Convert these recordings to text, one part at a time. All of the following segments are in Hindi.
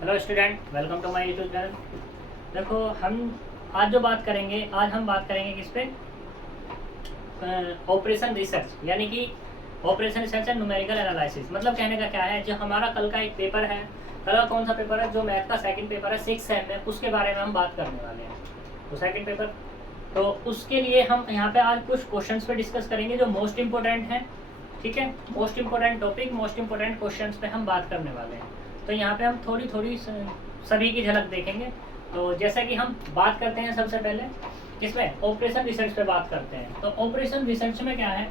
Hello student, welcome to my YouTube channel. देखो आज हम बात करेंगे किस पे, ऑपरेशन रिसर्च, यानी कि operation research and numerical analysis. मतलब कहने का क्या है, जो हमारा कल का एक पेपर है, कल का कौन सा पेपर है, जो मैथ का सेकंड पेपर है 6 सेम में, उसके बारे में हम बात करने वाले हैं। तो सेकंड पेपर, तो उसके लिए हम यहाँ पे आज कुछ क्वेश्चंस पे डिस्कस करेंगे जो मोस्ट इंपॉर्टेंट हैं। ठीक है, most important topic, most important questions पे हम बात करने वाले हैं। तो यहाँ पे हम थोड़ी थोड़ी सभी की झलक देखेंगे। तो जैसा कि हम बात करते हैं, सबसे पहले किसमें, ऑपरेशन रिसर्च पे बात करते हैं। तो ऑपरेशन रिसर्च में क्या है,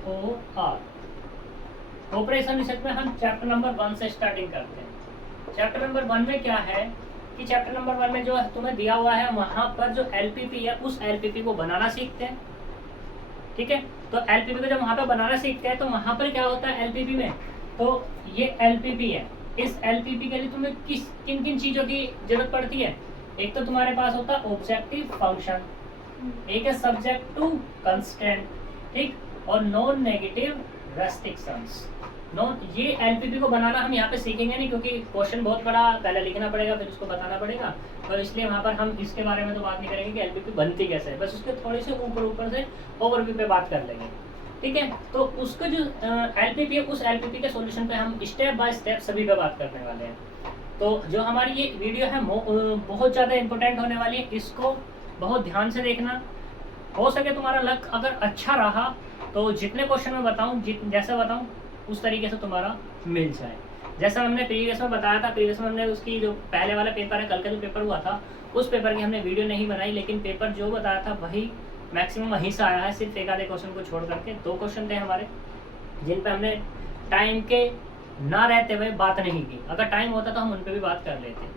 ऑपरेशन रिसर्च में हम चैप्टर नंबर 1 से स्टार्टिंग करते हैं। चैप्टर नंबर 1 में क्या है कि चैप्टर नंबर 1 में जो तुम्हें दिया हुआ है, वहां पर जो एलपीपी है, उस एलपीपी को बनाना सीखते हैं। ठीक है, तो एलपीपी को जब वहां पर बनाना सीखते हैं तो वहां पर क्या होता है एलपीपी में, तो ये एलपीपी है। इस एलपीपी के लिए तुम्हें किन किन चीजों की जरूरत पड़ती है। एक तो तुम्हारे पास होता है ऑब्जेक्टिव फंक्शन, एक है सब्जेक्ट टू कंस्टेंट, ठीक, और नॉन नेगेटिव रेस्ट्रिक्शंस। ये एलपीपी को बनाना हम यहाँ पे सीखेंगे नहीं, क्योंकि क्वेश्चन बहुत बड़ा, पहले लिखना पड़ेगा फिर उसको बताना पड़ेगा, और इसलिए वहाँ पर हम इसके बारे में तो बात नहीं करेंगे कि एलपीपी बनती कैसे है, बस उसके थोड़े से ऊपर से ओवरव्यू पे बात कर लेंगे। ठीक है, तो उसका जो एलपीपी है, उस एलपीपी के सॉल्यूशन पे हम स्टेप बाय स्टेप सभी पे बात करने वाले हैं। तो जो हमारी ये वीडियो है बहुत ज़्यादा इंपॉर्टेंट होने वाली है, इसको बहुत ध्यान से देखना। हो सके तुम्हारा लक अगर अच्छा रहा तो जितने क्वेश्चन मैं बताऊँ, जैसा बताऊँ उस तरीके से तुम्हारा मिल जाए। जैसा हमने प्रीवियस में बताया था, प्रीवियस में हमने उसकी जो पहले वाला पेपर है, कल का जो पेपर हुआ था, उस पेपर की हमने वीडियो नहीं बनाई, लेकिन पेपर जो बताया था वही मैक्सिमम वहीं से आया है। सिर्फ एक आधे क्वेश्चन को छोड़ करके 2 क्वेश्चन थे हमारे जिन पे हमने टाइम के ना रहते हुए बात नहीं की। अगर टाइम होता तो हम उन पर भी बात कर लेते।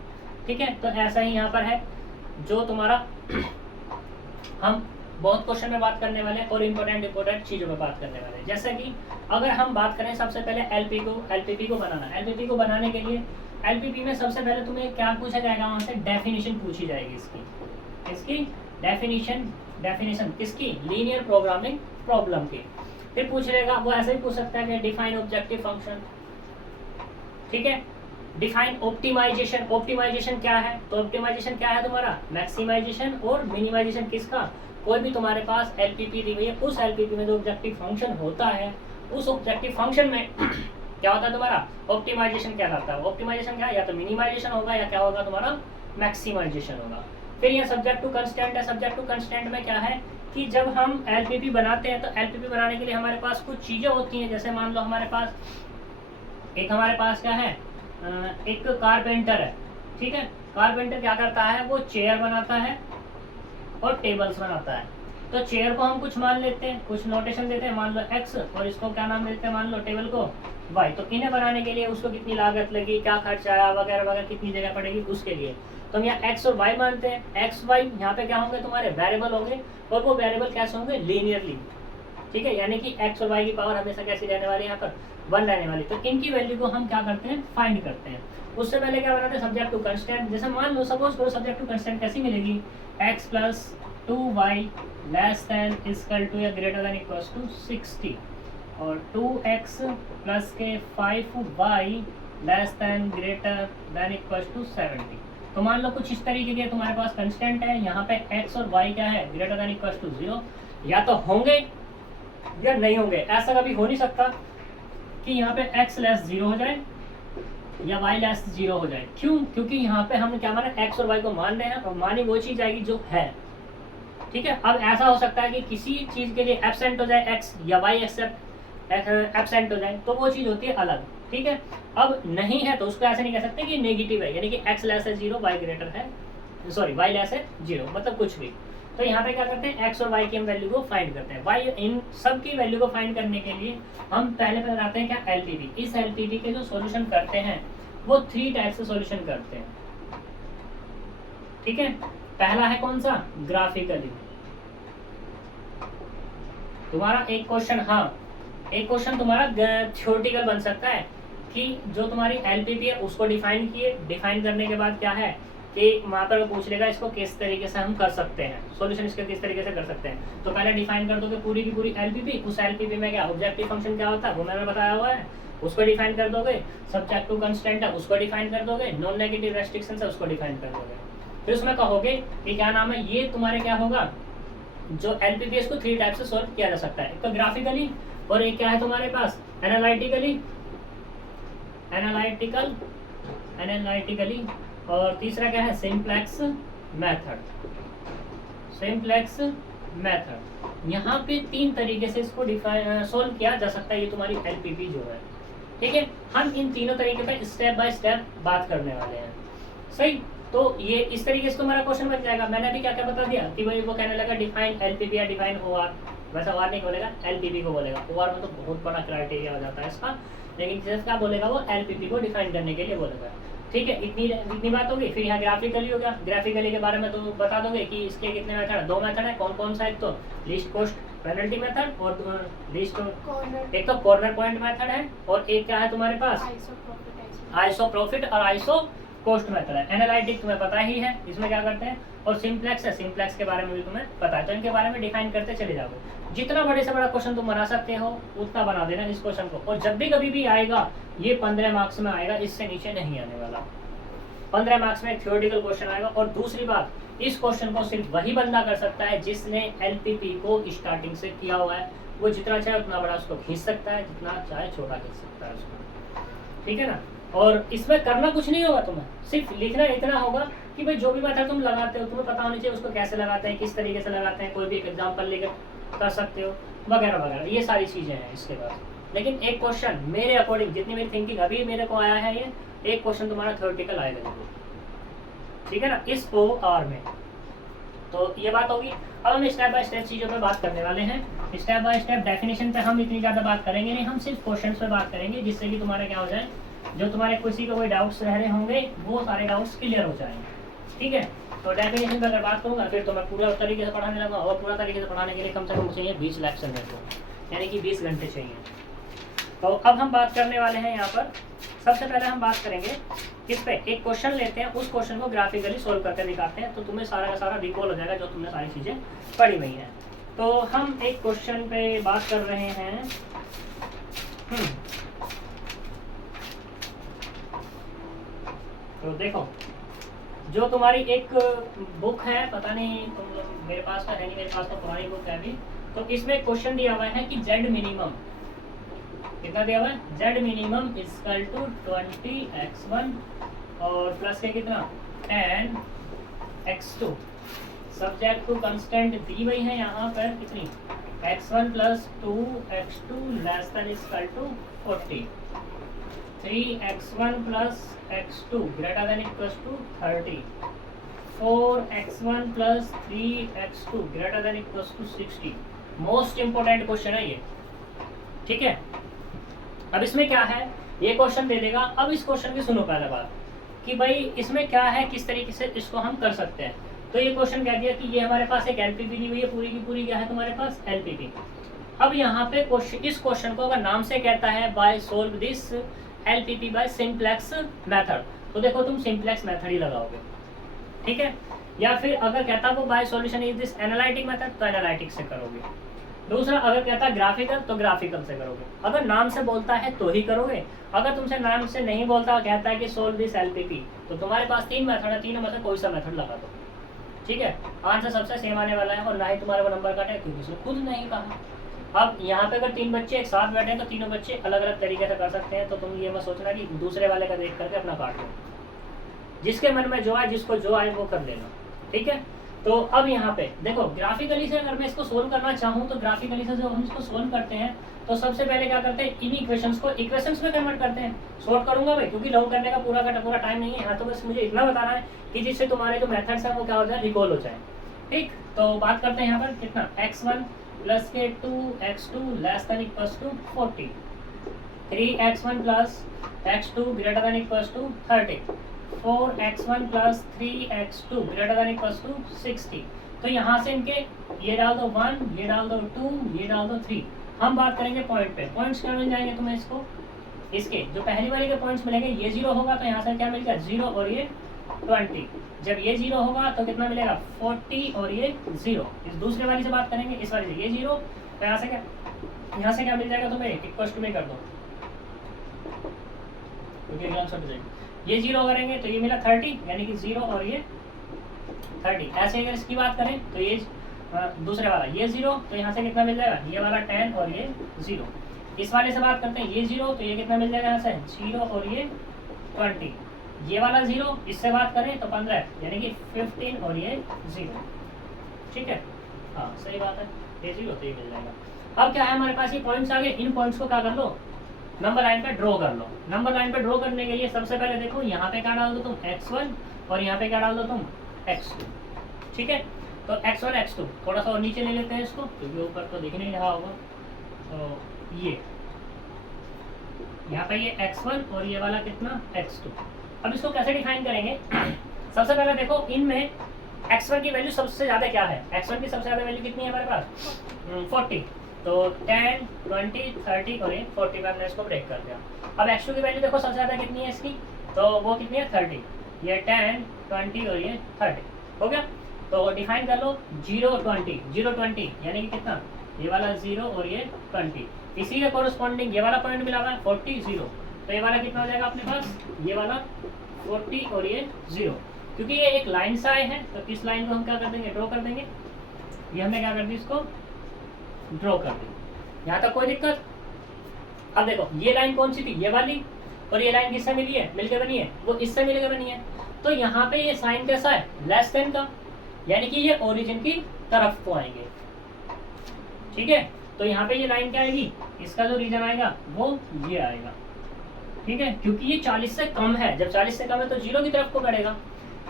ठीक है, तो ऐसा ही यहाँ पर है जो तुम्हारा हम बहुत क्वेश्चन में बात करने वाले हैं और इम्पोर्टेंट चीज़ों में बात करने वाले हैं। जैसे कि अगर हम बात करें सबसे पहले एलपीपी को बनाना। एलपीपी को बनाने के लिए एलपीपी में सबसे पहले तुम्हें क्या पूछा जाएगा, वहाँ से डेफिनेशन पूछी जाएगी इसकी डेफिनेशन किसकी, लीनियर प्रोग्रामिंग प्रॉब्लम की। फिर पूछ लेगा, वो ऐसे ही पूछ सकता है कि डिफाइन ऑब्जेक्टिव फंक्शन। ठीक है, डिफाइन ऑप्टिमाइजेशन। ऑप्टिमाइजेशन क्या है, तो ऑप्टिमाइजेशन क्या है तुम्हारा, मैक्सिमाइजेशन और मिनिमाइजेशन किसका, कोई भी तुम्हारे पास एलपीपी दी हुई है, उस एलपीपी में जो ऑब्जेक्टिव फंक्शन होता है, उस ऑब्जेक्टिव फंक्शन में क्या होता है तुम्हारा, ऑप्टिमाइजेशन कहलाता है। ऑप्टिमाइजेशन क्या है, या तो मिनिमाइजेशन होगा या क्या होगा तुम्हारा, मैक्सिमाइजेशन होगा। फिर ये सब्जेक्ट टू कंस्टेंट है। सब्जेक्ट टू कंस्टेंट में क्या है कि जब हम एलपीपी बनाते हैं तो एलपीपी बनाने के लिए हमारे पास कुछ चीज़ें होती हैं। जैसे मान लो हमारे पास क्या है, एक कारपेंटर है। ठीक है, कारपेंटर क्या करता है, वो चेयर बनाता है और टेबल्स बनाता है। तो चेयर को हम कुछ मान लेते हैं, कुछ नोटेशन देते हैं, मान लो x, और इसको क्या नाम देते हैं, मान लो टेबल को y। तो इन्हें बनाने के लिए उसको कितनी लागत लगी, क्या खर्च आया, वगैरह वगैरह, कितनी जगह पड़ेगी, उसके लिए तो हम यहाँ x और y मानते हैं। x y यहाँ पे क्या होंगे, तुम्हारे वेरिएबल होंगे, और वो वेरिएबल कैसे होंगे, लीनियरली। ठीक है, यानी कि x और y की पावर हमेशा कैसी रहने वाली है, यहाँ पर 1 रहने वाली। तो इनकी वैल्यू को हम क्या करते हैं, फाइंड करते हैं। उससे पहले क्या बनाते हैं, सब्जेक्ट टू कंस्टेंट। जैसे मान लो सपोज करो सब्जेक्ट टू कंस्टेंट कैसी मिलेगी, x plus 2y less than equal to या ग्रेटर देन इक्वल टू 60, और 2x प्लस के 5y less than greater than equal to 70। तो मान लो कुछ इस तरीके के तुम्हारे पास कंस्टेंट है, यहाँ पे x और y क्या है, ग्रेटर देन इक्वल टू 0, या तो होंगे या नहीं होंगे। ऐसा कभी हो नहीं सकता कि यहाँ पे x लेस 0 हो जाए या y लेस 0 हो जाए। क्यों, क्योंकि यहाँ पे हमने क्या माना, x और y को मान रहे हैं, और मानी वो चीज़ आएगी जो है। ठीक है, अब ऐसा हो सकता है कि किसी चीज़ के लिए एब्सेंट हो जाए x, या y एब्सेंट हो जाए, तो वो चीज़ होती है अलग। ठीक है, अब नहीं है तो उसको ऐसे नहीं कह सकते कि नेगेटिव है, यानी कि x लेस है 0, y ग्रेटर है, सॉरी y लेस है 0, मतलब कुछ भी। तो यहाँ पे क्या करते हैं, x और y की हम वैल्यू को फाइंड करते हैं। y इन सब की वैल्यू को फाइंड करने के लिए हम पहले बनाते हैं क्या, एलपीपी। इस एलपीपी के जो सॉल्यूशन करते हैं वो 3 टाइप से सॉल्यूशन करते हैं। ठीक है, पहला है कौन सा, ग्राफिकली। तुम्हारा एक क्वेश्चन तुम्हारा थ्योरेटिकल बन सकता है कि जो तुम्हारी एलपीपी है उसको डिफाइन करने के बाद क्या है कि वहाँ पर पूछ लेगा इसको किस तरीके से हम कर सकते हैं, सॉल्यूशन इसका किस तरीके से कर सकते हैं। तो पहले डिफाइन कर दोगे पूरी की पूरी एलपीपी। उस एलपीपी में क्या ऑब्जेक्टिव फंक्शन क्या होता है वो मैंने बताया हुआ है, उसको डिफाइन कर दोगे, सब्जेक्टिव कंस्टेंट है उसको डिफाइन कर दोगे, नॉन नेगेटिव रेस्ट्रिक्शन है उसको डिफाइन कर दोगे। फिर उसमें कहोगे कि क्या नाम है, ये तुम्हारे क्या होगा, जो एलपीपीएस को 3 टाइप से सॉल्व किया जा सकता है। एक तो ग्राफिकली, और एक क्या है तुम्हारे पास एनालिटिकली, और तीसरा क्या है सिंप्लेक्स मेथड। यहाँ पे 3 तरीके से इसको सॉल्व किया जा सकता है, ये तुम्हारी एलपीपी जो है। ठीक है, हम इन तीनों तरीके पे स्टेप बाय स्टेप बात करने वाले हैं। सही, तो ये इस तरीके से तुम्हारा क्वेश्चन बन जाएगा। मैंने अभी क्या क्या बता दिया कि भाई वो कहने लगा डिफाइन एलपीपी या डिफाइन ओआर, वैसा ओआर नहीं बोलेगा, एलपीपी को बोलेगा। ओआर में तो बहुत बड़ा क्राइटेरिया हो जाता है इसका, लेकिन जैसे क्या बोलेगा वो एलपीपी को डिफाइन करने के लिए बोलेगा। ठीक है, इतनी बात होगी। फिर यहाँ ग्राफिकली हो गया, ग्राफिकली के बारे में तो बता दोगे कि इसके कितने मेथड है। 2 मेथड है, कौन कौन सा, एक तो लीस्ट कॉस्ट पेनल्टी मेथड और एक तो कॉर्नर पॉइंट मेथड है, और एक क्या है तुम्हारे पास आइसो प्रॉफिट और आइसो कॉस्ट मेथड है। एनालिटिक तुम्हें पता ही है इसमें क्या करते हैं, और सिंप्लेक्स है, सिंप्लेक्स के बारे में भी तुम्हें पता है। तो इनके बारे में डिफाइन करते चले जाओगे। जितना बड़े से बड़ा क्वेश्चन तुम बना सकते हो उतना बना देना इस क्वेश्चन को, और जब भी कभी भी आएगा ये 15 मार्क्स में आएगा, इससे नीचे नहीं आने वाला। 15 मार्क्स में एक थ्योरेटिकल क्वेश्चन आएगा। और दूसरी बात, इस क्वेश्चन को सिर्फ वही बंदा कर सकता है जिसने एलपीपी को स्टार्टिंग से किया हुआ है। वो जितना चाहे उतना बड़ा उसको खींच सकता है, जितना चाहे छोटा खींच सकता है उसको। ठीक है ना, और इसमें करना कुछ नहीं होगा, तुम्हें सिर्फ लिखना इतना होगा कि भाई जो भी मेथड तुम लगाते हो तुम्हें पता होनी चाहिए उसको कैसे लगाते हैं, किस तरीके से लगाते हैं। कोई भी एक एग्जांपल लेकर कर सकते हो, वगैरह वगैरह, ये सारी चीज़ें हैं इसके बाद। लेकिन एक क्वेश्चन मेरे अकॉर्डिंग, जितनी मेरी थिंकिंग अभी मेरे को आया है, ये एक क्वेश्चन तुम्हारा थ्योरेटिकल आएगा जरूर। ठीक है ना, इस OR में। तो ये बात होगी। अब हम स्टेप बाय स्टेप चीज़ों पे बात करने वाले हैं। स्टेप बाय स्टेप डेफिनेशन पे हम इतनी ज़्यादा बात करेंगे नहीं, हम सिर्फ क्वेश्चन पे बात करेंगे, जिससे कि तुम्हारे क्या हो जाए, जो तुम्हारे किसी को कोई डाउट्स रह रहे होंगे वो सारे डाउट्स क्लियर हो जाएंगे। ठीक है, तो डेफिनेशन पर अगर बात करूँगा फिर तो मैं पूरा तरीके से पढ़ाने लगा, और पूरा तरीके से पढ़ाने के लिए कम से कम चाहिए 20 लेक्चर मेरे को, यानी कि 20 घंटे चाहिए। तो अब हम बात करने वाले हैं यहाँ पर, सबसे पहले हम बात करेंगे किस पे, एक क्वेश्चन लेते हैं, उस क्वेश्चन को ग्राफिकली सोल्व करके दिखाते हैं, तो तुम्हें सारा का सारा रिकॉल हो जाएगा जो तुमने सारी चीज़ें पढ़ी हुई हैं। तो हम एक क्वेश्चन पे बात कर रहे हैं। तो देखो, जो तुम्हारी एक बुक है, पता नहीं तुम लोग, मेरे पास तो है नहीं, मेरे पास तो पुरानी बुक है अभी। तो इसमें क्वेश्चन दिया हुआ है कि जेड मिनिमम कितना दिया हुआ है, Z minimum equal to 20x1 और प्लस के कितना 10x2। सब्जेक्ट टू कंस्टेंट दी हुई है यहाँ पर कितनी, x1 plus 2x2 less than equal to 40, 3x1 plus x2 greater than equal to 30, 4x1 plus 3x2 greater than equal to 60। Most important question है ये। ठीक है, अब इसमें क्या है, ये क्वेश्चन दे देगा। अब इस क्वेश्चन की सुनो पहले बात कि भाई इसमें क्या है, किस तरीके से इसको हम कर सकते हैं। तो ये क्वेश्चन कह दिया कि ये हमारे पास एक एलपीपी दी हुई है, पूरी की पूरी क्या है तुम्हारे पास एलपीपी। अब यहाँ पे इस क्वेश्चन को अगर नाम से कहता है by solve this LPP by simplex method, तो देखो तुम सिंप्लेक्स मेथड ही लगाओगे। ठीक है, या फिर अगर कहता वो by solution is this analytic method, तो एनालिटिक से करोगे। दूसरा अगर कहता है ग्राफिकल, तो ग्राफिकल से करोगे। अगर नाम से बोलता है तो ही करोगे, अगर तुमसे नाम से नहीं बोलता, कहता है कि सोल्व दिस एलपीपी, तो तुम्हारे पास 3 मेथड है, तीनों में से कोई सा मेथड लगा दो। ठीक है, आंसर सबसे सेम आने वाला है, और ना ही तुम्हारे वो नंबर काटे, क्योंकि उसने खुद नहीं कहा। अब यहाँ पे अगर 3 बच्चे एक साथ बैठे हैं तो तीनों बच्चे अलग अलग तरीके से कर सकते हैं। तो तुम ये मत सोचना कि दूसरे वाले का देख करके अपना काट लो, जिसके मन में जो आए, जिसको जो आए वो कर लेना। ठीक है, तो अब यहाँ पे देखो, ग्राफिकली से अगर मैं इसको सोल्व करना चाहूँ तो ग्राफिकली से जब हम इसको सोल्व करते हैं तो सबसे पहले क्या करते हैं, इन इक्वेशंस को इक्वेशंस में कन्वर्ट करते हैं। सॉल्व करूंगा भाई, क्योंकि लॉन्ग करने का पूरा टाइम नहीं है यहाँ, तो बस मुझे इतना बताना है कि जिससे तुम्हारे जो मेथड्स हैं वो क्या हो जाए, रिकॉल हो जाए। ठीक, तो बात करते हैं यहाँ पर कितना, x1 प्लस के 2x2 less than equals to 40, 3x1 plus x2 greater than equals to 30, 4x1 plus 3x2 greater than equals to 60। तो यहाँ से इनके ये डाल दो 1, ये डाल दो 2, ये डाल दो 3। हम बात करेंगे पॉइंट पे, पॉइंट्स क्या मिल जाएंगे तुम्हें, इसको इसके जो पहली वाले के पॉइंट्स मिलेंगे, ये 0 होगा तो यहाँ से क्या मिलेगा 0 और ये 20। जब ये 0 होगा तो कितना मिलेगा 40 और ये 0। इस दूसरे वाली से बात करेंगे, इस वाली से ये 0, तो यहाँ से क्या मिल जाएगा तुम्हें, इक्वल्स टू में कर दो क्योंकि एग्जाम छूट जाएगी। ये 0 करेंगे तो ये मिला 30, यानी कि 0 और ये 30। ऐसे अगर इसकी बात करें तो ये दूसरे वाला ये 0, तो यहाँ से कितना मिल जाएगा, ये वाला 10 और ये 0। इस वाले से बात करते हैं, ये 0 तो ये कितना मिल जाएगा, यहाँ से 0 और ये 20। ये वाला 0, इससे बात करें तो 15, यानी कि 15 और ये 0। ठीक है, हाँ सही बात है, ये 0 तो ये मिल जाएगा। अब क्या है हमारे पास, ये पॉइंट्स आ गए, इन पॉइंट्स को क्या कर लो, नंबर लाइन पे ड्रॉ कर लो। नंबर लाइन पे ड्रॉ करने के लिए सबसे पहले देखो यहाँ पे क्या डाल दो तुम x1 और यहाँ पे क्या डाल दो तुम x2। ठीक है, तो x1 x2 थोड़ा सा और नीचे ले लेते हैं इसको, क्योंकि ऊपर तो दिख नहीं रहा होगा। तो ये यहाँ पे ये x1 और ये वाला कितना x2। अब इसको कैसे डिफाइन करेंगे सबसे पहले देखो इनमें x1 की वैल्यू सबसे ज़्यादा क्या है, x1 की सबसे ज़्यादा वैल्यू कितनी है हमारे पास 40। तो 10, 20, 30 और 40 में हमने इसको ब्रेक कर दिया। अब x2 की वैल्यू देखो सबसे ज़्यादा कितनी है इसकी, तो वो कितनी है 30। ये 10, 20 और ये 30 हो गया। तो डिफाइन कर लो 0, 20, 0, 20 यानी कि कितना, ये वाला 0 और ये 20। इसी के कोरस्पॉन्डिंग ये वाला पॉइंट मिला हुआ है 40, 0, तो ये वाला कितना हो जाएगा अपने पास, ये वाला 40 और ये 0। क्योंकि ये एक लाइन से आए हैं तो इस लाइन को हम क्या कर देंगे, ड्रॉ कर देंगे। ये हमने क्या कर दी, इसको ड्रॉ कर दी। यहाँ तक कोई दिक्कत। अब देखो ये लाइन कौन सी थी, ये वाली, और ये लाइन किससे मिली है, मिलके बनी है, वो इससे मिलके बनी है। तो यहाँ पे ये साइन कैसा है, लेस देन का, यानी कि ये ओरिजिन की तरफ को आएंगे। ठीक है, तो यहाँ पे ये लाइन क्या आएगी, इसका जो रीजन आएगा वो ये आएगा। ठीक है, क्योंकि ये 40 से कम है, जब 40 से कम है तो 0 की तरफ को बढ़ेगा।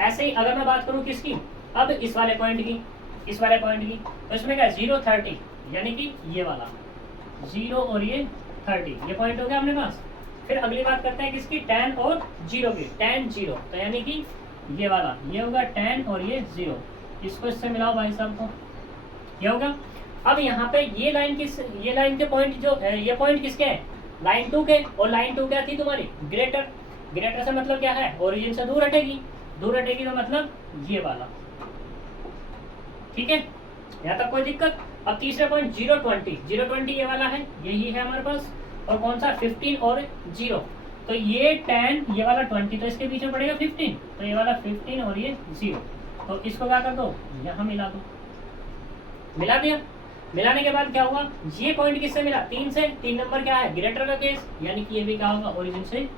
ऐसे ही अगर मैं बात करूँ किसकी, अब इस वाले पॉइंट की, इस वाले पॉइंट की, तो इसमें क्या 0, 30, यानी कि ये वाला 0 और ये 30, ये पॉइंट हो गया अपने पास। फिर अगली बात करते हैं किसकी, 10 और 0 की, 10, 0, तो यानी कि ये वाला, ये होगा 10 और ये 0। इसको इससे मिलाओ भाई साहब को, ये होगा। अब यहाँ पे ये लाइन किस, ये लाइन के पॉइंट जो ये पॉइंट किसके हैं, लाइन 2 के। और लाइन 2 क्या थी तुम्हारी, ग्रेटर। ग्रेटर से मतलब क्या है, ओरिजिन से दूर हटेगी, दूर हटेगी तो मतलब ये वाला। ठीक है, यहाँ तक कोई दिक्कत। अब तीसरा पॉइंट 0, 20, 0, 20 ये वाला है, यही है हमारे पास। और कौन सा 15 और 0, तो ये 10, ये वाला 20, तो इसके बीच में पड़ेगा 15, तो ये वाला 15 और ये 0। तो इसको क्या कर दो, यहाँ मिला दो, मिला दिया। मिलाने के बाद क्या हुआ, ये पॉइंट किससे मिला, 3 से। 3 नंबर क्या है, ग्रेटर का केस, यानी कि ये भी क्या होगा, ओरिजिन से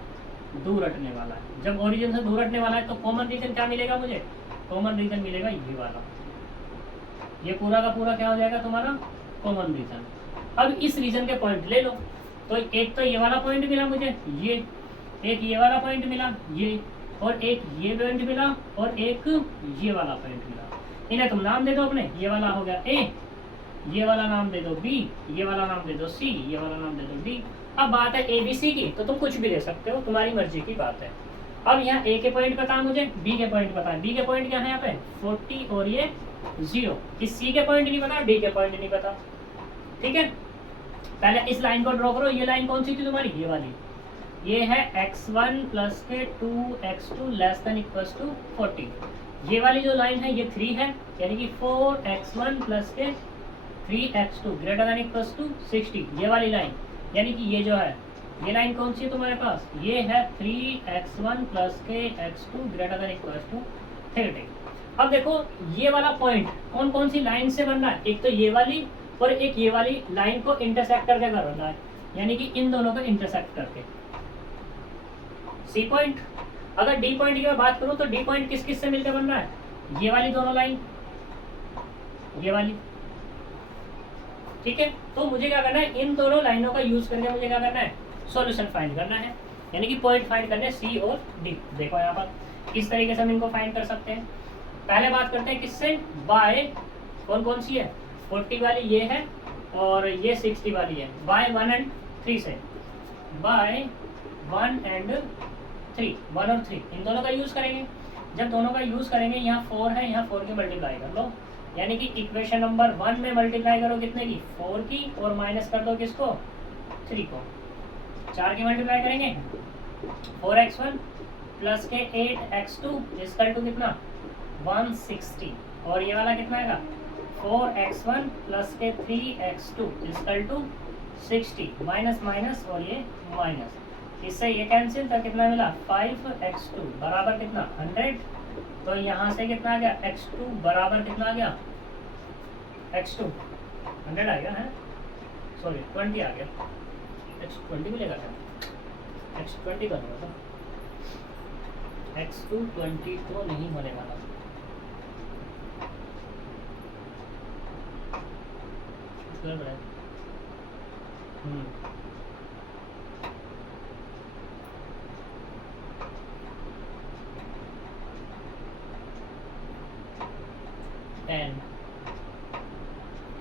दूर हटने वाला है। जब ओरिजिन से दूर हटने वाला है तो कॉमन रीजन क्या मिलेगा मुझे, कॉमन रीजन मिलेगा ये वाला। ये पूरा का पूरा क्या हो जाएगा तुम्हारा, कॉमन रीजन। अब इस रीजन के पॉइंट ले लो, तो एक तो ये वाला पॉइंट मिला मुझे, ये एक ये वाला पॉइंट मिला, ये, और एक ये पॉइंट मिला, और एक ये वाला पॉइंट मिला। इन्हें तुम नाम दे दो अपने, ये वाला हो गया ए, ये वाला नाम दे दो बी, ये वाला नाम दे दो सी, ये वाला नाम दे दो डी। अब बात है ए बी सी की, तो तुम कुछ भी ले सकते हो, तुम्हारी मर्जी की बात है। अब यहाँ ए के पॉइंट पता है मुझे, बी के पॉइंट पता है। बी के पॉइंट क्या है यहाँ पे 40 और ये 0। इस सी के पॉइंट नहीं पता, डी के पॉइंट नहीं पता। ठीक है, पहले इस लाइन को ड्रॉ करो। ये लाइन कौन सी थी तुम्हारी, ये वाली, ये है x1 प्लस के 2x2 less than equals to 40। ये वाली जो लाइन है ये 3 है, यानी कि 4x1 प्लस के 3x2 greater than equals to 60। ये वाली लाइन, यानी कि ये जो है, ये लाइन कौन सी है तुम्हारे पास, ये है 3x1 प्लस के x2 greater than equals to 30। अब देखो ये वाला पॉइंट कौन कौन सी लाइन से बन रहा है, एक तो ये वाली और एक ये वाली लाइन को इंटरसेक्ट करके कर रहा है, यानी कि इन दोनों को इंटरसेक्ट करके। सी पॉइंट, अगर डी पॉइंट की मैं बात करूं तो डी पॉइंट किस किस से मिलकर बन रहा है, ये वाली दोनों लाइन, ये वाली। ठीक है, तो मुझे क्या करना है, इन दोनों लाइनों का यूज करके मुझे क्या करना है, सॉल्यूशन फाइंड करना है, यानी कि पॉइंट फाइंड करने सी और डी। देखो यहाँ पर किस तरीके से हम इनको फाइंड कर सकते हैं। पहले बात करते हैं किससे, बाय कौन कौन सी है, 40 वाली ये है और ये 60 वाली है, बाय 1 और 3 से, बाय 1 और 3, 1 और 3 इन दोनों का यूज करेंगे। जब दोनों का यूज करेंगे, यहाँ 4 है, यहाँ 4 की मल्टीप्लाई कर लो, यानी कि इक्वेशन नंबर 1 में मल्टीप्लाई करो कितने की, 4 की, और माइनस कर दो किसको, 3 को। 4 की मल्टीप्लाई करेंगे 4x1 प्लस के 8x2 इसकल टू कितना 160, और ये वाला कितना आएगा 4x1 प्लस के 3x2 is equal to 60, minus minus और ये माइनस। इससे ये कैंसिल था, कितना मिला 5x2 बराबर कितना 100। तो यहाँ से कितना आ गया x2 बराबर कितना आ गया x2 100 आ गया है, सॉरी 20 आ गया, x20 मिलेगा क्या, x20 करना था, x2 20 तो नहीं होने वाला।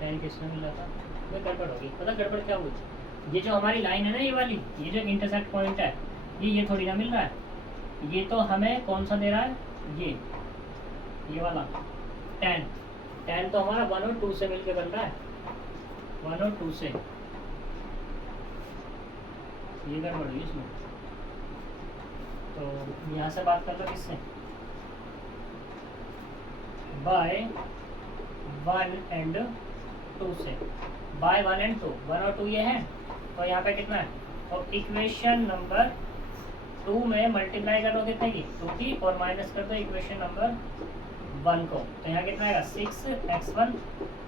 टेन किसमें मिल रहा था, कोई गड़बड़ होगी, पता गड़बड़ क्या हुई, ये जो हमारी लाइन है ना, ये वाली, ये जो इंटरसेक्ट पॉइंट है, ये थोड़ी ना मिल रहा है, ये तो हमें कौन सा दे रहा है, ये वाला टेन तो हमारा 1 और 2 से मिलके बन रहा है, 1 और 2 से, ये गड़बड़ हुई इसमें। तो यहाँ से बात कर लो किससे, बाय 1 एंड 2 से, बाय 1 एंड 2, 1 और 2 ये है, तो यहाँ पे कितना है, तो इक्वेशन नंबर 2 में मल्टीप्लाई करो कितने की 2 की, और माइनस कर दो इक्वेशन नंबर 1 को, तो यहाँ कितना आएगा 6x1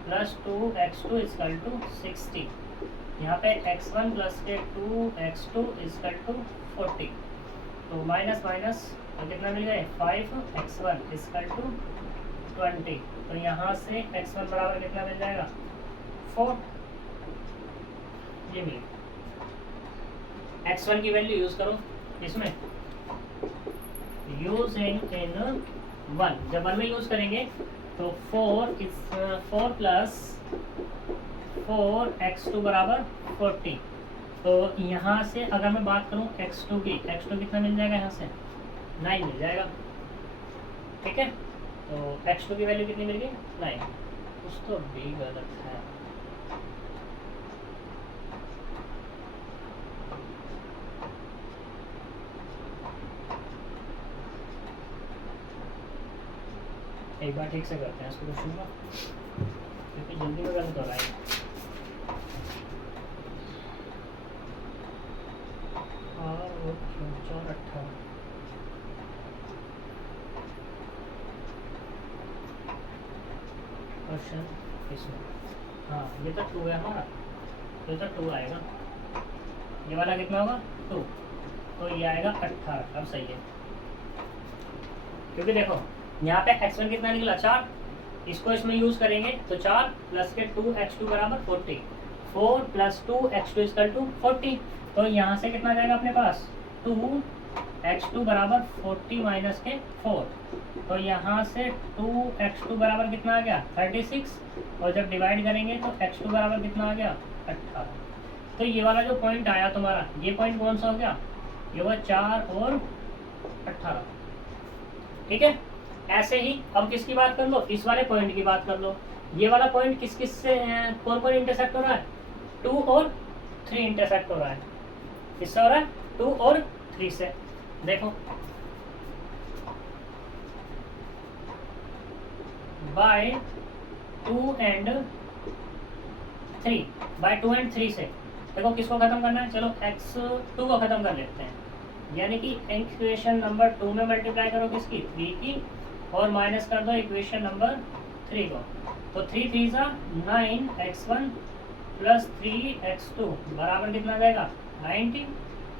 plus 2x2 equal to 60, यहाँ पे x1 प्लस के 2x2 इक्वल टू 40, तो माइनस माइनस तो कितना मिल गया 5x1 इक्वल टू 20, तो यहाँ से x1 बराबर कितना मिल जाएगा 4, ये मिल x1 की वैल्यू यूज करो इसमें, यूजिंग इन 1, जब 1 में यूज करेंगे तो 4 प्लस 4x2 बराबर 40, तो यहाँ से अगर मैं बात करूँ x2 की, x2 कितना मिल जाएगा यहाँ से 9 मिल जाएगा, ठीक है, तो x2 की वैल्यू कितनी मिल गई 9, कुछ तो भी गलत है, एक बार ठीक से करते हैं इसको क्वेश्चन का, क्योंकि जल्दी में गलत हो रहा है। और 4 क्वेश्चन इसमें, हाँ ये तो 2 है हमारा, ये तो 2 आएगा, ये वाला कितना होगा 2, तो ये आएगा 18, अब सही है, क्योंकि देखो यहाँ पे x1 कितना निकला 4, इसको इसमें यूज करेंगे तो 4 प्लस के 2x2 बराबर 40, 4 प्लस 2x2 इक्वल टू 40, तो यहाँ से कितना जाएगा अपने पास 2x2 बराबर 40 माइनस के 4, तो यहाँ से 2x2 बराबर कितना आ गया 36, और जब डिवाइड करेंगे तो x2 बराबर कितना आ गया 18, तो ये वाला जो पॉइंट आया तुम्हारा, ये पॉइंट कौन सा हो गया, ये हुआ 4 और 18, ठीक है। ऐसे ही अब किसकी बात कर लो, इस वाले पॉइंट की बात कर लो, ये वाला पॉइंट किस किस से कौन कौन इंटरसेक्ट हो रहा है 2 और 3 इंटरसेक्ट हो रहा है, किससे हो रहा है 2 और 3 से, देखो बाय 2 एंड 3, बाय 2 एंड 3 से, देखो किसको खत्म करना है, चलो x2 को खत्म कर लेते हैं, यानी कि इक्वेशन नंबर 2 में मल्टीप्लाई करो किसकी 3 की, और माइनस कर दो इक्वेशन नंबर 3 को, तो 3 3 सा 9x1 प्लस 3x2 बराबर कितना जाएगा 90,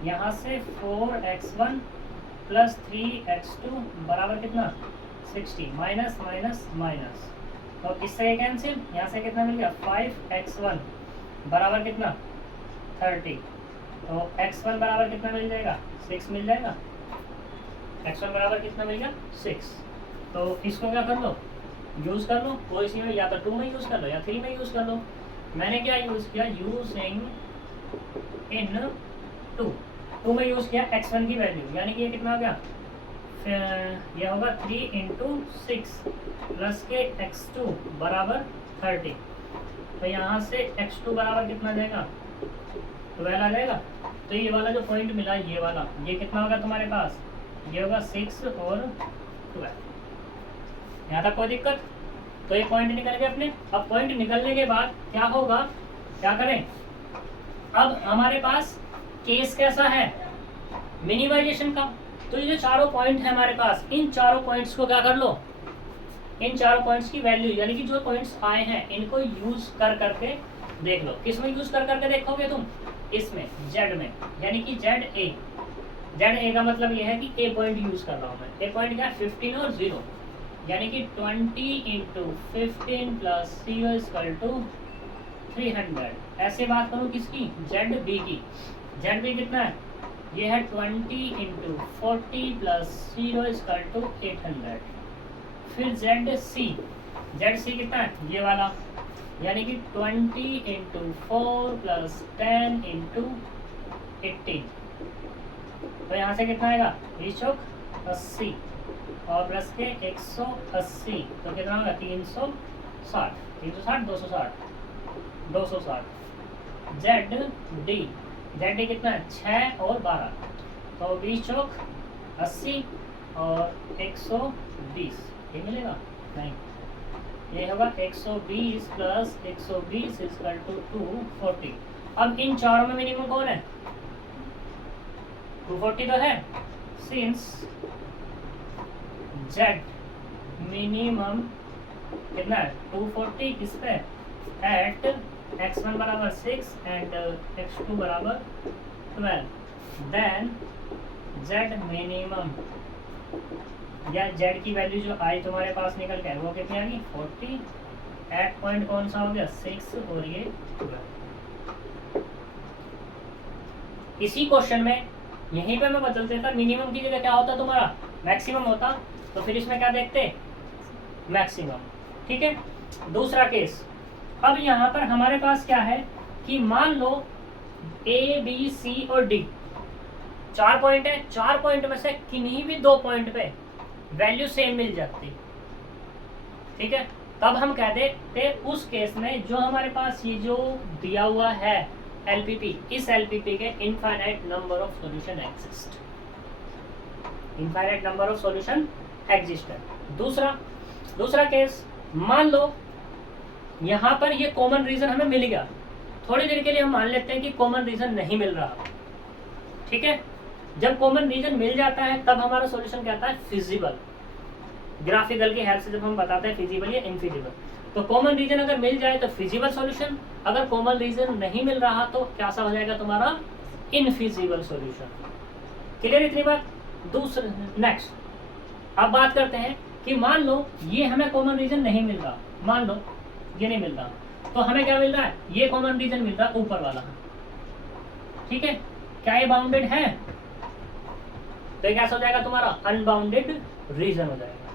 यहाँ से 4x1 प्लस 3x2 बराबर कितना 60, माइनस माइनस माइनस, तो इससे ये कैंसिल, यहाँ से कितना मिल गया 5x1 बराबर कितना 30, तो x1 बराबर कितना मिल जाएगा 6 मिल जाएगा, x1 बराबर कितना मिल गया 6, तो इसको क्या कर लो यूज़ कर लो, कोई सी में या तो 2 में यूज़ कर लो या 3 में यूज़ कर लो, मैंने क्या यूज़ किया यूजिंग इन 2 में यूज़ किया x1 की वैल्यू, यानी कि ये कितना हो गया, ये होगा 3 इंटू 6 प्लस के x2 बराबर 30, तो यहाँ से x2 बराबर कितना जाएगा 12 आ जाएगा, तो ये वाला जो पॉइंट मिला ये वाला, ये कितना होगा तुम्हारे पास, ये होगा 6 और 12, यहाँ तक कोई दिक्कत, तो ये पॉइंट निकल गए अपने। अब पॉइंट निकलने के बाद क्या होगा, क्या करें, अब हमारे पास केस कैसा है, मिनिमाइजेशन का। तो ये जो चारों पॉइंट है हमारे पास, इन चारों पॉइंट्स को क्या कर लो, इन चारों पॉइंट्स की वैल्यू यानी कि जो पॉइंट्स आए हैं इनको यूज कर करके देख लो। किस में यूज कर करके देखोगे तुम, इसमें जेड में, यानी कि जेड ए। जेड ए का मतलब ये है कि ए पॉइंट यूज कर रहा हूँ मैं। ए पॉइंट क्या है, 15 और 0, यानी कि 20 × 15 + 0 = 300। ऐसे बात करूँ किसकी, जेड बी की। जेड बी कितना है, ये है 20 × 40 + 0 = 800। फिर जेड सी कितना है, ये वाला, यानी कि 20 × 4 + 10 × 18। तो यहाँ से कितना आएगा, 20 और प्लस के 180, तो कितना होगा 360, 260। जेड डी कितना है, 6 और 12, तो 20 × 80 और 120, ये मिलेगा नहीं, ये होगा 120 + 120 = 240। अब इन चारों में मिनिमम कौन है, 240 तो है, सिंस जेड मिनिमम कितना है 240, किस पे, at x1 = 6 and x2 = 12, then Z minimum या जेड की वैल्यू जो आई तुम्हारे पास निकल के वो कितनी आ गई, 40 एट पॉइंट कौन सा हो गया, 6 और ये 12। इसी क्वेश्चन में यहीं पे मैं बदल देता, मिनिमम की जगह क्या होता तुम्हारा, मैक्सिमम होता, तो फिर इसमें क्या देखते, मैक्सिमम। ठीक है, दूसरा केस। अब यहाँ पर हमारे पास क्या है कि मान लो ए बी सी और डी 4 पॉइंट है, 4 पॉइंट में से किन्हीं भी 2 पॉइंट पे वैल्यू सेम मिल जाती, ठीक है, तब हम कह देते उस केस में जो हमारे पास ये जो दिया हुआ है एलपीपी, इस एलपीपी के infinite number of solution exist, infinite number of solution exist है। दूसरा केस, मान लो यहाँ पर ये कॉमन रीजन हमें मिल गया, थोड़ी देर के लिए हम मान लेते हैं कि कॉमन रीजन नहीं मिल रहा, ठीक है। जब कॉमन रीजन मिल जाता है तब हमारा सॉल्यूशन क्या आता है, फिजिबल। ग्राफिकल की हेल्प से जब हम बताते हैं फिजिबल या इनफिजिबल, तो कॉमन रीजन अगर मिल जाए तो फिजिबल सॉल्यूशन, अगर कॉमन रीजन नहीं मिल रहा तो क्या सा हो जाएगा तुम्हारा, इनफिजिबल सॉल्यूशन। क्लियर इतनी बात। दूसरा नेक्स्ट, अब बात करते हैं कि मान लो ये हमें कॉमन रीजन नहीं मिल रहा, मान लो ये नहीं मिल रहा, तो हमें क्या मिल रहा है, ये कॉमन रीजन मिल रहा है ऊपर वाला, ठीक है। क्या ये बाउंडेड है, तो ये कैसा हो जाएगा तुम्हारा, अनबाउंडेड रीजन हो जाएगा,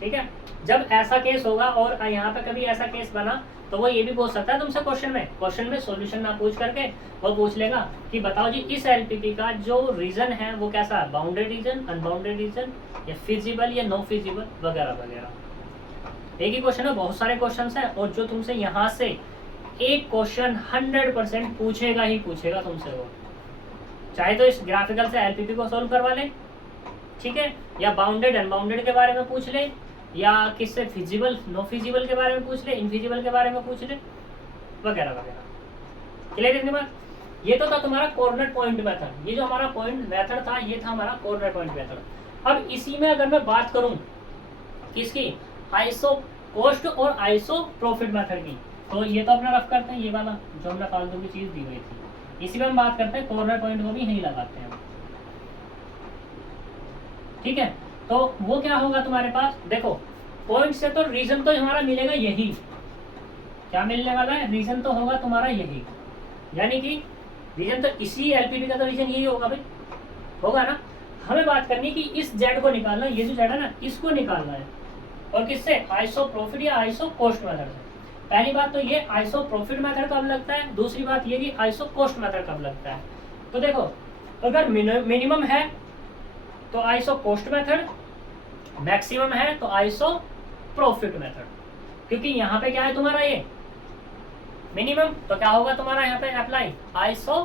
ठीक है। जब ऐसा केस होगा और यहाँ पे कभी ऐसा केस बना तो वो ये भी पूछ सकता है तुमसे क्वेश्चन में सॉल्यूशन ना पूछ करके वो पूछ लेगा कि बताओ जी इस एलपीपी का जो रीजन है वो कैसा है, बाउंडेड रीजन, अनबाउंडेड रीजन, या फिजिबल या नो फिजिबल वगैरह वगैरह। एक ही क्वेश्चन है, बहुत सारे क्वेश्चन हैं, और जो तुमसे यहाँ से एक क्वेश्चन 100% पूछेगा ही पूछेगा तुमसे, वो चाहे तो इस ग्राफिकल से एलपीपी को सोल्व करवा ले, ठीक है, या बाउंडेड अनबाउंडेड के बारे में पूछ ले, या किससे फिजिबल नो फिजिबल के बारे में पूछ ले, इनफिजिबल के बारे में पूछ ले, वगैरह वगैरह। क्लियर इतनी बात। ये तो था तुम्हारा कॉर्नर पॉइंट मेथड, ये जो हमारा पॉइंट मेथड था ये था हमारा कॉर्नर पॉइंट मेथड। अब इसी में अगर मैं बात करूं किसकी, आइसो कॉस्ट और आइसो प्रॉफिट मेथड की, तो ये तो अपना रफ करते हैं, ये वाला जो हमने फालतू की चीज दी हुई थी, इसी में हम बात करते हैं, कॉर्नर पॉइंट को भी यहीं लगाते हैं, ठीक है। तो वो क्या होगा तुम्हारे पास, देखो पॉइंट से तो रीजन तो हमारा मिलेगा यही, क्या मिलने वाला है, रीजन तो होगा तुम्हारा यही, यानी कि रीजन तो इसी एलपीपी का तो रीजन यही होगा भाई, होगा ना। हमें बात करनी कि इस जेड को निकालना, ये जो जेड है ना इसको निकालना है, और किससे, आइसो प्रॉफिट या आइसो कॉस्ट मेथड से। पहली बात तो ये आइसो प्रॉफिट मेथड कब लगता है, दूसरी बात ये कि आइसो कॉस्ट मेथड कब लगता है। तो देखो अगर मिनिमम है तो आइसो कॉस्ट मेथड, मैक्सिमम है तो आइसो प्रॉफिट मेथड, क्योंकि यहाँ पे क्या है तुम्हारा ये मिनिमम, तो क्या होगा तुम्हारा यहाँ पे अप्लाई आइसो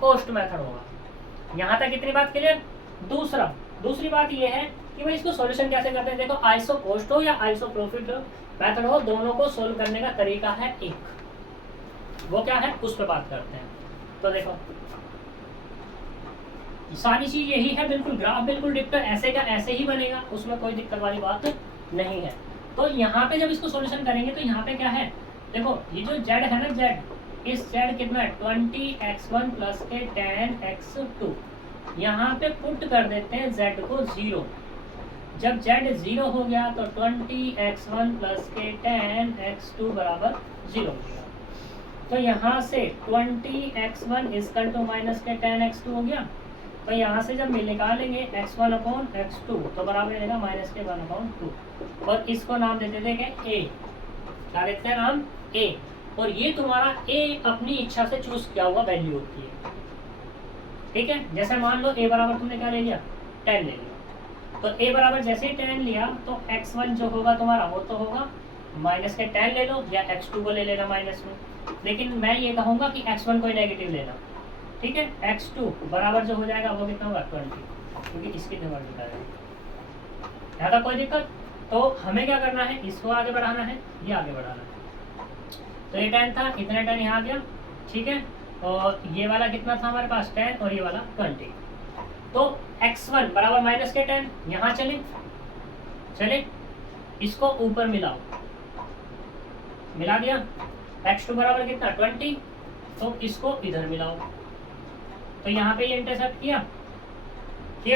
कॉस्ट मेथड होगा। यहाँ तक इतनी बात क्लियर। दूसरी बात ये है कि भाई इसको सॉल्यूशन कैसे करते हैं, देखो आइसो कॉस्ट हो या आइसो प्रॉफिट मेथड हो, दोनों को सोल्व करने का तरीका है एक, वो क्या है उस पर बात करते हैं। तो देखो सारी चीज यही है, बिल्कुल ग्राफ बिल्कुल डिक्टर ऐसे का ऐसे ही बनेगा, उसमें कोई दिक्कत वाली बात नहीं है। तो यहाँ पे जब इसको सॉल्यूशन करेंगे तो यहाँ पे क्या है, देखो ये जो z है ना, z, इस z कितना है 20x1 प्लस के tan x2, यहाँ पे पुट कर देते हैं z को 0। जब z 0 हो गया तो 20x1 प्लस के tan x2 बराबर 0 हो गया। तो यहाँ से 20x1 इसकल टू माइनस के tan x2 हो गया। तो यहाँ से जब निकालेंगे x1 अपॉन x2 तो बराबर रहेगा माइनस के 1/2, और इसको नाम दे देते हैं a, क्या देते हैं नाम a, और ये तुम्हारा a अपनी इच्छा से चूज किया हुआ वैल्यू होती है, ठीक है। जैसे मान लो a बराबर तुमने क्या ले लिया 10 ले लिया, तो a बराबर जैसे ही 10 लिया तो x1 जो होगा तुम्हारा वो तो होगा माइनस के 10 ले लो, या x2 को ले लेना माइनस में, लेकिन मैं ये कहूँगा कि x1 को नेगेटिव लेना, ठीक है। x2 बराबर जो हो जाएगा वो कितना होगा 20, क्योंकि इसकी जगह बता रहे हैं, यहाँ कोई दिक्कत। तो हमें क्या करना है, इसको आगे बढ़ाना है, ये आगे बढ़ाना है। तो ये 10 था, इतना 10 यहाँ आ गया, ठीक है। और ये वाला कितना था हमारे पास 10, और ये वाला 20। तो x1 बराबर माइनस के 10, यहाँ चले इसको ऊपर मिलाओ, मिला दिया। x2 बराबर कितना 20, तो इसको इधर मिलाओ, तो यहाँ पे ये इंटरसेक्ट किया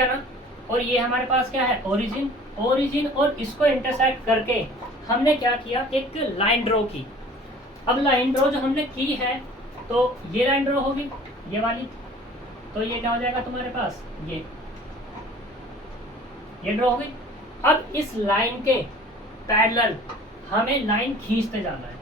ना। और ये हमारे पास क्या है ओरिजिन, और इसको इंटरसेक्ट करके हमने क्या किया, एक लाइन ड्रॉ की। अब लाइन ड्रॉ जो हमने की है, तो ये लाइन ड्रॉ होगी ये वाली, तो ये क्या हो जाएगा तुम्हारे पास, ये ड्रॉ हो गई। अब इस लाइन के पैरेलल हमें लाइन खींचते जाना है,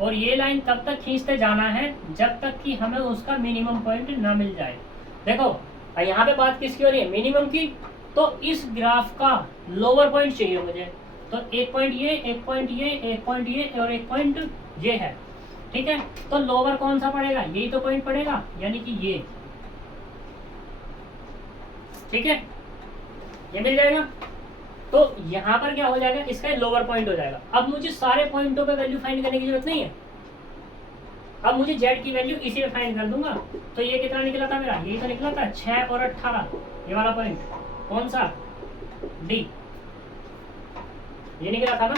और ये लाइन तब तक खींचते जाना है जब तक कि हमें उसका मिनिमम पॉइंट ना मिल जाए। देखो यहाँ पे बात किसकी हो रही है, मिनिमम की। तो इस ग्राफ का लोअर पॉइंट चाहिए मुझे, तो एक पॉइंट ये, एक पॉइंट ये, एक पॉइंट ये, और एक पॉइंट ये है, ठीक है। तो लोअर कौन सा पड़ेगा, यही तो पॉइंट पड़ेगा, यानी कि ये, ठीक है, ये मिल जाएगा। तो यहाँ पर क्या हो जाएगा, इसका लोअर पॉइंट हो जाएगा। अब मुझे सारे पॉइंटों पे वैल्यू फाइंड करने की जरूरत नहीं है, अब मुझे z की वैल्यू इसी में फाइंड कर दूंगा। तो ये कितना निकला था मेरा, यही तो निकला था 6 और 18, ये वाला पॉइंट कौन सा, D, ये निकला था ना,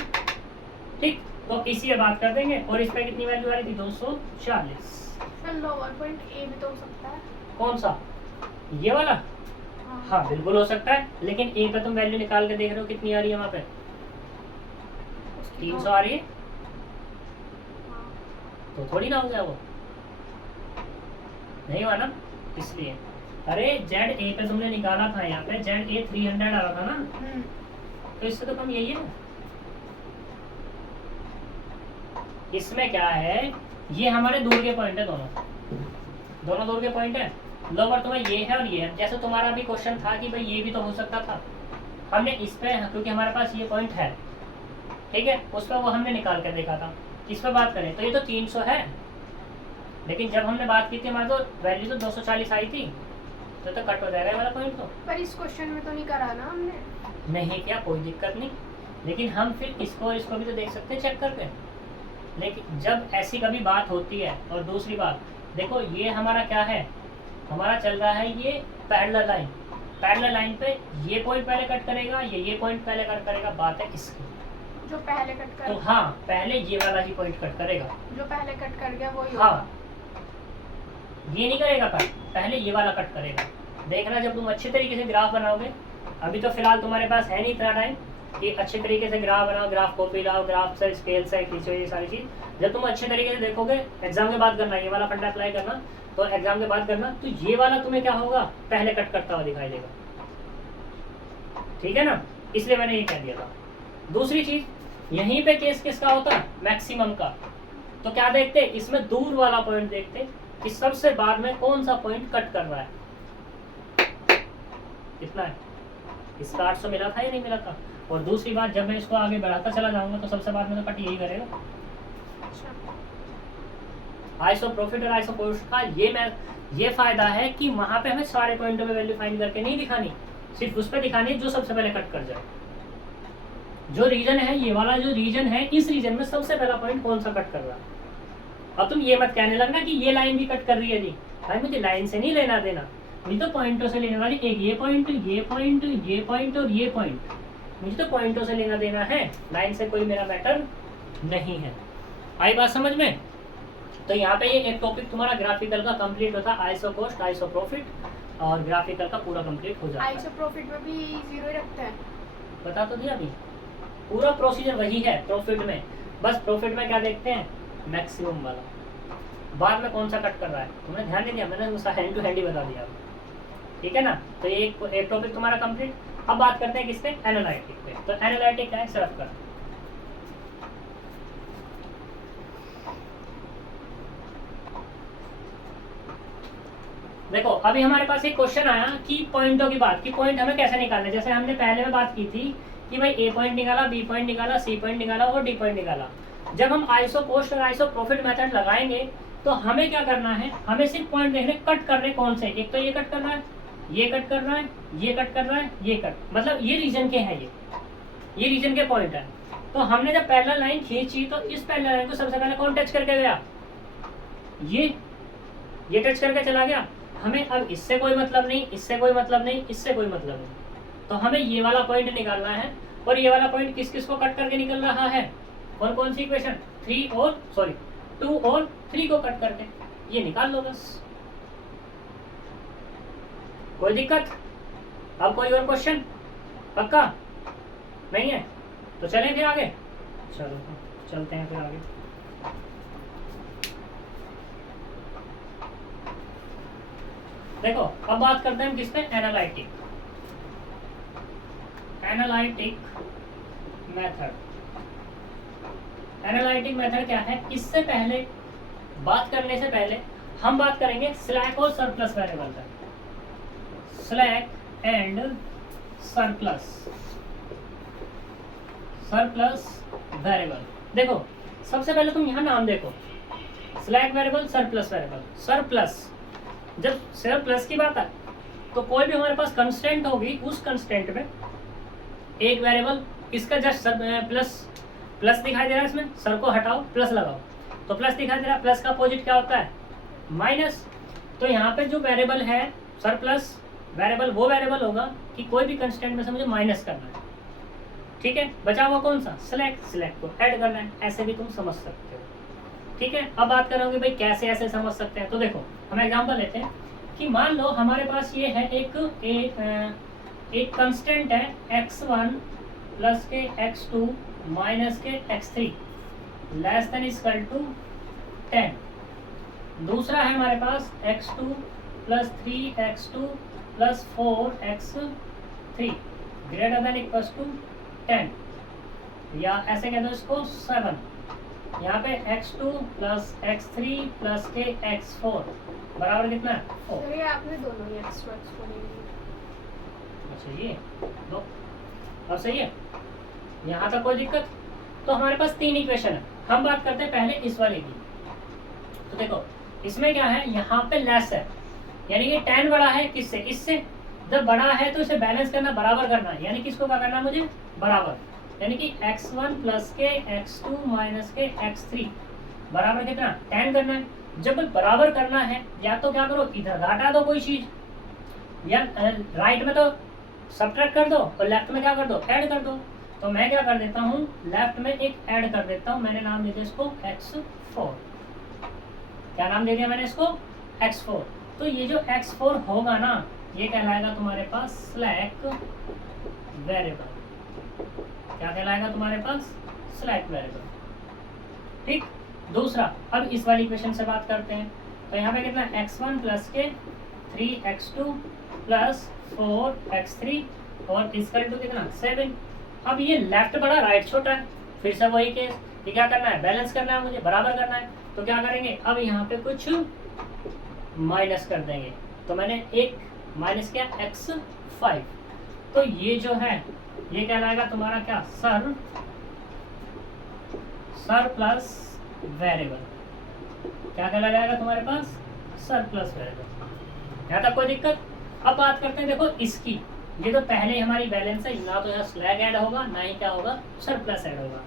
ठीक। तो इसी पे बात कर देंगे, और इस पे कितनी वैल्यू आ रही थी 240। लोअर पॉइंट ए भी तो हो सकता है, कौन सा, ये वाला, हाँ बिल्कुल हो सकता है, लेकिन ए पे तुम वैल्यू निकाल के देख रहे हो कितनी आ रही है, वहां पे 300 आ रही है, तो थोड़ी ना हो गया वो, नहीं हुआ ना, इसलिए। अरे जेड ए पे तुमने निकाला था, यहाँ पे जेड ए 300 आ रहा था ना, तो इससे तो कम यही है। इसमें क्या है, ये हमारे दूर के पॉइंट है, दोनों दूर के पॉइंट है। लोअर तुम्हारा ये है और ये है, जैसे तुम्हारा भी क्वेश्चन था कि भाई ये भी तो हो सकता था, हमने इस पे, क्योंकि हमारे पास ये पॉइंट है, ठीक है, उस पर वो हमने निकाल कर देखा था। इस पर बात करें तो ये तो 300 है, लेकिन जब हमने बात की थी हमारे तो वैल्यू तो 240 आई थी, तो कट हो जाएगा ये वाला पॉइंट। तो पर इस क्वेश्चन में तो नहीं करा ना हमने, नहीं किया, कोई दिक्कत नहीं, लेकिन हम फिर इसको और इसको भी तो देख सकते हैं चेक करके। लेकिन जब ऐसी कभी बात होती है, और दूसरी बात देखो, ये हमारा क्या है, हमारा चल रहा है ये पैरेलल लाइन, पैरेलल लाइन पे ये पॉइंट पहले कट करेगा, ये पॉइंट पहले कट करेगा, बात है इसकी, जो पहले कट कर, तो हाँ पहले ये वाला ही पॉइंट कट करेगा, जो पहले कट कर गया वही, हाँ ये नहीं करेगा कट, पहले ये वाला कट करेगा। देखना जब तुम अच्छे तरीके से ग्राफ बनाओगे, अभी तो फिलहाल तुम्हारे पास है नहीं इतना टाइम कि अच्छे तरीके से ग्राफ बनाओ, ग्राफ कॉपी लाओ, ग्राफ से स्केल से खींचो, ये सारी चीज जब तुम अच्छे तरीके से देखोगे, एग्जाम के बाद करना, ये वाला फंडा अप्लाई करना, तो एग्जाम के बाद करना, तो ये वाला तुम्हें क्या होगा, पहले कट करता हुआ दिखाई देगा, ठीक है ना, इसलिए मैंने ये कह दिया था। दूसरी चीज, यहीं पे केस किसका होता है, मैक्सिमम का, तो क्या देखते, इसमें दूर वाला पॉइंट देखते कि सबसे बाद में कौन सा पॉइंट कट कर रहा है, कितना है, इसका 800 मिला था या नहीं मिला था। और दूसरी बात, जब मैं इसको आगे बढ़ाता चला जाऊंगा तो सबसे बाद में तो कट यही करेगा। आइसो प्रॉफिट और आइसो कॉस्ट का ये फायदा है कि वहां पे हमें सारे पॉइंटों में वैल्यू फाइंड करके नहीं दिखानी, सिर्फ उस पर दिखानी है जो सबसे पहले कट कर जाए। जो रीजन है, ये वाला जो रीजन है, इस रीजन में सबसे पहला पॉइंट कौन सा कट कर रहा है, अब तुम ये मत कहने लगना कि ये लाइन भी कट कर रही है जी। भाई मुझे लाइन से नहीं लेना देना, मुझे तो पॉइंटों से लेने वाली, एक ये पॉइंट, ये पॉइंट, ये पॉइंट और ये पॉइंट, मुझे तो पॉइंटों से लेना देना है, लाइन से कोई मेरा मैटर नहीं है। आई बात समझ में? तो यहाँ पे ये एक टॉपिक तुम्हारा ग्राफिकल का कंप्लीट होता है, आइसो कॉस्ट, आइसो प्रॉफिट, और ग्राफिकल का पूरा कंप्लीट हो जाता है। आइसो प्रॉफिट में भी जीरो ही रखते हैं। बता तो दिया अभी, पूरा प्रोसीजर वही है प्रॉफिट में, बस प्रॉफिट में क्या देखते हैं, मैक्सिमम वाला, बाद में कौन सा कट कर रहा है तुमने ध्यान नहीं दिया, मैंने उसका हैंड टू हैंड ही बता दिया, ठीक है ना। तो ये एक टॉपिक तुम्हारा कंप्लीट। अब बात करते हैं किस पे, एनालिटिक पे। तो एनालिटिक क्या है, सिर्फ कर देखो, अभी हमारे पास एक क्वेश्चन आया कि पॉइंटों की बात, कि पॉइंट हमें कैसे निकालने, जैसे हमने पहले में बात की थी कि भाई ए पॉइंट निकाला, बी पॉइंट निकाला, सी पॉइंट निकाला और डी पॉइंट निकाला। जब हम आइसो कॉस्ट और आइसो प्रॉफिट मेथड लगाएंगे तो हमें क्या करना है, हमें सिर्फ पॉइंट देखने कट करने कौन से, एक तो ये कट कर रहा है, ये कट कर रहा है, ये कट कर रहा है, ये कट, मतलब ये रीजन के हैं, ये रीजन के पॉइंट है। तो हमने जब पहला लाइन खींची तो इस पहला लाइन को सबसे पहले कौन टच करके गया, ये टच करके चला गया। हमें अब इससे कोई मतलब नहीं, इससे कोई मतलब नहीं, इससे कोई मतलब नहीं, तो हमें ये वाला पॉइंट निकालना है। और ये वाला पॉइंट किस किस को कट करके निकल रहा है, और कौन सी इक्वेशन, 2 और 3 को कट करके, ये निकाल लो बस, कोई दिक्कत। अब कोई और क्वेश्चन पक्का नहीं है तो चलें फिर आगे, चलो चलते हैं फिर आगे। देखो अब बात करते हैं हम किस पे, एनालिटिक मेथड। एनालिटिक मेथड क्या है, इससे पहले बात करने से पहले हम बात करेंगे स्लैक और सरप्लस वेरिएबल का। Slack and surplus variable. देखो सबसे पहले तुम यहाँ नाम देखो, slack variable, surplus variable. Surplus, जब सरप्लस की बात है तो कोई भी हमारे पास कंस्टेंट होगी, उस कंस्टेंट में एक वेरिएबल, इसका जस्ट प्लस दिखाई दे रहा है, इसमें सर को हटाओ, प्लस लगाओ, तो प्लस दिखाई दे रहा है, प्लस का अपोजिट क्या होता है, माइनस। तो यहाँ पे जो वेरिएबल है सरप्लस वेरिएबल, वो वेरिएबल होगा कि कोई भी कंस्टेंट में से मुझे माइनस करना है, ठीक है। बचा हुआ कौन सा, सिलेक्ट को ऐड करना है, ऐसे भी तुम समझ सकते हो, ठीक है। अब बात करोगे भाई कैसे ऐसे समझ सकते हैं, तो देखो हम एग्जांपल लेते हैं कि मान लो हमारे पास ये है एक कंस्टेंट है x1 प्लस के x2 माइनस के x3 less than equal to 10। दूसरा है हमारे पास x2 plus 3x2 plus 4x3 greater than equal to 10, या ऐसे कह दो इसको 7। यहाँ पे x2 प्लस x3 प्लस के x4 बराबर कितना है, 4। तो ये आपने दोनों ही एक्स्ट्रा ले लिए। अच्छा ये दो, अब सही है, यहाँ तक कोई दिक्कत। तो हमारे पास 3 इक्वेशन है, हम बात करते हैं पहले इस वाले की। तो देखो इसमें क्या है, यहाँ पे लेस है, यानी कि 10 बड़ा है किससे, इससे। जब बड़ा है तो इसे बैलेंस करना, बराबर करना है, यानी कि इसको क्या करना है मुझे, बराबर, यानी कि x1 प्लस के x2 माइनस के x3 बराबर कितना, 10 करना है। जब बराबर करना है, या तो क्या करो, इधर घटा दो कोई चीज, या राइट में तो सब्ट्रैक्ट कर दो और लेफ्ट में क्या कर दो, ऐड कर दो। तो मैं क्या कर देता हूँ, लेफ्ट में एक ऐड कर देता हूँ, मैंने नाम दे दिया इसको x4। क्या नाम दे दिया मैंने इसको, x4। तो ये जो x4 होगा ना, ये कहलाएगा तुम्हारे पास स्लैक वेरिएबल। क्या कहलाएगा तुम्हारे पास, स्लैक वेरिएबल, ठीक। दूसरा, अब इस वाली इक्वेशन से बात करते हैं। तो यहाँ पे कितना, x1 प्लस के 3x2 प्लस 4x3 और इसका टू कितना, 7। अब ये लेफ्ट बड़ा, राइट छोटा है, फिर से वही केस, ये क्या करना है, बैलेंस करना है मुझे, बराबर करना है। तो क्या करेंगे, अब यहाँ पे कुछ माइनस कर देंगे। तो मैंने एक माइनस किया x5, तो ये जो है ये कहलाएगा तुम्हारा क्या, सर प्लस वेरिएबल। क्या कहला जाएगा तुम्हारे पास, सर प्लस वेरिएबल। यहाँ तक कोई दिक्कत। अब बात करते हैं देखो इसकी, ये तो पहले हमारी बैलेंस है, ना तो यहाँ स्लैग ऐड होगा, ना ही क्या होगा, सर प्लस ऐड होगा।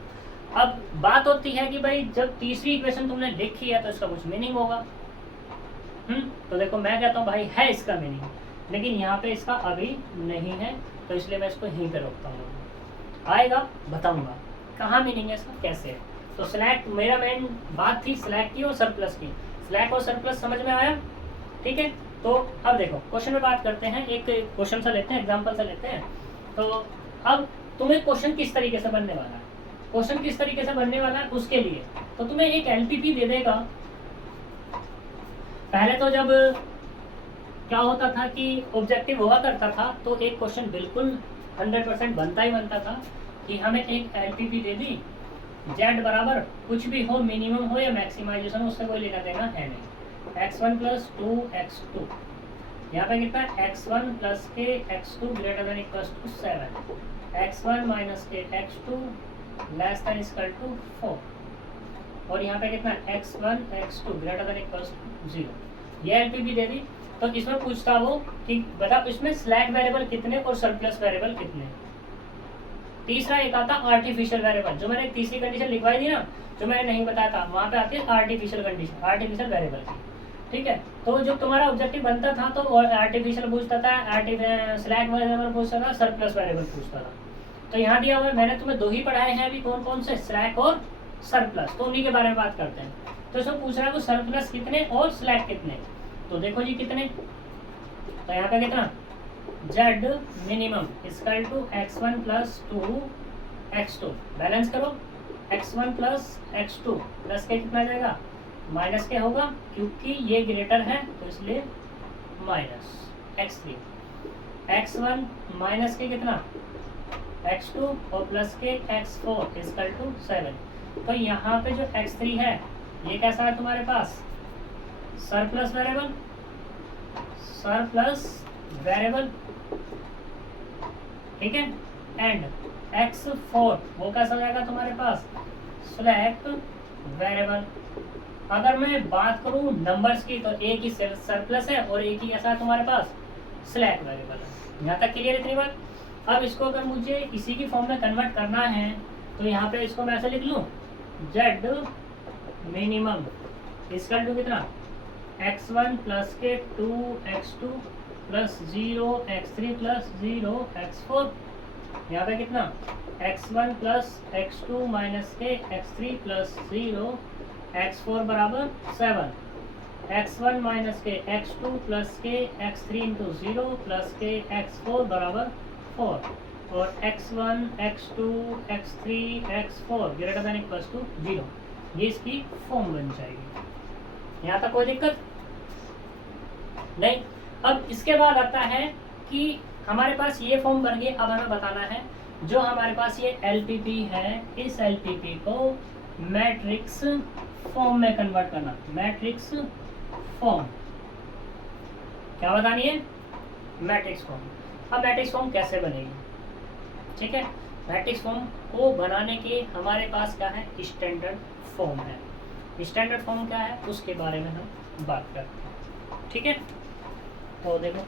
अब बात होती है कि भाई जब तीसरी इक्वेशन तुमने लिखी है तो इसका कुछ मीनिंग होगा। तो देखो मैं कहता हूँ भाई है इसका मीनिंग, लेकिन यहाँ पे इसका अभी नहीं है, तो इसलिए मैं इसको यहीं पे रोकता हूँ। आएगा बताऊंगा कहाँ मीनिंग है इसका, कैसे है। तो स्लैक, मेरा मेन बात थी स्लैक की और सरप्लस की। स्लैक और सरप्लस समझ में आया, ठीक है। तो अब देखो क्वेश्चन में बात करते हैं, एक क्वेश्चन सा लेते हैं, एग्जाम्पल सा लेते हैं। तो अब तुम्हें क्वेश्चन किस तरीके से बनने वाला है, क्वेश्चन किस तरीके से बनने वाला है उसके लिए तो तुम्हें एक एलपीपी दे देगा। पहले तो जब क्या होता था कि ऑब्जेक्टिव हुआ करता था तो एक क्वेश्चन बिल्कुल 100% बनता ही बनता था कि हमें एक एलपीपी दे दी, जेड बराबर कुछ भी हो, मिनिमम हो या मैक्सिमाइजेशन हो, उससे कोई लेना देना है नहीं। x1 प्लस 2x2, यहाँ पे कितना है x1 प्लस के x2 greater than equal to 7, x1 minus के x2 less than equal to 4, और यहाँ पे कितना x1 x2 greater than equal to 0। ये एलपीपी दे दी। तो इसमें पूछता वो कि बता इसमें स्लैक वेरिएबल कितने और सरप्लस वेरिएबल कितने। तीसरा एक आता आर्टिफिशियल वेरिएबल, जो मैंने तीसरी कंडीशन लिखवाई थी ना, जो मैंने नहीं बताया था, वहाँ पे आती है आर्टिफिशियल कंडीशन, आर्टिफिशियल वेरिएबल की, ठीक है। तो जो तुम्हारा ऑब्जेक्टिव बनता था तो आर्टिफिशियल पूछता था, स्लैक वेरिएबल पूछता था, सरप्लस वेरिएबल पूछता था। तो यहाँ दिया हुआ है, मैंने तुम्हें दो ही पढ़ाए हैं अभी, कौन कौन से, स्लैक और सरप्लस, तो उन्हीं के बारे में बात करते हैं। तो इसमें पूछ रहा है वो सरप्लस कितने और स्लैक कितने। तो देखो जी कितने, तो यहाँ पे कितना z minimum equal to x1 plus 2x2, balance करो, x1 प्लस x2 प्लस के कितना जाएगा, माइनस के होगा, क्योंकि ये ग्रेटर है तो इसलिए माइनस x3, x1 माइनस के कितना x2 और प्लस के x4 इक्वल टू 7। तो यहाँ पे जो x3 है ये कैसा है तुम्हारे पास, सरप्लस वेरिएबल, सरप्लस वेरिएबल, ठीक है। एंड x4 वो कैसा हो जाएगा तुम्हारे पास, स्लैक वेरिएबल। अगर मैं बात करूं नंबर्स की तो एक ही सरप्लस है और एक ही ऐसा है तुम्हारे पास स्लैक वेरिएबल है। यहाँ तक क्लियर इतनी बात। अब इसको अगर मुझे इसी की फॉर्म में कन्वर्ट करना है तो यहाँ पे इसको मैं ऐसे लिख लूँ, जेड मिनिमम इसका टू कितना x1 प्लस के 2x2 plus 0 x3 plus 0 x4, यहाँ पे कितना x1 प्लस x2 माइनस के x3 प्लस 0 x4 बराबर 7, x1 माइनस के x2 प्लस के x3 इंटू 0 प्लस के x4 बराबर 4, और x1 x2 x3 x4 greater than equal to 0। ये इसकी फॉर्म बन जाएगी। यहाँ तक कोई दिक्कत नहीं। अब इसके बाद आता है कि हमारे पास ये फॉर्म बन गई। अब हमें बताना है जो हमारे पास ये एलपीपी है, इस एलपीपी को मैट्रिक्स फॉर्म में कन्वर्ट करना। मैट्रिक्स फॉर्म क्या बतानी है, मैट्रिक्स फॉर्म। अब मैट्रिक्स फॉर्म कैसे बनेगी, ठीक है। मैट्रिक्स फॉर्म को बनाने के हमारे पास क्या है, स्टैंडर्ड फॉर्म है। स्टैंडर्ड फॉर्म क्या है उसके बारे में हम बात करते हैं, ठीक है। तो देखो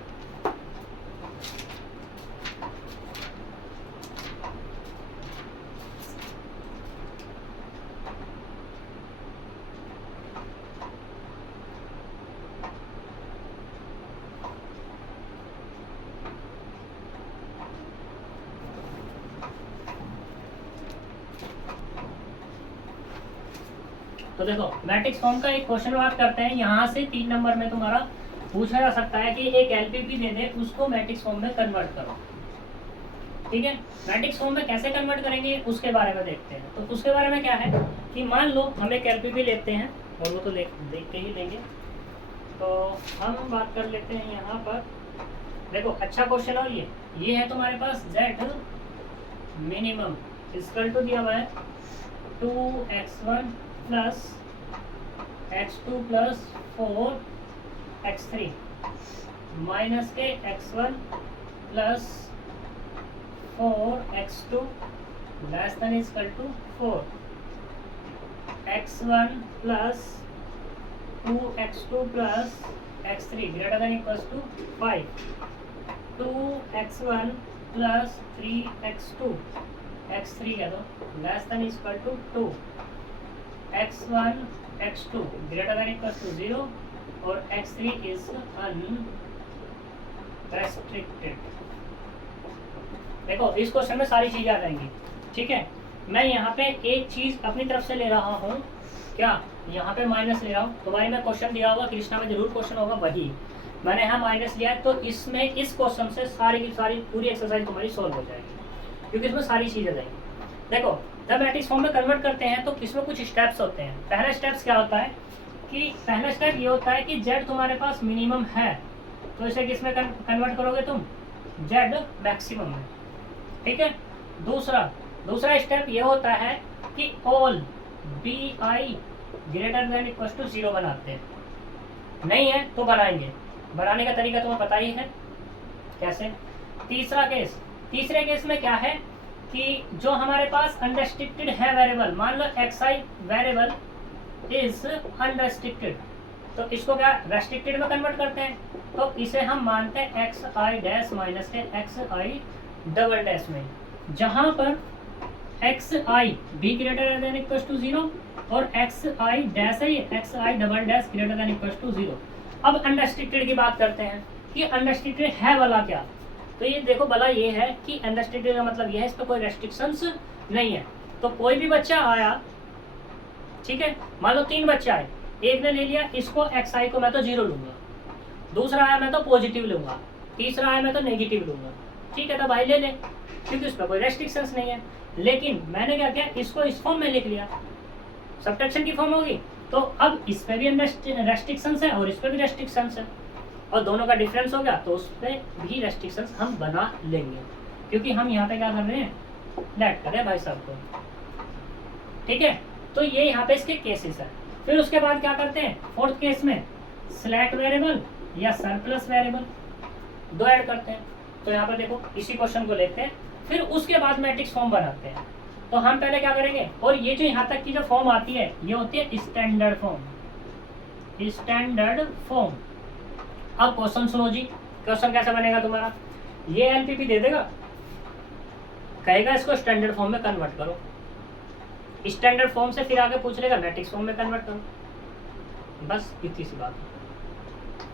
तो देखो मैट्रिक्स फॉर्म का एक क्वेश्चन बात करते हैं। यहाँ से 3 नंबर में तुम्हारा पूछा जा सकता है कि एक एलपीपी दे दे, उसको मैट्रिक्स फॉर्म में कन्वर्ट करो, ठीक है। मैट्रिक्स फॉर्म में कैसे कन्वर्ट करेंगे उसके बारे में देखते हैं। तो उसके बारे में क्या है कि मान लो हम एक एलपीपी लेते हैं, और वो तो देख के ही लेंगे। तो हम बात कर लेते हैं यहाँ पर, देखो अच्छा क्वेश्चन। और ये है तुम्हारे पास जेड मिनिमम इक्वल टू दिया हुआ है 2x1 plus x2 plus 4x3 minus के x1 plus 4x2 less than equal to 4, x1 plus 2x2 plus x3 greater than equal to 5, 2x1 plus 3x2 x3 कह दो less than equal to 2, x1 x2 greater than equal to 0 और x3 इज अनरेस्ट्रिक्टेड। देखो इस क्वेश्चन में सारी चीजें आ जाएंगी, ठीक है। मैं यहाँ पे एक चीज अपनी तरफ से ले रहा हूँ, क्या यहाँ पे माइनस ले रहा हूँ। तुम्हारे में क्वेश्चन दिया होगा, कृष्णा में जरूर क्वेश्चन होगा, वही मैंने यहाँ माइनस लिया है। तो इसमें इस क्वेश्चन से सारी की सारी पूरी एक्सरसाइज तुम्हारी सॉल्व हो जाएगी, क्योंकि इसमें सारी चीजें जाएंगी। देखो जब मैट्रिक्स फॉर्म में कन्वर्ट करते हैं तो इसमें कुछ स्टेप्स होते हैं। पहला स्टेप्स क्या होता है कि पहला स्टेप ये होता है कि z तुम्हारे पास मिनिमम है, तो इसे किस में कन्वर्ट करोगे तुम, z मैक्सिमम में, ठीक है। दूसरा स्टेप ये होता है कि all bi greater than equal to 0 बनाते हैं। नहीं है तो बनाएंगे, बनाने का तरीका तुम्हें पता ही है कैसे। तीसरे केस में क्या है कि जो हमारे पास अनरेस्ट्रिक्टेड है वेरिएबल, मान लो xi वेरिएबल इज अनरेस्ट्रिक्टेड, तो इसको क्या रेस्ट्रिक्टेड में कन्वर्ट करते हैं। तो इसे हम मानते हैं xi डैश माइनस के xi डबल डैश में, जहां पर xi भी ग्रेटर देन इक्वल टू 0 और xi डैश है, xi double dash greater than equal to 0। अब अनरेस्ट्रिक्टेड की बात करते हैं कि अनरेस्ट्रिक्टेड है वाला क्या। तो ये देखो भला ये है कि अनरेस्ट्रिक्टेड का मतलब ये है इस पर कोई रेस्ट्रिक्शंस नहीं है। तो कोई भी बच्चा आया, ठीक है, मान लो 3 बच्चे आए, एक ने ले लिया इसको xi को मैं तो 0 लूंगा, दूसरा आया मैं तो पॉजिटिव लूंगा, तीसरा आया मैं तो नेगेटिव लूंगा, ठीक है। तो भाई ले ले, क्योंकि उस पर कोई रेस्ट्रिक्शंस नहीं है। लेकिन मैंने क्या किया, इसको इस फॉर्म में लिख लिया, सब्ट्रैक्शन की फॉर्म होगी, तो अब इस पे भी रेस्ट्रिक्शंस है और इस पे भी रेस्ट्रिक्शंस है, और दोनों का डिफरेंस हो गया तो उस पर भी रेस्ट्रिक्शंस हम बना लेंगे, क्योंकि हम यहाँ पे क्या कर रहे हैं, लेट कर रहे हैं भाई साहब को, ठीक है। तो ये यहाँ पे इसके केसेस है। फिर उसके बाद क्या करते हैं, फोर्थ केस में स्लैक वेरिएबल या सरप्लस वेरिएबल दो ऐड करते हैं। तो यहाँ पर देखो इसी क्वेश्चन को लेते हैं, फिर उसके बाद मैट्रिक्स फॉर्म बनाते हैं। तो हम पहले क्या करेंगे, और ये जो यहाँ तक की जो फॉर्म आती है ये होती है स्टैंडर्ड फॉर्म। अब क्वेश्चन सुनो जी, क्वेश्चन कैसे बनेगा तुम्हारा, ये एलपीपी दे देगा, कहेगा इसको स्टैंडर्ड फॉर्म में कन्वर्ट करो, स्टैंडर्ड फॉर्म से फिर आगे पूछ लेगा मैट्रिक्स फॉर्म में कन्वर्ट करो, बस इतनी सी बात है,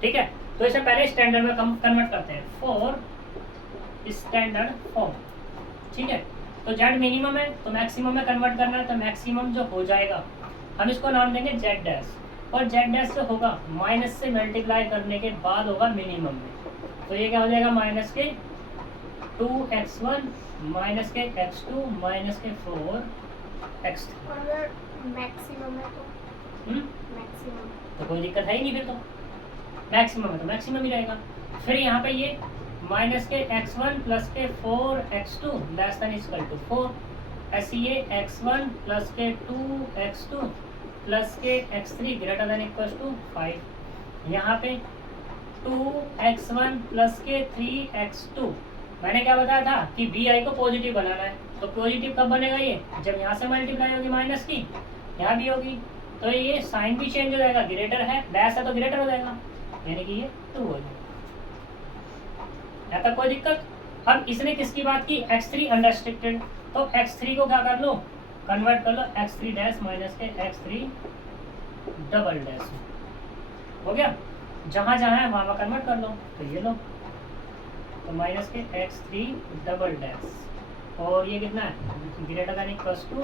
ठीक है। तो इसे पहले स्टैंडर्ड में कन्वर्ट करते हैं, फॉर स्टैंडर्ड फॉर्म, ठीक है। तो जेड मिनिमम है तो मैक्सिमम में कन्वर्ट करना है, तो मैक्सिमम जो हो जाएगा हम इसको नाम देंगे जेड डैश, और जेड डैश जो होगा माइनस से मल्टीप्लाई करने के बाद होगा मिनिमम में। तो ये क्या हो जाएगा, माइनस के 2x1 माइनस के x2 माइनस के 4x3। और अगर मैक्सिमम है तो मैक्सिमम तो कोई दिक्कत है ही नहीं, फिर तो मैक्सिमम है तो मैक्सिमम ही रहेगा। फिर यहाँ पे ये माइनस के x1 प्लस के 4x2 less than equal to 4, ऐसे ये x1 प्लस के 2x2 प्लस के x3 greater than equal to 5, यहाँ पे 2x1 प्लस के 3x2। मैंने क्या बताया था कि bi को पॉजिटिव बनाना है, तो पॉजिटिव कब बनेगा ये, जब यहाँ से मल्टीप्लाई होगी माइनस की, यहाँ भी होगी, तो ये साइन भी चेंज हो जाएगा, ग्रेटर है डैश है तो ग्रेटर हो जाएगा, यानी कि ये 2 हो जाएगा। यहाँ तक कोई दिक्कत। अब इसने किसकी बात की, x3 अनरेस्ट्रिक्टेड, तो x3 को क्या कर लो, कन्वर्ट कर लो x3 डैश माइनस के x3 डबल डैश, हो गया। जहाँ जहाँ है वहाँ कन्वर्ट कर लो, तो ये लो, तो माइनस के x3 डबल डैश, और ये कितना है, ग्रेटर देन इक्वल टू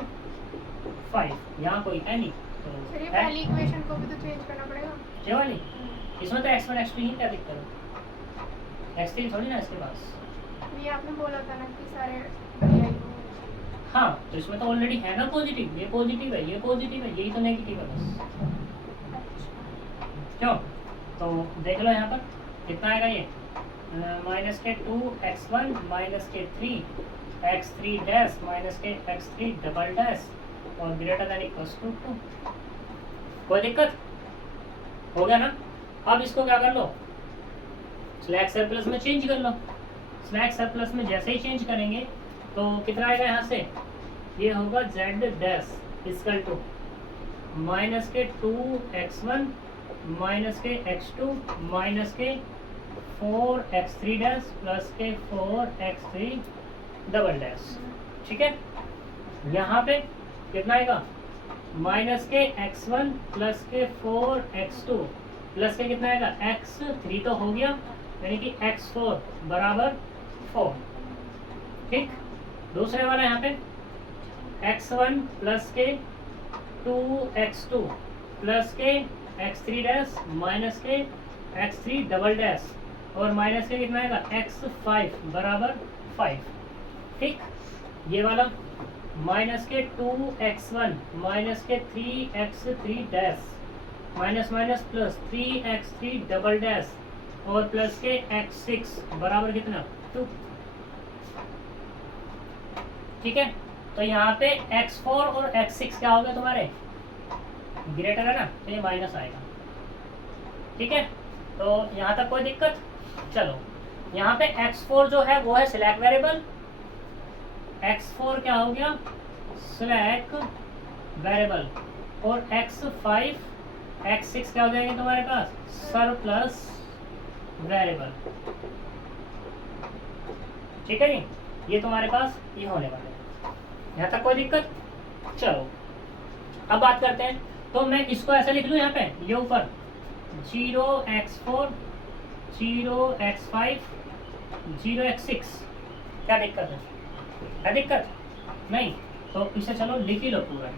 5, यहाँ कोई है नहीं, तो फिर ये पहली इक्वेशन को भी तो चेंज करना पड़ेगा, ये वाली, इसमें तो x1 x2 ही, क्या दिक्कत है, x3 थोड़ी ना इसके पास। ये आपने बोला था ना कि सारे bi को, हाँ तो इसमें तो ऑलरेडी है ना पॉजिटिव, ये पॉजिटिव है, ये पॉजिटिव है, यही तो नेगेटिव है बस, क्यों। तो देख लो यहाँ पर कितना आएगा, ये माइनस के 2x1 माइनस के 3x3 डैश माइनस के x3 डबल डैश और ग्रेटर देन इक्वल टू 2। कोई दिक्कत हो गया ना। अब इसको क्या कर लो, स्लैक सरप्लस में चेंज कर लो। स्लैक सरप्लस में जैसे ही चेंज करेंगे तो कितना आएगा, यहाँ से ये होगा z dash equal to minus के 2x1 माइनस के x2 माइनस के 4x3 डैश प्लस के 4x3 डबल डैश, ठीक है। यहाँ पे कितना आएगा, माइनस के x1 प्लस के 4x2 प्लस के कितना आएगा x3 तो हो गया, यानी कि x4 बराबर 4। ठीक, दूसरे वाला यहाँ पे x1 प्लस के 2x2 प्लस के x3 डैश माइनस के x3 डबल डैश और माइनस के कितना आएगा x5 बराबर 5। ठीक, ये वाला माइनस के 2x1 माइनस के 3x3 dash minus minus plus 3x3 double dash और प्लस के x6 बराबर कितना 2। ठीक है, तो यहाँ पे x4 और x6 क्या हो गए तुम्हारे, ग्रेटर है ना, तो ये माइनस आएगा। ठीक है, तो यहाँ तक कोई दिक्कत। चलो यहाँ पे x4 जो है वो है सिलेक्ट वेरिएबल, x4 क्या हो गया सिलेक्ट वेरिएबल और x5 x6 क्या हो जाएंगे तुम्हारे पास सरप्लस वेरिएबल। ठीक है नहीं, ये तुम्हारे पास ये होने वाला है, यहाँ तक कोई दिक्कत। चलो अब बात करते हैं, तो मैं इसको ऐसा लिख लूँ यहाँ पे, ये ऊपर 0x4 0x5 0x6, क्या दिक्कत है, क्या दिक्कत नहीं, तो इसे चलो लिख ही लो पूरा।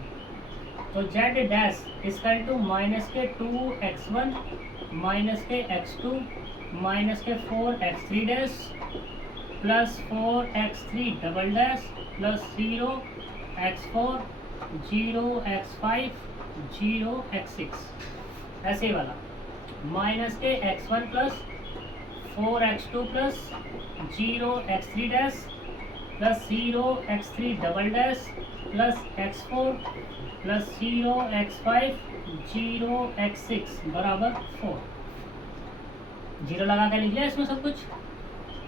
तो z dash equal to minus के 2x1 माइनस के x2 माइनस के 4x3 dash plus 4x3 double dash plus 0x4 0x5 0x6, ऐसे ही वाला माइनस के x1 plus 4x2 plus 0x3 dash plus 0x3 double dash plus x4 plus 0x5 0x6 बराबर 4। जीरो लगा के लिख लिया इसमें सब कुछ।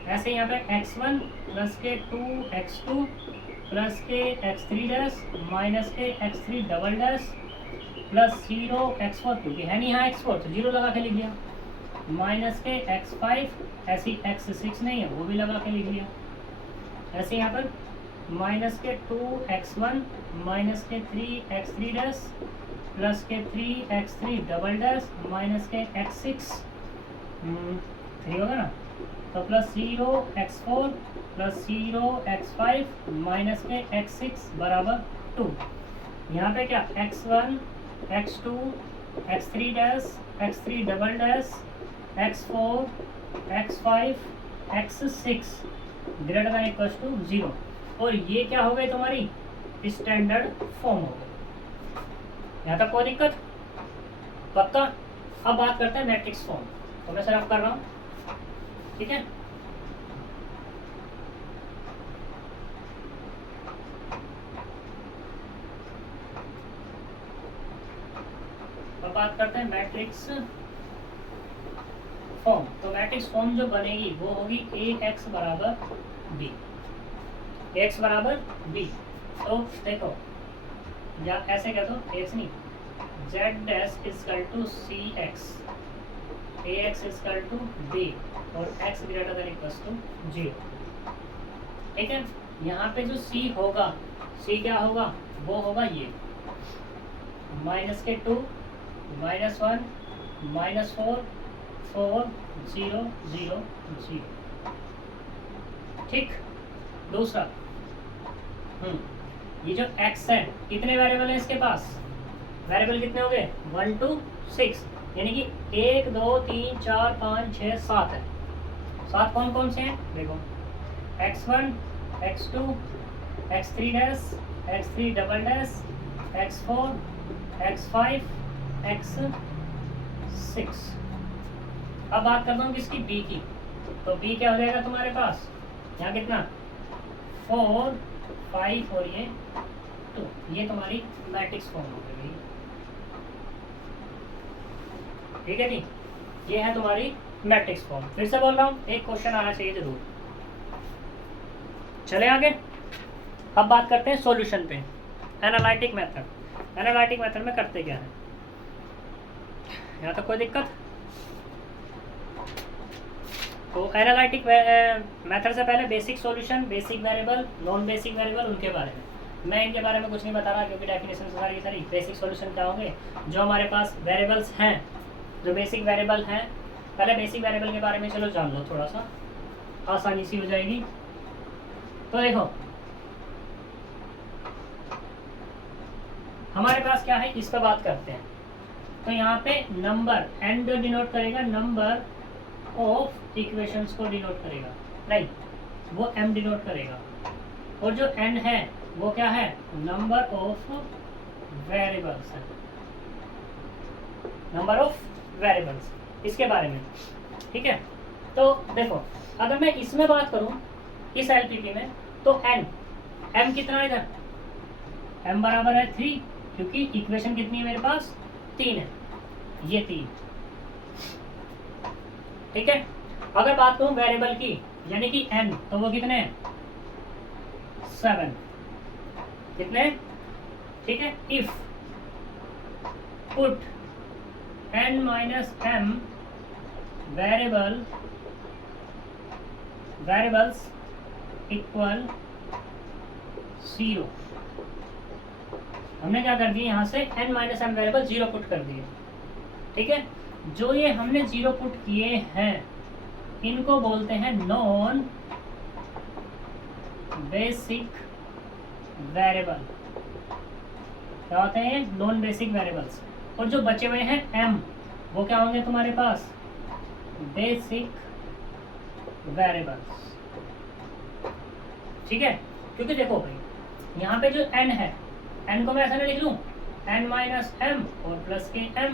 ऐसे यहाँ पे x1 प्लस के 2x2 प्लस के x3 डैश माइनस के x3 double dash plus 0x4, क्योंकि है नहीं यहाँ x4 तो जीरो लगा के लिख दिया, माइनस के x5, ऐसी x6 नहीं है वो भी लगा के लिख दिया। ऐसे यहाँ पर माइनस के 2x1 माइनस के 3x3 डैश प्लस के 3x3 डबल डैश माइनस के x6 3 होगा ना, तो plus 0x4 plus 0x5 minus के x6 बराबर 2। यहाँ पे क्या x1 x2 x3 dash x3 double dash x4 x5 x6 greater than equal to 0, और ये क्या हो गई तुम्हारी स्टैंडर्ड फॉर्म हो गई। यहाँ तक कोई दिक्कत पक्का। अब बात करते हैं मैट्रिक्स फॉर्म, तो मैं सिर्फ कर रहा हूँ। ठीक है, अब बात करते हैं मैट्रिक्स फॉर्म। तो मैट्रिक्स फॉर्म जो बनेगी वो होगी Ax बराबर b, Ax बराबर b। तो देखो या ऐसे कह दो Ax नहीं, z dash equal to Cx, Ax equal to b और x greater than equal to 0। ठीक है, यहाँ पे जो C होगा, C क्या होगा, वो होगा ये माइनस के 2 माइनस 1 माइनस 4 4 0 0 0। ठीक, दूसरा ये जो x है, कितने वेरिएबल है इसके पास, वेरिएबल कितने हो गए 1 2 6, यानी कि 1 2 3 4 5 6 7 है। 7 कौन कौन से हैं देखो, x1 x2 x3 dash x3 double dash x4 x5 x6। अब बात करता हूँ किसकी, b की। तो b क्या हो जाएगा तुम्हारे पास, यहाँ कितना 4 5 और ये 2, ये तुम्हारी मैट्रिक्स फॉर्म हो गई। ठीक है जी, ये है तुम्हारी मैट्रिक्स फॉर्म। फिर से बोल रहा हूँ, एक क्वेश्चन आना चाहिए जरूर। चले आगे, अब बात करते हैं सॉल्यूशन पे। एनालिटिक मेथड, एनालिटिक मेथड में करते क्या है, यहाँ तक कोई दिक्कत। तो एनालिटिक मेथड से पहले basic solution, basic variable, non basic variable, उनके बारे में। मैं इनके बारे में कुछ नहीं बता रहा क्योंकि डेफिनेशन सारी सारी बेसिक सॉल्यूशन क्या होंगे, जो हमारे पास वेरिएबल्स हैं, जो बेसिक वेरिएबल हैं। पहले बेसिक वेरिएबल के बारे में चलो जान लो, थोड़ा सा आसानी सी हो जाएगी। तो देखो हमारे पास क्या है, इस पर बात करते हैं। तो यहाँ पे नंबर एन डिनोट करेगा, नंबर ऑफ इक्वेशंस को डिनोट करेगा, नहीं वो एम डिनोट करेगा। और जो एन है वो क्या है, नंबर ऑफ वेरिएबल्स है, नंबर ऑफ वेरिएबल्स, इसके बारे में। ठीक है, तो देखो अगर मैं इसमें बात करूं इस एलपीपी में, तो एन एम कितना है इधर, एम बराबर है 3, क्योंकि इक्वेशन कितनी है मेरे पास, 3 है, ये 3। ठीक है, अगर बात करूं वेरिएबल की यानी कि एन, तो वो कितने हैं, 7, कितने, ठीक है। If put n minus m variables equal 0, हमने क्या कर दिया, यहाँ से n minus m variable 0 put कर दिए। ठीक है, जो ये हमने 0 पुट किए हैं इनको बोलते हैं नॉन बेसिक वेरिएबल। क्या होते हैं, नॉन बेसिक वेरिएबल्स। और जो बचे हुए हैं m, वो क्या होंगे तुम्हारे पास, बेसिक वेरिएबल्स। ठीक है, क्योंकि देखो भाई यहाँ पे जो n है, n को मैं ऐसा नहीं लिख लूं, n माइनस m और प्लस के m,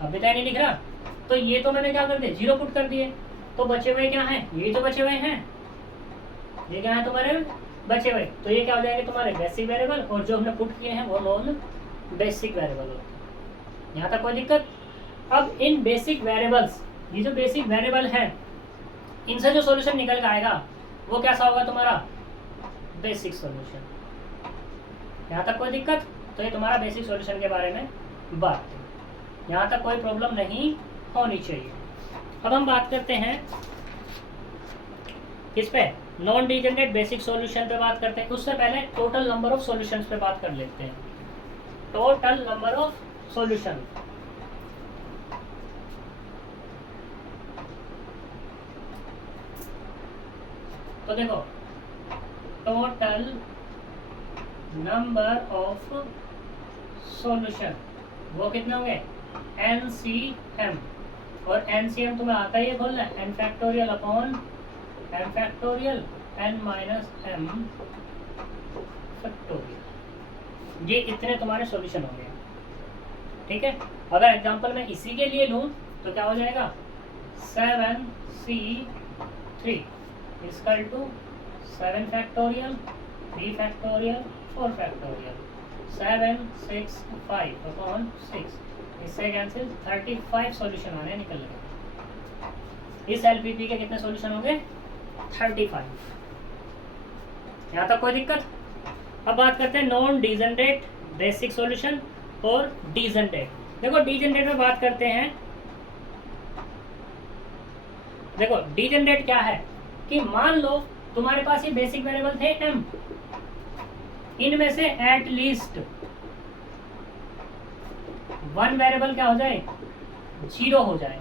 अभी तक नहीं लिख रहा, तो ये तो मैंने क्या कर दिया, 0 पुट कर दिए। तो बचे हुए क्या हैं, ये तो बचे हुए हैं, ये क्या है तुम्हारे बचे हुए, तो ये क्या हो जाएंगे तुम्हारे बेसिक वेरिएबल, और जो हमने पुट किए हैं वो नॉन बेसिक वेरिएबल होते हैं। यहाँ तक कोई दिक्कत। अब इन बेसिक वेरिएबल्स, ये जो बेसिक वेरिएबल है, इनसे जो सॉल्यूशन निकल कर आएगा वो कैसा होगा तुम्हारा, बेसिक सॉल्यूशन। यहाँ तक कोई दिक्कत, तो ये तुम्हारा बेसिक सॉल्यूशन के बारे में बात है, यहाँ तक कोई प्रॉब्लम नहीं होनी चाहिए। अब हम बात करते हैं किस पे, नॉन डिजेनरेट बेसिक सॉल्यूशन पे बात करते हैं। उससे पहले टोटल नंबर ऑफ सॉल्यूशंस पे बात कर लेते हैं, टोटल नंबर ऑफ सॉल्यूशन। तो देखो टोटल नंबर ऑफ सॉल्यूशन वो कितने होंगे, NCM, और NCM तुम्हें आता ही है खोलना, n factorial upon n factorial n minus m factorial. ये इतने तुम्हारे सॉल्यूशन हो गए। ठीक है, अगर एग्जांपल मैं इसी के लिए लूं तो क्या हो जाएगा, 7C3 equal to 7 factorial 3 factorial 4 factorial 7 6 5 upon 6, इससे कैंसिल 35 सॉल्यूशन आने निकल लगे। इस एलपीपी के कितने सॉल्यूशन होंगे, 35। यहाँ तक कोई दिक्कत। अब बात करते हैं नॉन डिजेनरेट बेसिक सॉल्यूशन और डिजेनरेट। देखो डिजेनरेट में बात करते हैं, देखो डिजेनरेट क्या है कि मान लो तुम्हारे पास ये बेसिक वेरिएबल थे m, इनमें से एट लीस्ट 1 वेरिएबल क्या हो जाए, 0 हो जाए।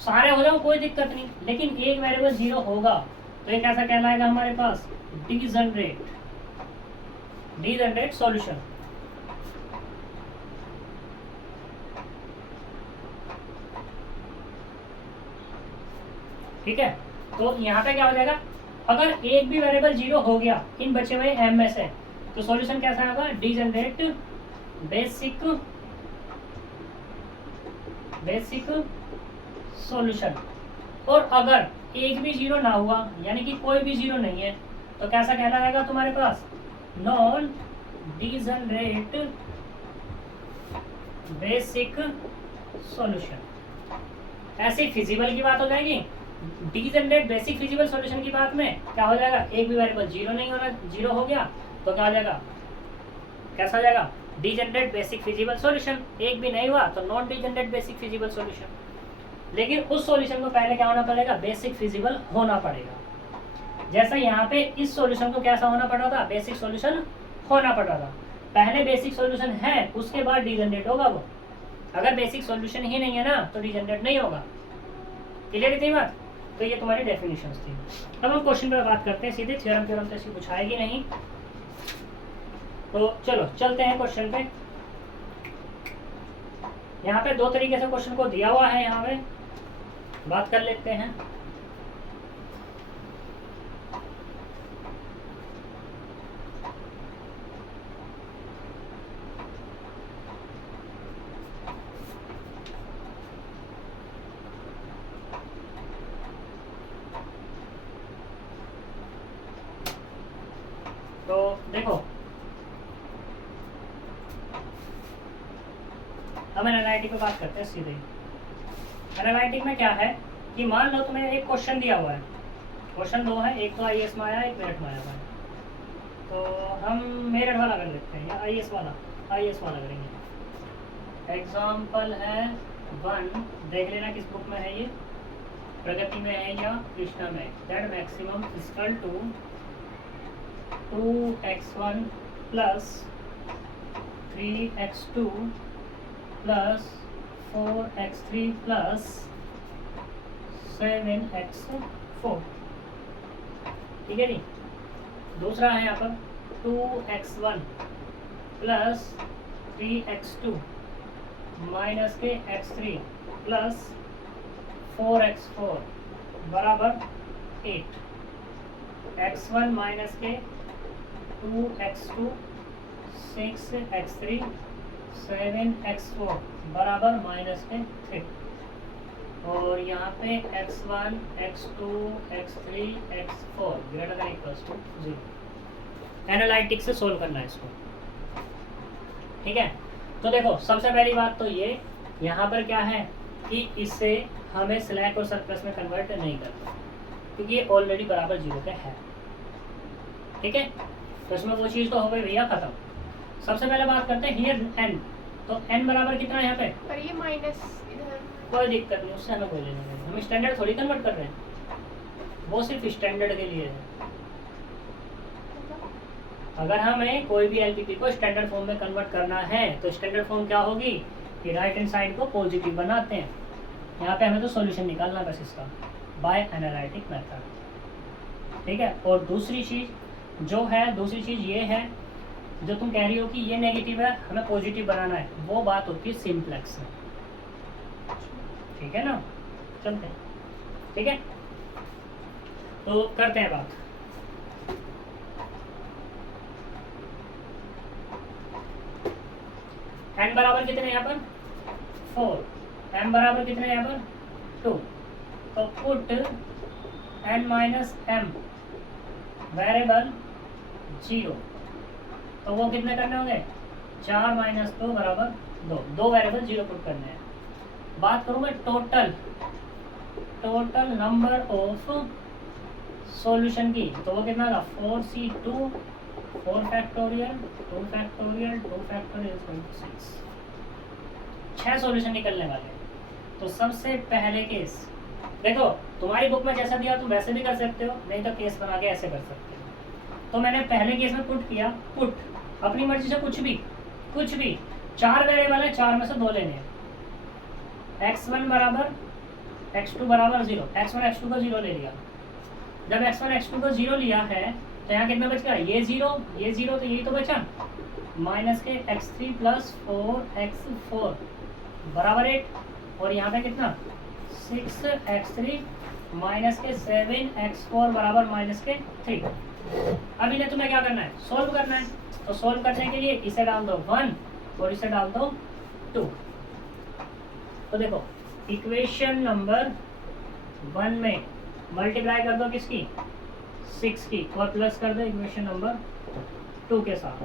सारे हो जाओ कोई दिक्कत नहीं, लेकिन एक वेरिएबल 0 होगा तो ये कैसा कहलाएगा हमारे पास, डिजेनरेट, डिजेनरेट सॉल्यूशन। ठीक है, तो यहाँ पे क्या हो जाएगा, अगर एक भी वेरिएबल 0 हो गया इन बचे हुए m में से, तो सॉल्यूशन कैसा होगा, डिजेनरेट बेसिक सॉल्यूशन। और अगर एक भी 0 ना हुआ, यानी कि कोई भी 0 नहीं है, तो कैसा कहलाएगा तुम्हारे पास, नॉन डिजेनरेट बेसिक सॉल्यूशन। ऐसे फिजिबल की बात हो जाएगी। डिजेनरेट बेसिक फिजिबल सॉल्यूशन की बात में क्या हो जाएगा, एक भी वेरिएबल 0 नहीं होना, 0 हो गया तो क्या हो जाएगा, कैसा हो जाएगा, डिजेनरेट बेसिक फिजिबल सॉल्यूशन। एक भी नहीं हुआ तो non degenerate basic feasible solution. लेकिन उस सॉल्यूशन को पहले क्या होना पड़ेगा, बेसिक फिजिबल होना पड़ेगा। जैसा यहाँ पे इस सॉल्यूशन को कैसा होना पड़ रहा था, बेसिक सॉल्यूशन होना पड़ रहा था। पहले बेसिक सॉल्यूशन है, उसके बाद डिजनरेट होगा वो। अगर बेसिक सॉल्यूशन ही नहीं है ना तो डिजनरेट नहीं होगा। क्लियर है बात? तो ये तुम्हारी डेफिनेशंस थी। अब हम क्वेश्चन पर बात करते हैं सीधे, थ्योरम तो ऐसी पूछाएगी नहीं। तो चलो चलते हैं क्वेश्चन पे। यहाँ पे दो तरीके से क्वेश्चन को दिया हुआ है, यहाँ पे बात कर लेते हैं। तो देखो हम एनालिटिक पे बात करते हैं सीधे। एनालिटिक में क्या है कि मान लो तुम्हें एक क्वेश्चन दिया हुआ है, क्वेश्चन दो है, एक तो आईएएस में आया, एक मेरिट में आया हुआ है। तो हम मेरिट वाला कर लेते हैं या आईएएस वाला करेंगे। एग्जाम्पल है 1, देख लेना किस बुक में है ये, प्रगति में है या कृष्णा में। That maximum equal to 2x1 plus 3x2 plus 4x3 plus 7x4। ठीक है जी। दूसरा है यहाँ पर 2x1 प्लस 3x2 माइनस के x3 प्लस 4x4 बराबर 8। x1 माइनस के 2x2 6x3 7x4 बराबर माइनस के 3। और यहाँ पे x1 x2 x3 x4 greater than equals to 0। Analytic से सोल्व करना है इसको। ठीक है। तो देखो सबसे पहली बात तो ये यहाँ पर क्या है कि इससे हमें स्लैक और सरप्लस में कन्वर्ट नहीं करना, क्योंकि ये ऑलरेडी बराबर 0 के है। ठीक है। तो इसमें वो चीज़ तो हो गई भैया खत्म। सबसे पहले बात करते हैं हियर n। तो n बराबर कितना है यहाँ पे, और ये माइनस इधर, कोई दिक्कत नहीं, उससे हमें कोई लेना नहीं। हम स्टैंडर्ड थोड़ी कन्वर्ट कर रहे हैं, वो सिर्फ स्टैंडर्ड के लिए है। अगर हमें कोई भी एलपीपी को स्टैंडर्ड फॉर्म में कन्वर्ट करना है तो स्टैंडर्ड फॉर्म क्या होगी कि राइट हैंड साइड को पॉजिटिव बनाते हैं। यहाँ पे हमें तो सॉल्यूशन निकालना है बस इसका, बाय एनालिटिक मेथड। ठीक है। और दूसरी चीज़ ये है जो तुम कह रही हो कि ये नेगेटिव है हमें पॉजिटिव बनाना है, वो बात होती है सिंप्लेक्स में। ठीक है ना, चलते हैं। ठीक है। तो करते हैं बात। n बराबर कितने यहाँ पर 4, m बराबर कितने यहाँ पर 2। तो put n minus m variable 0। तो वो कितने करने होंगे 4 माइनस 2 बराबर 2। 2 वेरिएबल 0 पुट करने हैं। बात करूँ मैं टोटल नंबर ऑफ सॉल्यूशन की, तो वो कितना था 4c2 4 factorial 2 factorial 2 factorial 6। 6 solution निकलने वाले हैं। तो सबसे पहले केस देखो, तुम्हारी बुक में जैसा दिया तुम वैसे भी कर सकते हो, नहीं तो केस बना के ऐसे कर सकते हो। तो मैंने पहले केस में पुट किया, पुट अपनी मर्जी से कुछ भी 4 वेरिएबल है, 4 में से 2 लेने हैं। x1 बराबर x2 बराबर 0, x1 x2 को 0 ले लिया। जब x1 x2 को 0 लिया है तो यहाँ कितना बच गया, ये 0 तो यही तो बचा, माइनस के x3 प्लस 4x4 बराबर 8। और यहाँ पे कितना 6x3 माइनस के 7x4 बराबर माइनस के 3। अब इन्हें तुम्हें क्या करना है, सोल्व करना है। तो सोल्व करने के लिए इसे डाल दो 1 और इसे डाल दो 2। तो देखो इक्वेशन नंबर 1 में मल्टीप्लाई कर दो किसकी 6 की, और प्लस कर दो इक्वेशन नंबर 2 के साथ।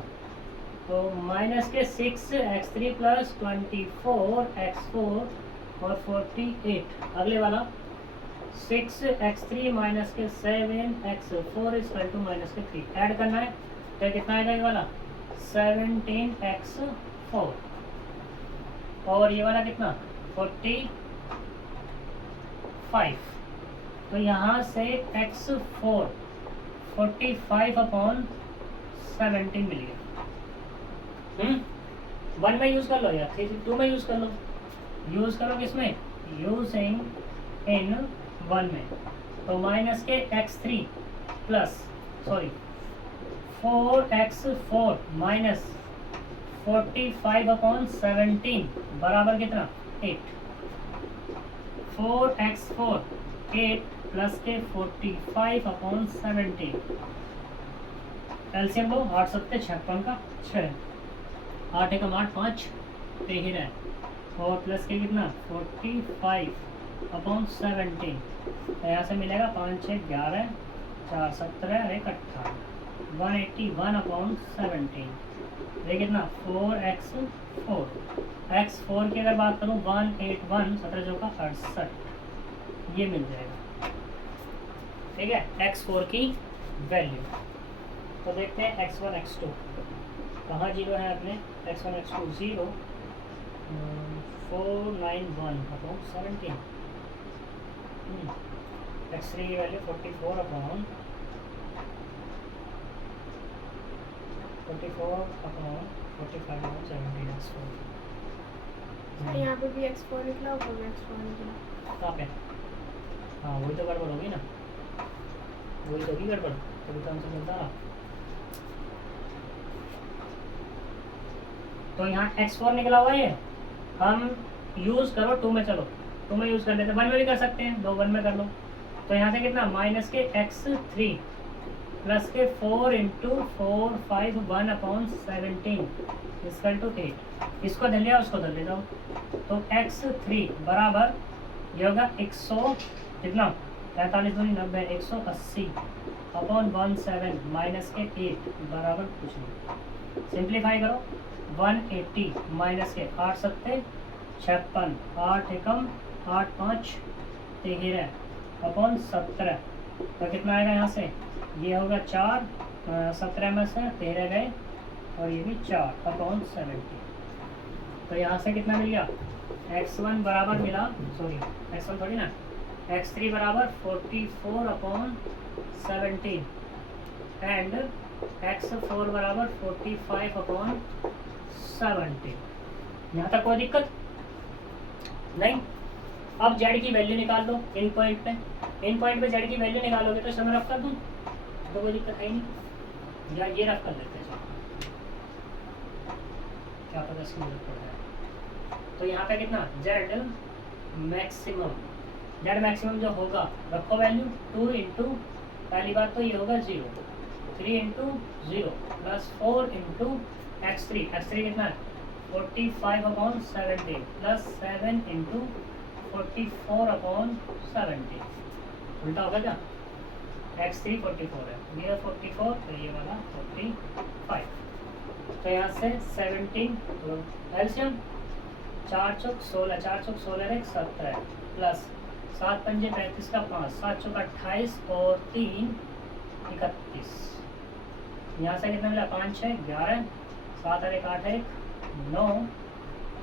तो माइनस के 6x3 प्लस 24x4 और 48। अगले वाला 6x3 माइनस के 7x4 इक्वल टू माइनस के 3 ऐड करना है। तो कितना आएगा ये वाला 17x4 और ये वाला कितना 45। तो यहाँ से x4 45/17 मिल गया। 1 में यूज कर लो या 2 में यूज कर लो। यूज करो किसमें? यूजिंग इन 1 में। तो माइनस के x3 प्लस 4x4 माइनस 45/17 बराबर कितना? 8। 4x4 8 प्लस के 45/17। एलसीएम लो, 8 सत्ते 56 का 6, 8 एकम 8 5 13 और प्लस के कितना? 45/17। यहाँ से मिलेगा 5 6 11 4 17 और 1 18 181/17। ये कितना? 4x4 x4 की अगर बात करूँ 181 17 जो का 68 ये मिल जाएगा। ठीक है, x4 की वैल्यू। तो देखते हैं x1 x2 कहाँ जीरो है अपने। x1 x2 0 491/17। x3 की वैल्यू 44/45/17 x4। यहाँ पे भी x4 निकला, ऊपर भी x4 निकला। कहाँ पे? हाँ वही तो गड़बड़ होगी ना, वही तो होगी गड़बड़, तभी तो हमसे मिलता रहा। तो यहाँ x4 निकला हुआ है, हम यूज करो 2 में। चलो 2 में यूज कर लेते, 1 में भी कर सकते हैं, 2 1 में कर लो। तो यहाँ से कितना? माइनस के x3 प्लस के 4 × 4 5 1/17 इक्वल टू 8। इसको धर लिया, उसको धर ले जाओ। तो x3 बराबर ये होगा 100 कितना? 45 दूनी 90 180/17 माइनस के 8 बराबर कुछ नहीं। सिंप्लीफाई करो, 180 माइनस के 8 सत्ते 56 8 एकम 8 5 13/17। तो कितना आएगा यहाँ से? ये होगा 4 17 में से 13 गए और ये भी 4/17। तो यहाँ से कितना मिल गया? x1 बराबर मिला, सॉरी x1 थोड़ी ना, x3 बराबर 44/17 एंड x4 बराबर 45/17। यहाँ तक कोई दिक्कत नहीं। अब z की वैल्यू निकाल दो इन पॉइंट पे। इन पॉइंट पे z की वैल्यू निकालोगे तो इसमें रफ कर दूँ तो कोई दिक्कत है ही नहीं, या ये रफ कर लेते हैं, क्या पता इसकी जरूरत पड़ जाए। तो यहाँ पे कितना? z मैक्सिमम जो होगा रखो वैल्यू 2 × पहली बात तो ये होगा 0 3 × 0 प्लस 4 × x3 कितना है? 45/17 प्लस 7 × 44/17 उल्टा होगा क्या? x3 44 है, ये 44 तो ये वाला 45। तो यहाँ से 17 एलसीएम 4 चौक 16 4 चौक 16 1 17 प्लस 7 पंजे 35 का 5 7 चौक 28 और 3 31। यहाँ से कितना मिला? 5 6 11 7 और 1 8 1 9,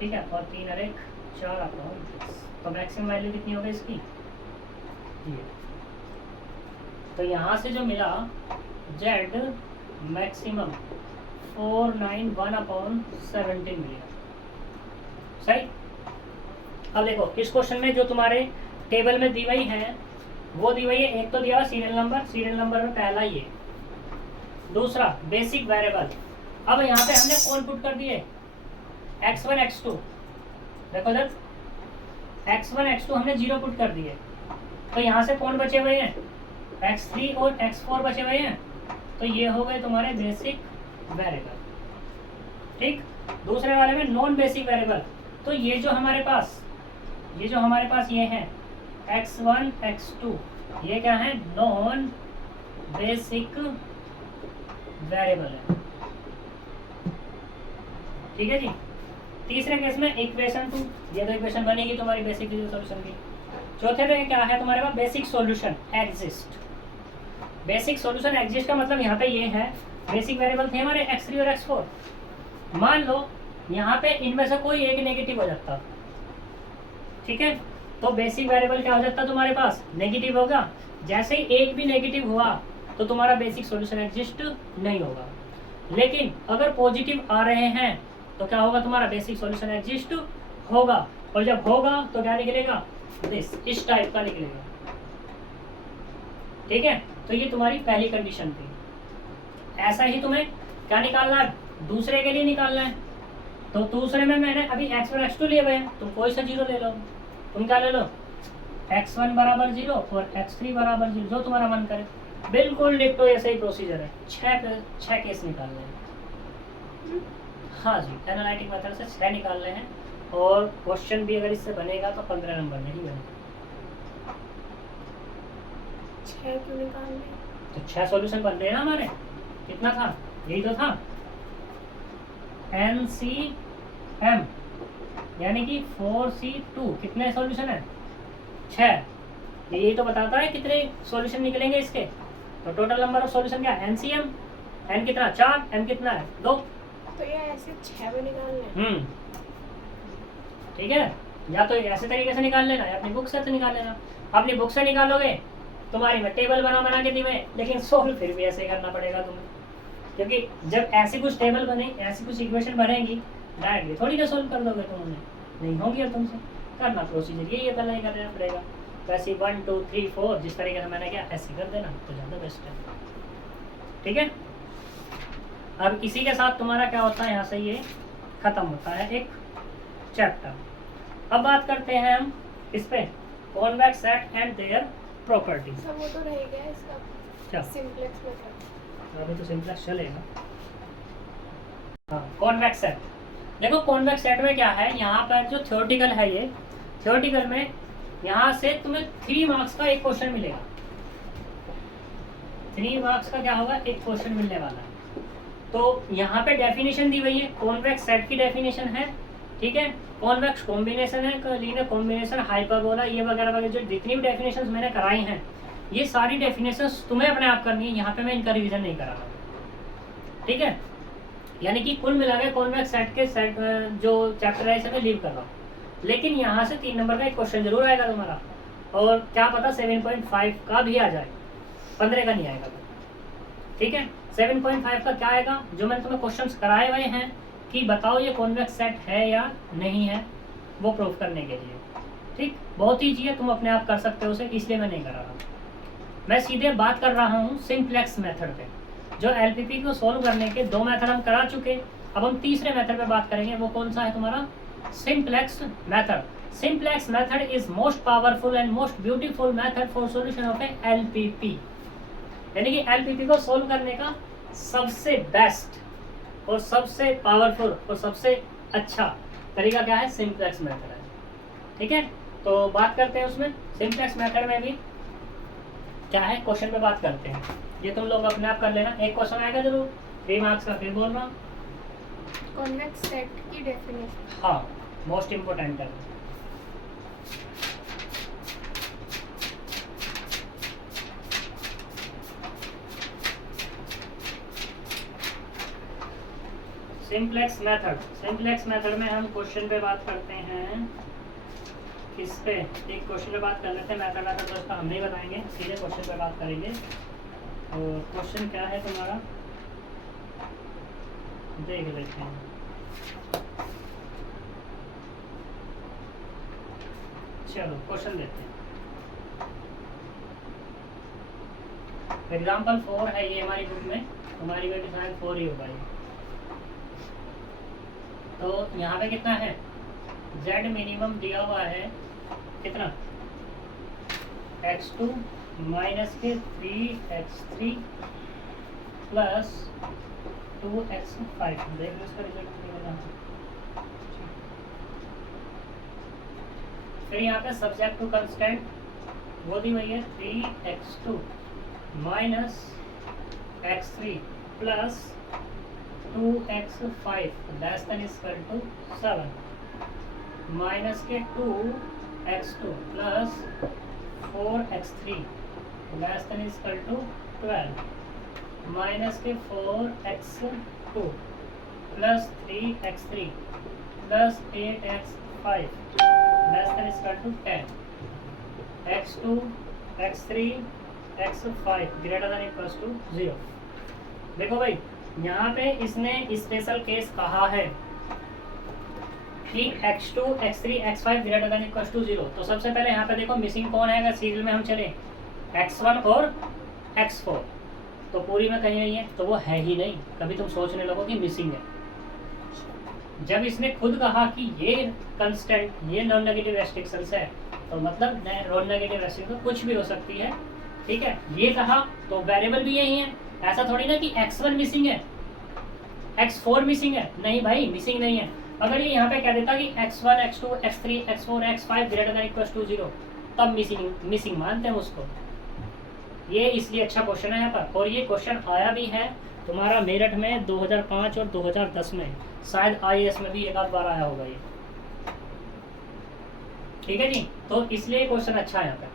ठीक है, और 3 और 1 4/10। तो मैक्सिमम वैल्यू कितनी होगी इसकी? ये। तो यहाँ से जो मिला z मैक्सिमम 491/17 मिलेगा। सही। अब देखो इस क्वेश्चन में जो तुम्हारे टेबल में दी हुई है वो दी हुई है, एक तो दिया हुआ सीरियल नंबर में पहला ये, दूसरा बेसिक वेरिएबल। अब यहाँ पे हमने कौन पुट कर दिए? x1 x2। देखो इधर x1 x2 हमने 0 पुट कर दिए, तो यहाँ से कौन बचे हुए हैं? x3 और x4 बचे हुए हैं। तो ये हो गए तुम्हारे बेसिक वेरिएबल। ठीक, दूसरे वाले में नॉन बेसिक वेरिएबल। तो ये जो हमारे पास ये है x1 x2, ये क्या है? नॉन बेसिक वेरिएबल है। ठीक है जी। तीसरे केस में इक्वेशन 2, ये तो इक्वेशन बनेगी तुम्हारी बेसिक सॉल्यूशन की। चौथे में क्या है तुम्हारे पास? Basic solution exist. Basic solution exist का मतलब यहाँ पे ये है, बेसिक वेरिएबल थे हमारे x3 और x4। मान लो यहाँ पे इनमें से कोई एक नेगेटिव हो जाता, ठीक है, तो बेसिक वेरिएबल क्या हो जाता तुम्हारे पास? नेगेटिव होगा। जैसे ही एक भी नेगेटिव हुआ तो तुम्हारा बेसिक सॉल्यूशन एग्जिस्ट नहीं होगा। लेकिन अगर पॉजिटिव आ रहे हैं तो क्या होगा, तुम्हारा बेसिक सॉल्यूशन एग्जिस्ट होगा। और जब होगा तो क्या निकलेगा, दिस, इस टाइप का निकलेगा। ठीक है, तो ये तुम्हारी पहली कंडीशन थी। ऐसा ही तुम्हें क्या निकालना है, दूसरे के लिए निकालना है। तो दूसरे में मैंने अभी x1 x2 लिए हुए हैं, तुम कोई सा जीरो ले लो। तुम क्या ले लो, x1 बराबर 0 और x3 बराबर 0, जो तुम्हारा मन करे। बिल्कुल डिट्टो ऐसे ही प्रोसीजर है। 6 केस निकालने हैं। हाँ जी, एनालिटिक मेथड से 6 निकालने हैं। और क्वेश्चन भी अगर इससे बनेगा तो 15 नंबर नहीं बनेगा। 6 क्यों निकालने? तो 6 सॉल्यूशन बन रहे हैं ना हमारे। कितना था, यही तो था, NCM यानी कि 4C2। कितने सॉल्यूशन है, 6। यही तो बताता है कितने सॉल्यूशन निकलेंगे इसके। तो टोटल नंबर ऑफ सॉल्यूशन क्या है, NCM। N कितना, 4, M कितना है, 2। तो ये ऐसे 6 में निकालने हैं। ठीक है, या तो ऐसे तरीके से निकाल लेना या अपनी बुक से निकाल लेना। अपनी बुक से निकालोगे, तुम्हारी मैं टेबल बना के दी मैं, लेकिन सोल्व फिर भी ऐसे ही करना पड़ेगा तुम्हें। क्योंकि जब ऐसी कुछ टेबल बने, ऐसी कुछ इक्वेशन बनेगी, डायरेक्टली थोड़ी ना सोल्व कर दोगे तुम उन्हें, नहीं होंगी। और तुमसे करना प्रोसीजर यही है, पहले ही करना पड़ेगा। वैसे 1 2 3 4 जिस तरीके से मैंने किया ऐसे कर देना तो ज़्यादा बेस्ट है। ठीक है, अब इसी के साथ तुम्हारा क्या होता है, यहाँ से ये खत्म होता है एक चैप्टर। अब बात करते हैं हम इस पे, convex set and their properties. सब वो तो रह गया इसका, क्या सिंपलेक्स मेथड। अभी तो सिंपलेक्स चलेगा। हाँ, कॉन्वेक्स सेट। देखो कॉन्वेक्स सेट में क्या है, यहाँ पर जो थ्योरेटिकल है, ये थ्योरेटिकल में यहाँ से तुम्हें 3 मार्क्स का एक क्वेश्चन मिलेगा। 3 मार्क्स का क्या होगा, एक क्वेश्चन मिलने वाला है। तो यहाँ पे डेफिनेशन दी हुई है, कॉन्वेक्स सेट की डेफिनेशन है। ठीक है, कॉन्वेक्स कॉम्बिनेशन है, लीनियर कॉम्बिनेशन, हाइपरबोला, ये वगैरह वगैरह जो जितनी भी डेफिनेशंस मैंने कराई हैं, ये सारी डेफिनेशंस तुम्हें अपने आप करनी है। यहाँ पे मैं इनका रिवीजन नहीं करा रहा। ठीक है, यानी कि कुल मिला के कॉन्वेक्स सेट के सेट जो चैप्टर है इसे मैं लीव कर रहा हूँ। लेकिन यहाँ से 3 नंबर का एक क्वेश्चन जरूर आएगा तुम्हारा, और क्या पता 7.5 का भी आ जाए, 15 का नहीं आएगा। ठीक है, 7.5 का क्या आएगा, जो मैंने तुम्हें क्वेश्चंस कराए हुए हैं कि बताओ ये कॉन्वेक्स सेट है या नहीं है, वो प्रूव करने के लिए। ठीक, बहुत ईजी है, तुम अपने आप कर सकते हो उसे, इसलिए मैं नहीं कर रहा। मैं सीधे बात कर रहा हूँ सिंप्लेक्स मेथड पे। जो एलपीपी को सोल्व करने के 2 मेथड हम करा चुके, अब हम तीसरे मेथड पे बात करेंगे। वो कौन सा है तुम्हारा, simplex method. Simplex method is most powerful and most beautiful method for solution of A LPP. यानी कि एलपीपी को सोल्व करने का सबसे बेस्ट और सबसे पावरफुल और सबसे अच्छा तरीका क्या है, सिंप्लेक्स मेथड है। ठीक है, तो बात करते हैं उसमें। सिंप्लेक्स मेथड में भी क्या है, क्वेश्चन पे बात करते हैं। ये तुम लोग अपने आप कर लेना, एक क्वेश्चन आएगा जरूर 3 मार्क्स का, फिर बोल रहा हूँ। कॉन्वेक्स सेट की डेफिनेशन, हाँ, मोस्ट इम्पोर्टेंट है। सिंप्लेक्स मेथड में हम क्वेश्चन पे बात करते हैं। किस पे, एक क्वेश्चन पे बात कर लेते हैं। मेथड तो उसका हम नहीं बताएंगे, सीधे क्वेश्चन पे बात करेंगे। और क्वेश्चन क्या है तुम्हारा, देख लेते हैं। चलो क्वेश्चन देते हैं। एग्जाम्पल 4 है ये हमारी बुक में, हमारी में भी शायद 4 ही होगा ये। तो यहाँ पे कितना है, z मिनिमम दिया हुआ है कितना, x2 माइनस के 3x3 प्लस 2x5। देख लो इसका रिजल्ट निकलना। फिर यहाँ पे सब्जेक्ट टू कंस्टेंट वो दी हुई है 3x2 minus x3 plus 2x5 less than equal to 7 minus के 2x2 plus 4x3 less than equal to 12 minus के 4x2 plus 3x3 plus 8x5 less than equal to 10 x2 x3 x5 greater than equals to 0। देखो भाई यहाँ पे इसने स्पेशल केस कहा है कि x2 x3 x5 greater than equals to 0। तो सबसे पहले यहाँ पे देखो मिसिंग कौन है, अगर सीरियल में हम चले x1 और x4 तो पूरी में कहीं नहीं है, तो वो है ही नहीं। कभी तुम सोचने लगो कि मिसिंग है। जब इसने खुद कहा कि ये कंस्टेंट, ये नॉन नेगेटिव रेस्ट्रिक्शंस है, तो मतलब नॉन नेगेटिव रेस्ट्रिक्शन कुछ भी हो सकती है, ठीक है। ये कहा तो वेरिएबल भी यही है। ऐसा थोड़ी ना कि x1 मिसिंग है x4 मिसिंग है, नहीं भाई मिसिंग नहीं है। अगर ये यहाँ पे कह देता कि x1 x2 x3 x4 x5 greater than equals to 0 तब मिसिंग मानते हैं उसको। ये इसलिए अच्छा क्वेश्चन है यहाँ पर, और ये क्वेश्चन आया भी है तुम्हारा मेरठ में 2005 और 2010 में, शायद IAS में भी एक आध बार आया होगा ये, ठीक है जी। तो इसलिए क्वेश्चन अच्छा है यहाँ पे।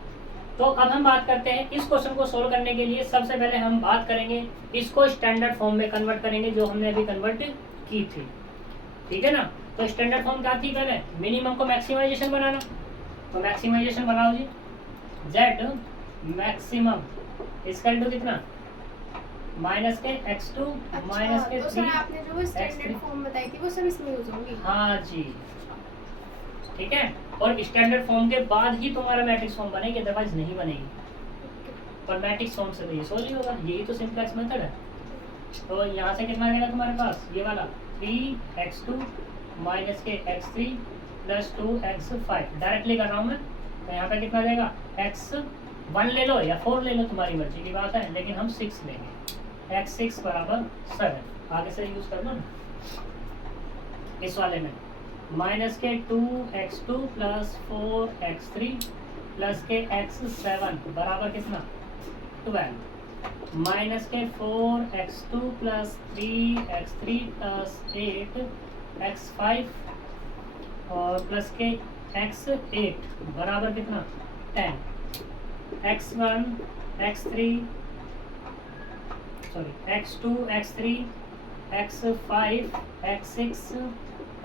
तो अब हम बात करते हैं इस क्वेश्चन को सोल्व करने के लिए। सबसे पहले हम बात करेंगे इसको स्टैंडर्ड फॉर्म में कन्वर्ट करेंगे, जो हमने अभी कन्वर्ट की थी, ठीक है ना। तो स्टैंडर्ड फॉर्म क्या थी, पहले मिनिमम को मैक्सिमाइजेशन बनाना। तो मैक्सिमाइजेशन बनाओ जी, z मैक्सिमम इसका टू कितना माइनस के x2 माइनस के 3। तो सर आपने जो वो स्टैंडर्ड फॉर्म बताई थी वो सब इसमें यूज होंगी। हाँ जी, ठीक है। और स्टैंडर्ड फॉर्म के बाद ही तुम्हारा मैट्रिक्स फॉर्म बनेगी, अदरवाइज नहीं बनेगी। और मैट्रिक्स फॉर्म से तो ये सोल्व ही होगा, यही तो सिंपलेक्स मेथड है। तो यहाँ से कितना आएगा तुम्हारे पास, ये वाला 3x2 माइनस के x3 प्लस 2x5 डायरेक्टली कर रहा हूँ मैं। तो यहाँ पे कितना जाएगा, x1 ले लो या 4 ले लो, तुम्हारी मर्जी की बात है, लेकिन हम 6 लेंगे। x6 बराबर 7, आगे से यूज कर लो ना इस वाले में। माइनस के 2x2 प्लस 4x3 प्लस के x7 बराबर कितना 12। माइनस के 4x2 plus 3x3 plus 8x5 और प्लस के x8 बराबर कितना 10। x1 x3 sorry x2 x3 x5 x6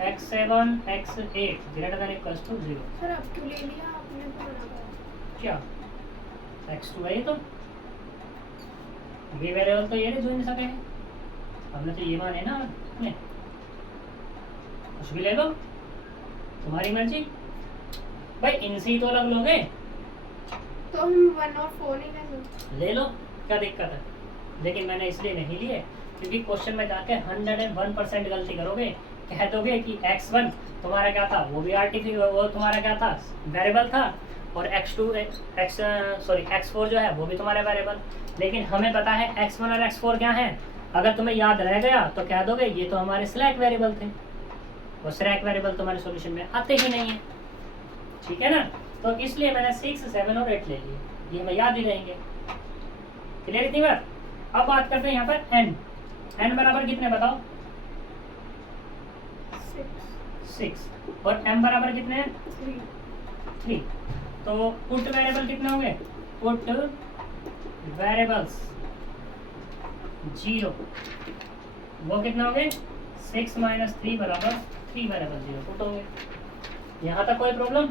x7 x8 greater than equals to 0। Sir अब क्यों ले लिया आपने तो बराबर क्या x2 है, ये तो ये वेरिएबल तो ये नहीं जो इन सके हैं, हमने तो ये माने ना अपने। कुछ भी ले लो, तुम्हारी मर्जी भाई, इनसे ही तो अलग लोगे तो हम 1 और 4 नहीं लेंगे। ले लो, क्या दिक्कत है। लेकिन मैंने इसलिए नहीं लिए क्योंकि क्वेश्चन में जाके 101% गलती करोगे, कह दोगे कि x1 तुम्हारा क्या था, वो भी आर्टिफिशियल, वो तुम्हारा क्या था वेरिएबल था, और x4 जो है वो भी तुम्हारा वेरिएबल। लेकिन हमें पता है x1 और x4 क्या है। अगर तुम्हें याद रह गया तो कह दोगे ये तो हमारे स्लैक वेरिएबल थे, और स्लैक वेरिएबल तुम्हारे सॉल्यूशन में आते ही नहीं है, ठीक है ना। तो इसलिए मैंने 6, 7 और 8 ले लिए, ये हमें याद ही रहेंगे। क्लियर इतनी बार। अब बात करते हैं यहाँ पर n बराबर कितने बताओ 6 और m बराबर कितने हैं 3। तो पुट वेरिएबल कितने होंगे, पुट वेरिएबल्स 0, वो कितने होंगे 6 माइनस 3 बराबर 3 वेरिएबल 0 पुट होंगे। यहाँ तक कोई प्रॉब्लम,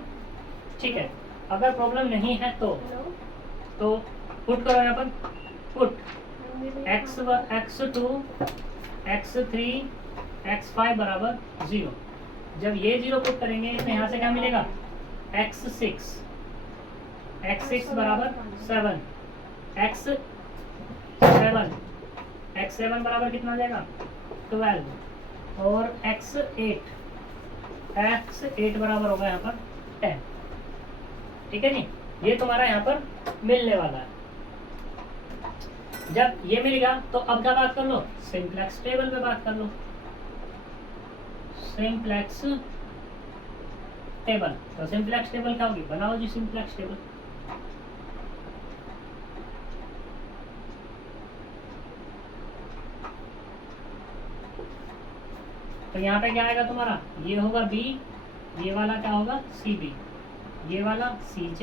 ठीक है। अगर प्रॉब्लम नहीं है तो पुट करो यहाँ पर, पुट x2 x3 x5 बराबर 0। जब ये 0 पुट करेंगे तो यहाँ से क्या मिलेगा x6 बराबर 7, x7 बराबर कितना आ जाएगा 12, और x8 बराबर होगा यहाँ पर 10, ठीक है जी। ये तुम्हारा यहाँ पर मिलने वाला है। जब ये मिल गया तो अब क्या बात कर लो, सिंप्लेक्स टेबल पे बात कर लो। सिंप्लेक्स टेबल, तो सिंप्लेक्स टेबल क्या होगी, बनाओ जी सिंप्लेक्स टेबल। तो यहाँ पे क्या आएगा तुम्हारा, ये होगा b, ये वाला क्या होगा cb, ये वाला cj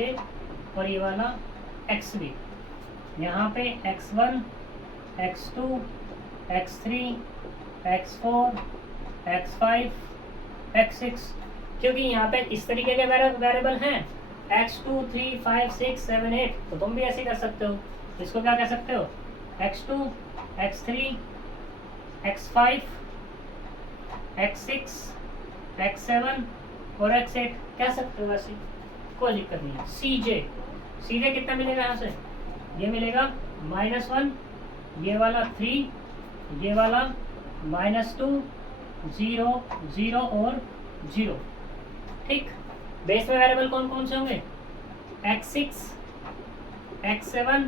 और ये वाला xb। यहाँ पे x1 x2 x3 x4 x5 x6, क्योंकि यहाँ पे इस तरीके के वेरिएबल हैं x2 3 5 6 7 8, तो तुम भी ऐसे कर सकते हो। इसको क्या कह सकते हो, x2, x3, x5, x6, x7 और x8 कह सकते हो। वैसे कोई दिक्कत नहीं है। सीजे कितना मिलेगा यहाँ से, ये मिलेगा -1, ये वाला 3, ये वाला -2, 0, 0 और 0। ठीक, बेस में वेरिएबल कौन कौन से होंगे, x6, x7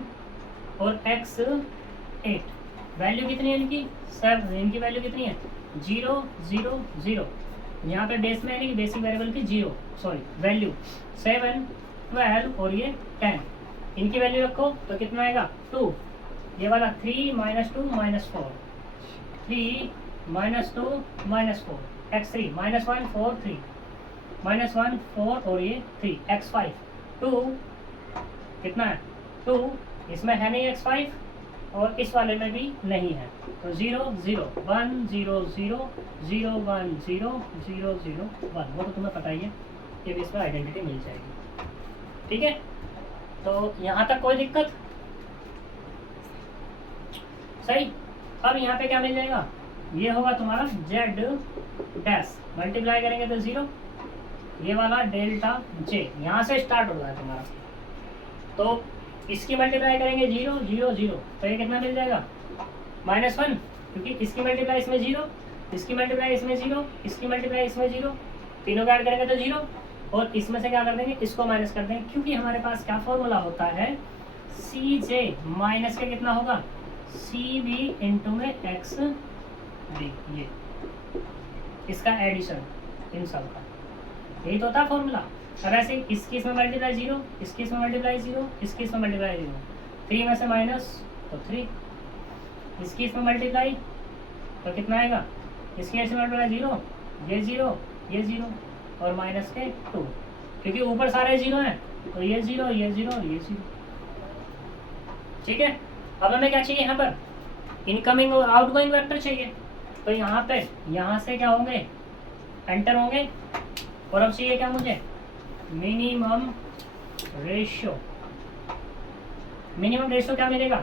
और x8। वैल्यू कितनी है इनकी, 7। इनकी वैल्यू कितनी है, 0, 0, 0। यहाँ पे बेस में यानी कि बेसिक वेरिएबल की वैल्यू 7, 12 और ये 10। इनकी वैल्यू रखो तो कितना आएगा, 2। ये वाला 3 -2 -4, 3 -2 -4, x3 -1 4 3 -1 4 और ये 3, x5 2 कितना है, 2। इसमें है नहीं x5 और इस वाले में भी नहीं है, तो 0 0 1 0 0 0 1 0 0 0 1। वो तो तुम्हें पता ही है कि इस पर आइडेंटिटी मिल जाएगी। ठीक है, तो यहाँ तक कोई दिक्कत, सही। अब यहाँ पे क्या मिल जाएगा, ये होगा तुम्हारा z डैश, मल्टीप्लाई करेंगे तो 0, ये वाला डेल्टा j यहाँ से स्टार्ट होगा तुम्हारा, तो इसकी मल्टीप्लाई करेंगे 0 0 0, तो ये कितना मिल जाएगा, -1, क्योंकि इसकी मल्टीप्लाई इसमें 0, इसकी मल्टीप्लाई इसमें 0, इसकी मल्टीप्लाई इसमें 0, तीनों का ऐड करेंगे तो 0, और इसमें से क्या कर देंगे, इसको माइनस कर देंगे, क्योंकि हमारे पास क्या फॉर्मूला होता है, CJ माइनस के कितना होगा, CB इंटू में XB, ये इसका एडिशन इन सब का, यही तो होता है फॉर्मूला। अब ऐसे इसकी इसमें मल्टीप्लाई 0, इसकी इसमें मल्टीप्लाई 0, इसकी इसमें मल्टीप्लाई 0, 3 में से माइनस तो 3, इसकी इसमें मल्टीप्लाई तो कितना आएगा, इसकी इसमें मल्टीप्लाई 0, ये 0, ये 0 और माइनस के 2, क्योंकि ऊपर सारे 0 हैं तो ये 0, ये 0 और ये 0। ठीक है, अब हमें क्या चाहिए, यहाँ पर इनकमिंग और आउटगोइंग वेक्टर चाहिए, तो यहाँ पे यहाँ से क्या होंगे, एंटर होंगे, और अब चाहिए क्या मुझे, मिनिमम रेशियो। मिनिमम रेशियो क्या मिलेगा,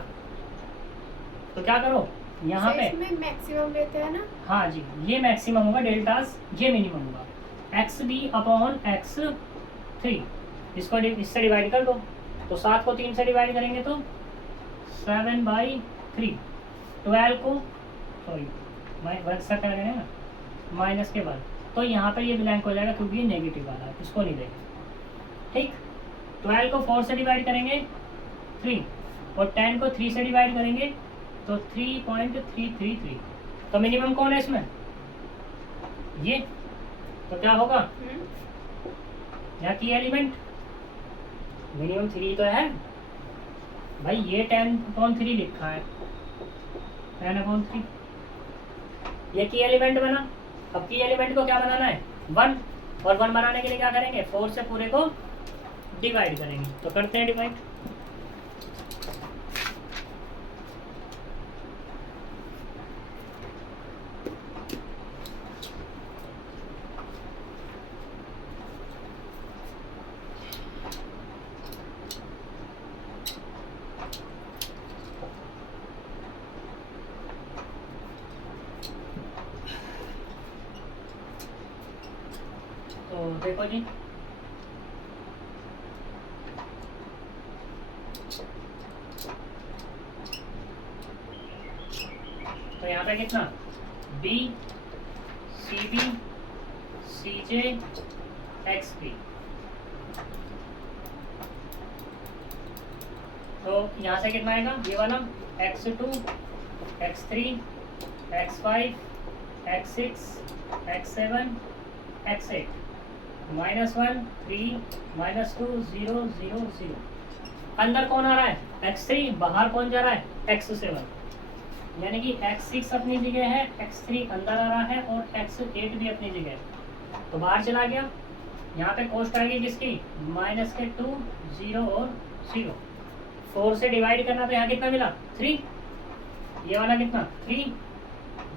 तो क्या करो यहाँ पे, इसमें मैक्सिमम लेते हैं ना, हाँ जी, ये मैक्सिमम होगा डेल्टास, ये मिनिमम होगा, XB अपॉन x3, इसको इससे डिवाइड कर दो, तो 7 को 3 से डिवाइड करेंगे तो 7/3, 12 को ना माइनस के बाद, तो यहाँ पर ये ब्लैंक हो जाएगा क्योंकि ये नेगेटिव वाला है, इसको नहीं देंगे। ठीक, 12 को 4 से डिवाइड करेंगे 3, और 10 को 3 से डिवाइड करेंगे तो 3.333। तो मिनिमम कौन है इसमें, ये, तो क्या होगा, यहाँ की एलिमेंट मिनिमम 3 तो है भाई, ये 10.3 लिखा है, 10/3, ये की एलिमेंट बना। अब की एलिमेंट को क्या बनाना है, 1, और 1 बनाने के लिए क्या करेंगे, 4 से पूरे को डिवाइड करेंगे, तो करते हैं डिवाइड। तो देखो जी, तो यहाँ पे कितना, B, CB, CJ, XB, तो यहाँ से कितना आएगा, ये वाला x2, x3, x5, x6, x7, x8, -1 3 -2 0 0 0। अंदर कौन आ रहा है, x3, बाहर कौन जा रहा है, x7, यानी कि x6 अपनी जगह है, x3 अंदर आ रहा है और x8 भी अपनी जगह है, तो बाहर चला गया। यहाँ पे कॉस्ट आएगी किसकी, -2 0 और 0, 4 से डिवाइड करना, तो यहाँ कितना मिला, 3, ये वाला कितना 3,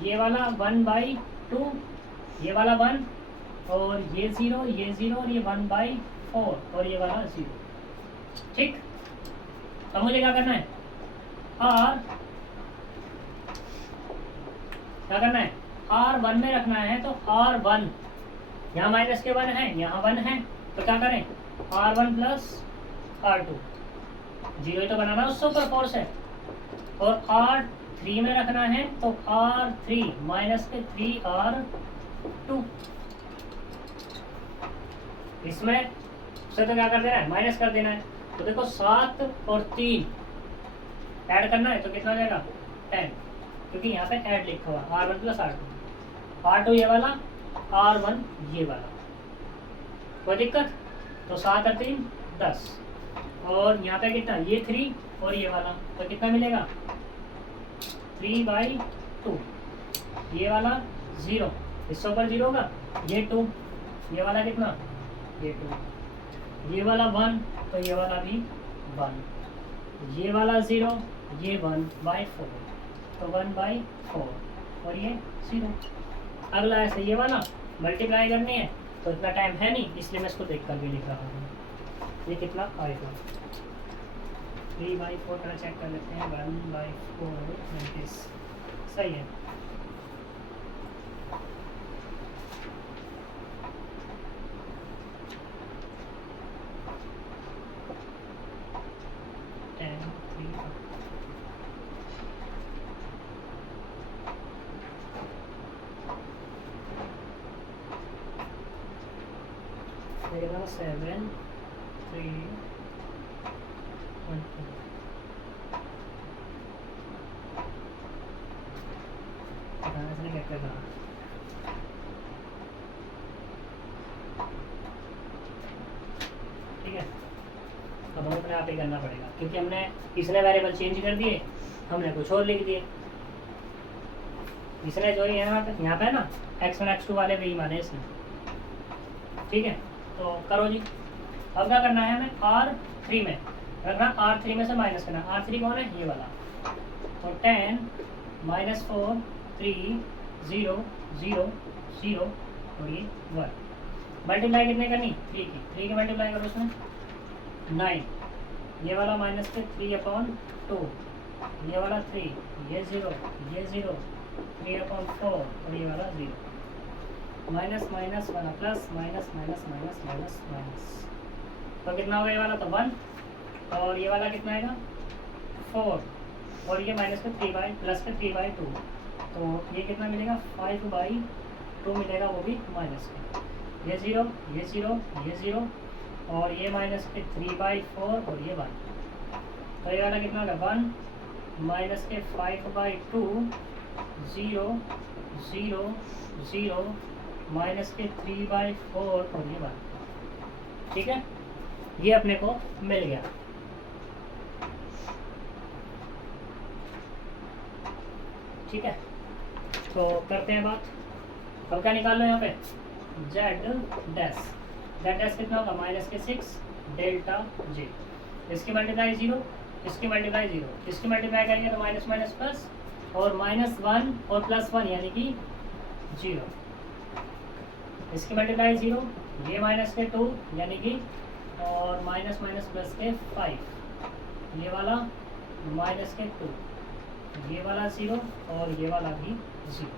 ये वाला 1/2, ये वाला 1, और ये 0, ये 0 और ये 1/4 और ये वाला 0। ठीक, अब मुझे क्या करना है, आर क्या करना है, R1 में रखना है, तो R1 यहाँ माइनस के 1 है, यहाँ 1 है, तो क्या करें R1 प्लस R2, 0 ही तो बनाना उससे ऊपर फोर्स है, और R3 में रखना है, तो R3 माइनस के 3R2, इसमें से तो क्या कर देना है, माइनस कर देना है, तो देखो 7 और 3 ऐड करना है, तो कितना हो जाएगा 10, क्योंकि यहाँ पे ऐड लिखा हुआ R1 प्लस R2 ये वाला, R1 ये वाला, कोई दिक्कत, तो 7 और 3 10, और यहाँ पे कितना, ये 3 और ये वाला, तो कितना मिलेगा 3/2, ये वाला 0, इससे ऊपर 0 होगा, ये 2, ये वाला कितना, ये 2, ये वाला 1, तो ये वाला भी 1, ये वाला 0, ये 1/4, तो 1/4, और ये 0। अगला ऐसे ये वाला मल्टीप्लाई करनी है, तो इतना टाइम है नहीं, इसलिए मैं इसको देख कर भी लिख रहा हूँ, ये कितना आएगा 3/4 का चेक कर लेते हैं, 1/4 सही है। देखना 7 3 1 2, ठीक है, अब हमें अपने आप ही करना पड़ेगा, क्योंकि हमने इसने वेरिएबल चेंज कर दिए, हमने कुछ और लिख दिए, इसने जो यहाँ पे ना x1 x2 वाले वही माने इसने, ठीक है, तो करो जी। अब क्या करना है हमें R3 में रखना, R3 में से माइनस करना, R3 कौन है, ये वाला, तो 10 -4 3 0 0 0 और ये 1, मल्टीप्लाई कितने करनी, 3 की मल्टीप्लाई करो उसमें 9, ये वाला माइनस के 3/2, ये वाला 3, ये 0 3/4, और ये वाला 0, माइनस माइनस वाला plus, minus minus minus minus minus, तो कितना होगा ये वाला, तो 1, और ये वाला कितना आएगा 4, और ये माइनस के 3 प्लस के 3/2, तो ये कितना मिलेगा 5/2 मिलेगा, वो भी माइनस का, ये 0 ये 0 ये 0, और ये माइनस के 3/4 और ये 1, तो ये वाला कितना होगा 1 माइनस के 5/2 0 0 0 माइनस के 3/4 और ये 1, ठीक है, ये अपने को मिल गया, ठीक है, तो करते हैं बात, अब क्या निकाल लो यहाँ पे z डैश कितना होगा माइनस के 6 डेल्टा j, इसकी मल्टीप्लाई 0, इसकी मल्टीप्लाई 0, इसकी मल्टीप्लाई करेंगे तो माइनस माइनस प्लस, और -1 और +1 यानी कि 0, इसकी मल्टीप्लाई 0, ये माइनस के 2 यानी कि, और माइनस माइनस प्लस के 5, ये वाला माइनस के 2, ये वाला 0, और ये वाला भी 0,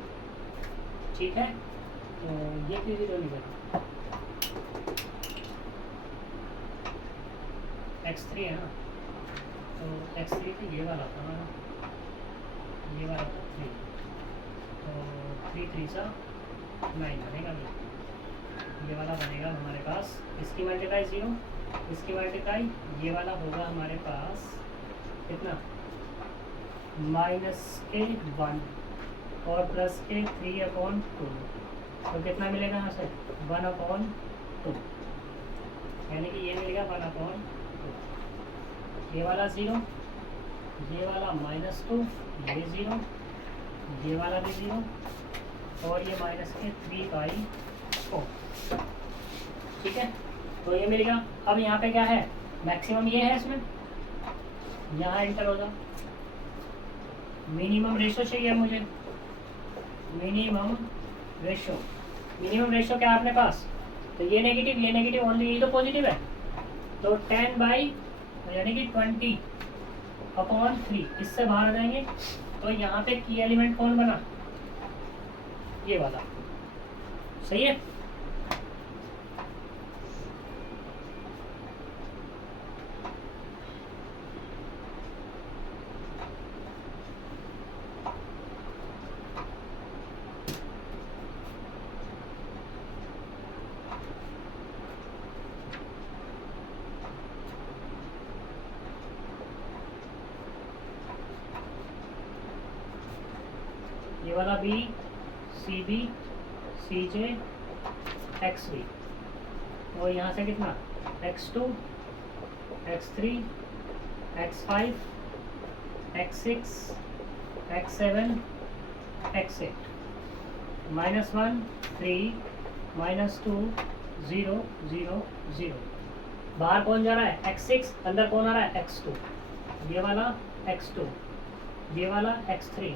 ठीक है, तो ये क्यों 0 निकला, x3 है ना, तो x3 तो ये वाला था, ये वाला था 3, तो 3 3 सा 9 बनेगा, ये वाला बनेगा हमारे पास, इसकी मल्टीप्लाई 0, इसकी मल्टीप्लाई ये वाला होगा हमारे पास कितना माइनस के 1 और प्लस के 3/2, तो कितना मिलेगा यहाँ से 1/2, यानी कि ये मिलेगा 1/2, ये वाला 0, ये वाला -2, ये 0, ये वाला भी 0, और ये माइनस के 3/4, ठीक है, तो ये मिलेगा। अब यहाँ पे क्या है, मैक्सिमम ये है, इसमें यहाँ एंटर हो जाओ, मिनिमम रेशो चाहिए मुझे, मिनिमम रेशो क्या है अपने पास, तो ये नेगेटिव ओनली, ये तो पॉजिटिव है, तो 10 बाई यानी कि 20 अपॉन 3, इससे बाहर आ जाएंगे। तो यहाँ पे की एलिमेंट कौन बना, ये वाला, सही है। ये वाला बी, सी बी, सी जे, एक्स बी, और यहाँ से कितना x2, x3, x5, x6, x7, x8, -1, 3, -2, 0, 0, 0। बाहर कौन जा रहा है, x6, अंदर कौन आ रहा है, x2, ये वाला x2, ये वाला x3,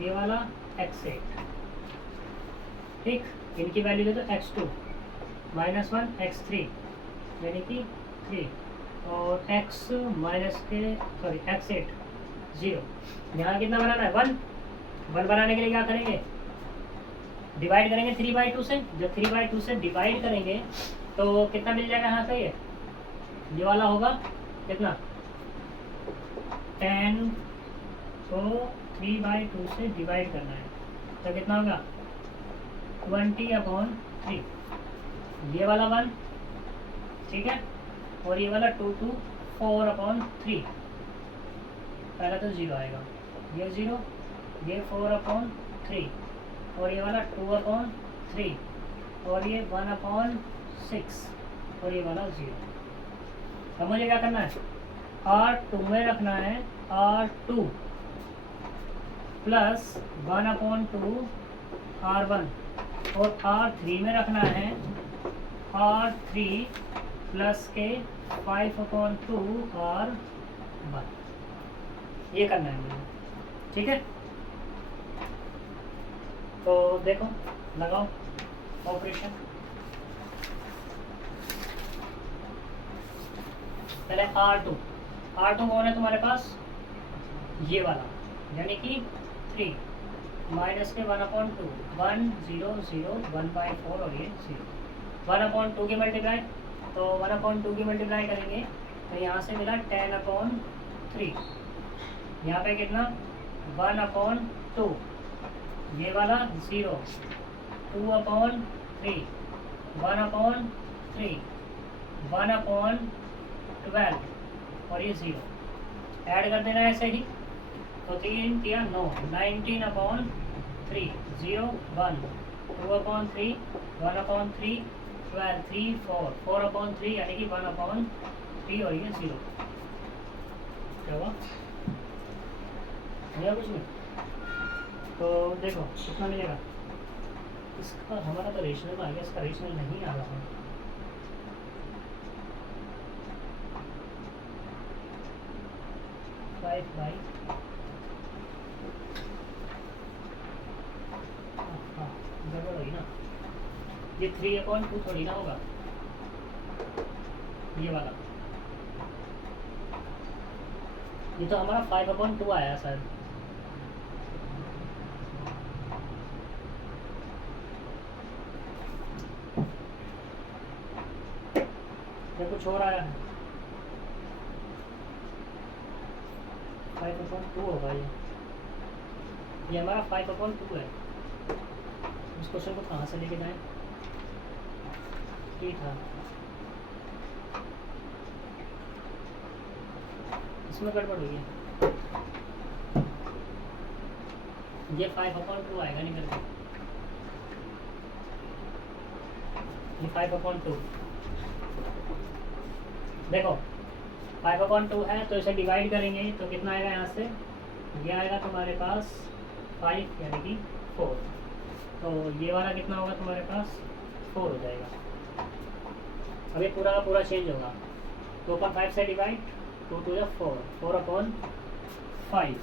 ये वाला x8, ठीक। इनकी वैल्यू दे दो x2, -1, x3 यानी कि 3, और x x8 0। यहाँ कितना बनाना है, 1 बनाने के लिए क्या करेंगे, डिवाइड करेंगे 3/2 से। जब 3/2 से डिवाइड करेंगे तो कितना मिल जाएगा यहाँ से, ये वाला होगा कितना 10 को 3/2 से डिवाइड करना है तो कितना होगा 20/3। ये वाला 1, ठीक है, और ये वाला 2 to 4/3। पहला तो 0 आएगा, ये 0, ये 4/3, और ये वाला 2/3, और ये 1/6, और ये वाला 0। अब मुझे क्या करना है, R2 में रखना है R2 प्लस 1/2 R1, और R3 में रखना है R3 प्लस के 5/2 R1। ये करना है मुझे, ठीक है। तो देखो लगाओ ऑपरेशन। पहले R2 कौन है तुम्हारे पास, ये वाला, यानी कि 3 माइनस के 1/2, 1 0 0 1/4, और ये 0। 1/2 की मल्टीप्लाई, तो 1/2 की मल्टीप्लाई करेंगे तो यहाँ से मिला 10/3। यहाँ पे कितना 1/2, ये वाला 0, 2/3, 1/3, 1/12, और ये 0। ऐड कर देना ऐसे ही, तो 3 किया 9, 19/3, 0 1, 2/3, 1/3, 12, 3 4, 4/3 यानी कि 1/3, और ये 0। क्या हुआ, कुछ नहीं। तो देखो कितना मिलेगा, इसका हमारा तो रेशनल आ गया, इसका रेशनल नहीं आ रहा है। गड़बड़ होगी ना, ये 3/2 थोड़ी ना होगा, ये वाला, ये तो हमारा 5/2 आया सर। ये कुछ और आया है, 5/2 होगा ये हमारा 5/2 है। इस क्वेश्चन को कहाँ से लेके जाएं, ठीक था, इसमें गड़बड़ हुई है, ये 5/2 आएगा निकल के, ये 5/2। देखो 5/2 है तो इसे डिवाइड करेंगे तो कितना आएगा, यहाँ से ये आएगा तुम्हारे पास 5 यानी कि 4, तो ये वाला कितना होगा तुम्हारे पास 4 हो जाएगा। अब ये पूरा पूरा चेंज होगा, 2/5 से डिवाइड, 2 to 4, 4/5,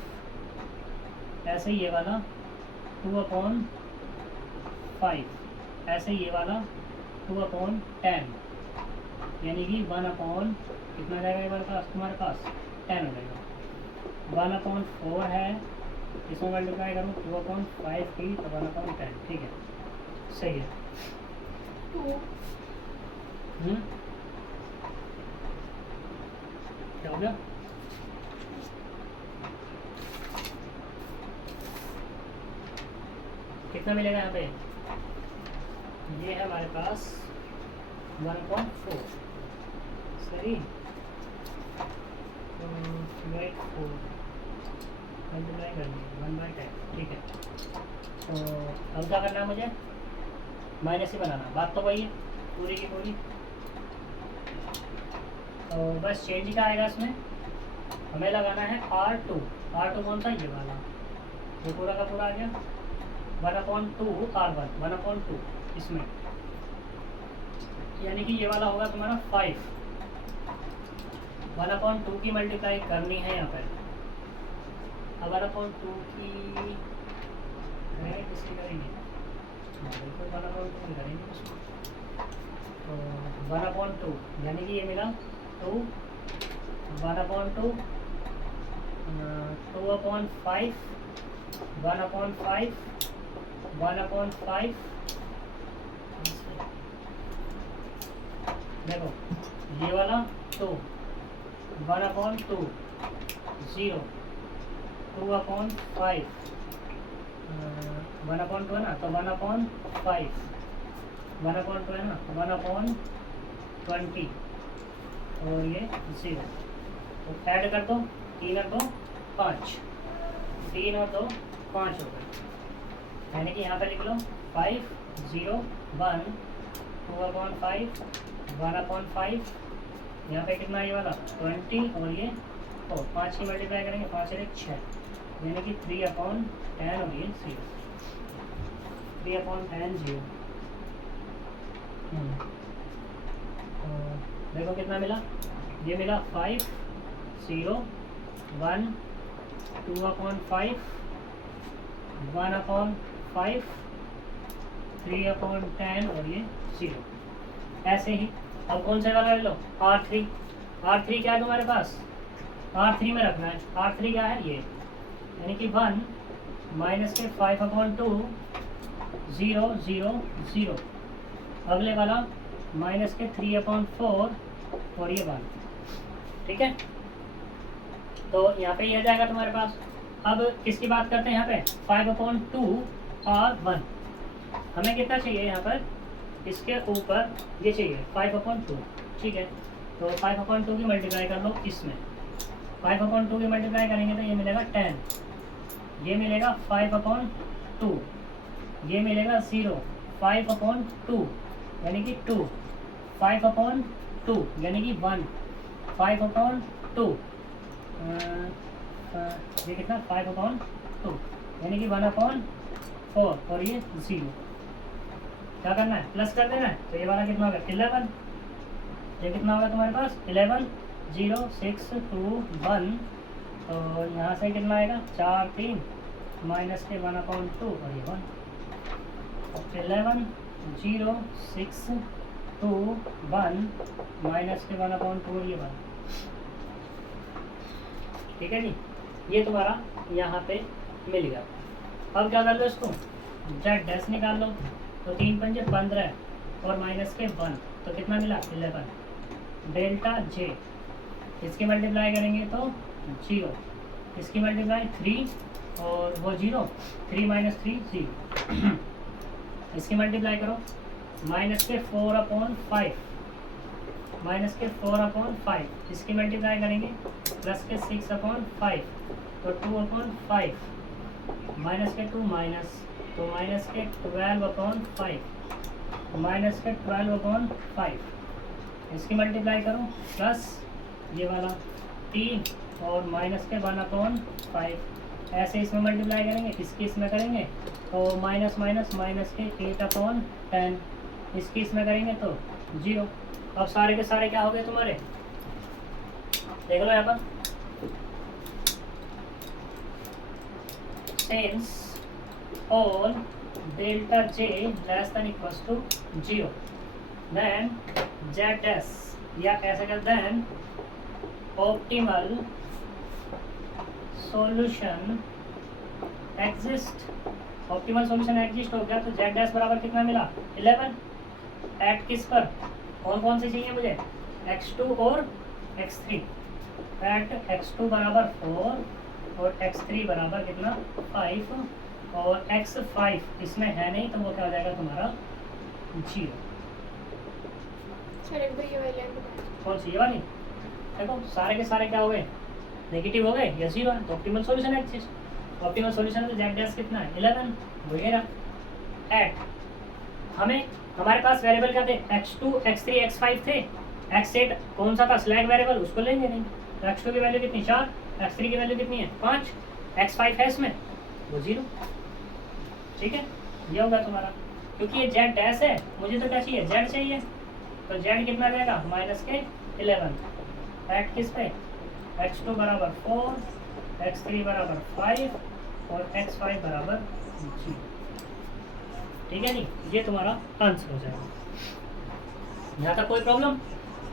ऐसे ही ये वाला 2/5, ऐसे ही ये वाला 2/10, यानी कि 1 कितना जाएगा ये वाला पास तुम्हारे पास 10 हो जाएगा। 1/4 है, इसमें मल्टीप्लाई करूँ 2/5 की तो 1/10, ठीक है, सही है। 2 क्या हो गया? कितना मिलेगा यहाँ पे? ये है हमारे पास 1/4, सही। तो 2/4 मल्टीप्लाई कर दिए 1/10, ठीक है। तो अब क्या करना है मुझे? माइनस ही बनाना, बात तो वही है पूरी की पूरी। तो बस चेंज क्या आएगा इसमें, हमें लगाना है R2। R2 कौन सा? ये वाला, ये पूरा का पूरा आ गया 1/2 R1, 1/2 इसमें, यानी कि ये वाला होगा तुम्हारा 5। 1/2 की मल्टीप्लाई करनी है यहाँ पर। अब 1/2 की करेंगे, किसकी करेंगे? बिल्कुल 1/2 की करेंगे उसको। तो 1/2 यानी कि ये मिला 2, 1/2, 2/5, 1/5, 1/5। देखो ये वाला 2, 1/2, 0, 2/5, 1/2 है ना, तो 1/5, 1/2 है ना, 1/20 और ये 0। तो ऐड कर दो, 3 और 2 5, 3 और 2 5 हो गए, यानी कि यहाँ पे लिख लो 5, 0, 1, 2/5, 1/5, यहाँ पे कितना ये वाला 20 और ये 4, 5 की मल्टीप्लाई करेंगे, 5 और 6, यानी कि 3/10 और ये 0, 3/10 0। तो देखो कितना मिला, ये मिला 5, 0, 1, 2/5, 1/5, 3/10 और ये 0। ऐसे ही अब कौन सा वाला ले लो? R3। R3 क्या है तुम्हारे पास? R3 में रखना है। R3 क्या है? ये, यानी कि 1 माइनस के 5/2, 0, 0, 0। अगले वाला माइनस के 3/4 और ये 1, ठीक है। तो यहाँ पे ये जाएगा तुम्हारे पास। अब किसकी बात करते हैं यहाँ पे? 5/2 और 1। हमें कितना चाहिए यहाँ पर? इसके ऊपर ये चाहिए 5/2, ठीक है। तो 5/2 की मल्टीप्लाई कर लो इसमें। 5/2 की मल्टीप्लाई करेंगे तो ये मिलेगा 10, ये मिलेगा 5/2, ये मिलेगा 0, 5/2 यानी कि 2, 5/2 यानी कि 1, 5/2, ये कितना 5/2 यानी कि 1/4 और ये 0। क्या करना है? प्लस कर देना है। तो ये वाला कितना होगा? 11। ये कितना होगा तुम्हारे पास? 11, 0, 6, 2, 1। तो यहाँ से कितना आएगा? 4, 3 माइनस के 1/2 और ये 1। 11, 0, 6, 2, 1 माइनस के 1/2 और ये 1, ठीक है जी। ये तुम्हारा यहाँ पे मिल गया। अब क्या कर लो इसको? जेड डैश निकाल लो। तो 3 पंजे 15 और माइनस के 1, तो कितना मिला? 11। डेल्टा जे, इसकी मल्टीप्लाई करेंगे तो 0, इसकी मल्टीप्लाई 3 और वो 0, 3 माइनस 3 0। इसकी मल्टीप्लाई करो माइनस के 4/5, माइनस के 4/5, इसकी मल्टीप्लाई करेंगे प्लस के 6/5, तो 2/5, माइनस के 2 माइनस, तो माइनस के 12/5, माइनस के 12/5, इसकी मल्टीप्लाई करो प्लस ये वाला 3 और माइनस के 1/5, ऐसे इसमें मल्टीप्लाई करेंगे, इसकी इसमें करेंगे तो माइनस माइनस माइनस के 8/10, इसकी इसमें करेंगे तो 0। अब सारे के सारे क्या हो गए तुम्हारे? देख लो यहाँ पर, since all delta j less than equals to 0, then z dash या ऐसे कर then optimal solution exist, optimal solution exist हो गया तो जेड डैश बराबर कितना मिला 11। एट किस पर, कौन कौन से चाहिए मुझे, x2 और x3। एट x2 बराबर 4 और x3 बराबर कितना 5 और x5 इसमें है नहीं तो वो क्या हो जाएगा तुम्हारा 0। सर एक बार ये वाली लाइन बताएं। कौन सी, ये वाली। देखो सारे के सारे क्या हो गए, नेगेटिव हो गए या 0 है तो optimal solution exist. Optimal solution तो जेड डैश कितना है 11 वगैरह। एट हमें हमारे पास वेरिएबल क्या थे, x2 x3 x5 थे। x8 कौन सा था, स्लैग वेरिएबल, उसको लेंगे नहीं। x2 की वैल्यू कितनी 4, x3 की वैल्यू कितनी है 5, x5 है इसमें वो 0। ठीक है, ये होगा तुम्हारा, क्योंकि ये जेड डैश है, मुझे तो क्या चाहिए जेड चाहिए, तो जेड कितना जाएगा माइनस के 11। एट किस पे, x2 बराबर 4, x3 बराबर 5 और x5 बराबर 0। ठीक है, नहीं ये तुम्हारा आंसर हो जाएगा। यहाँ तक कोई प्रॉब्लम।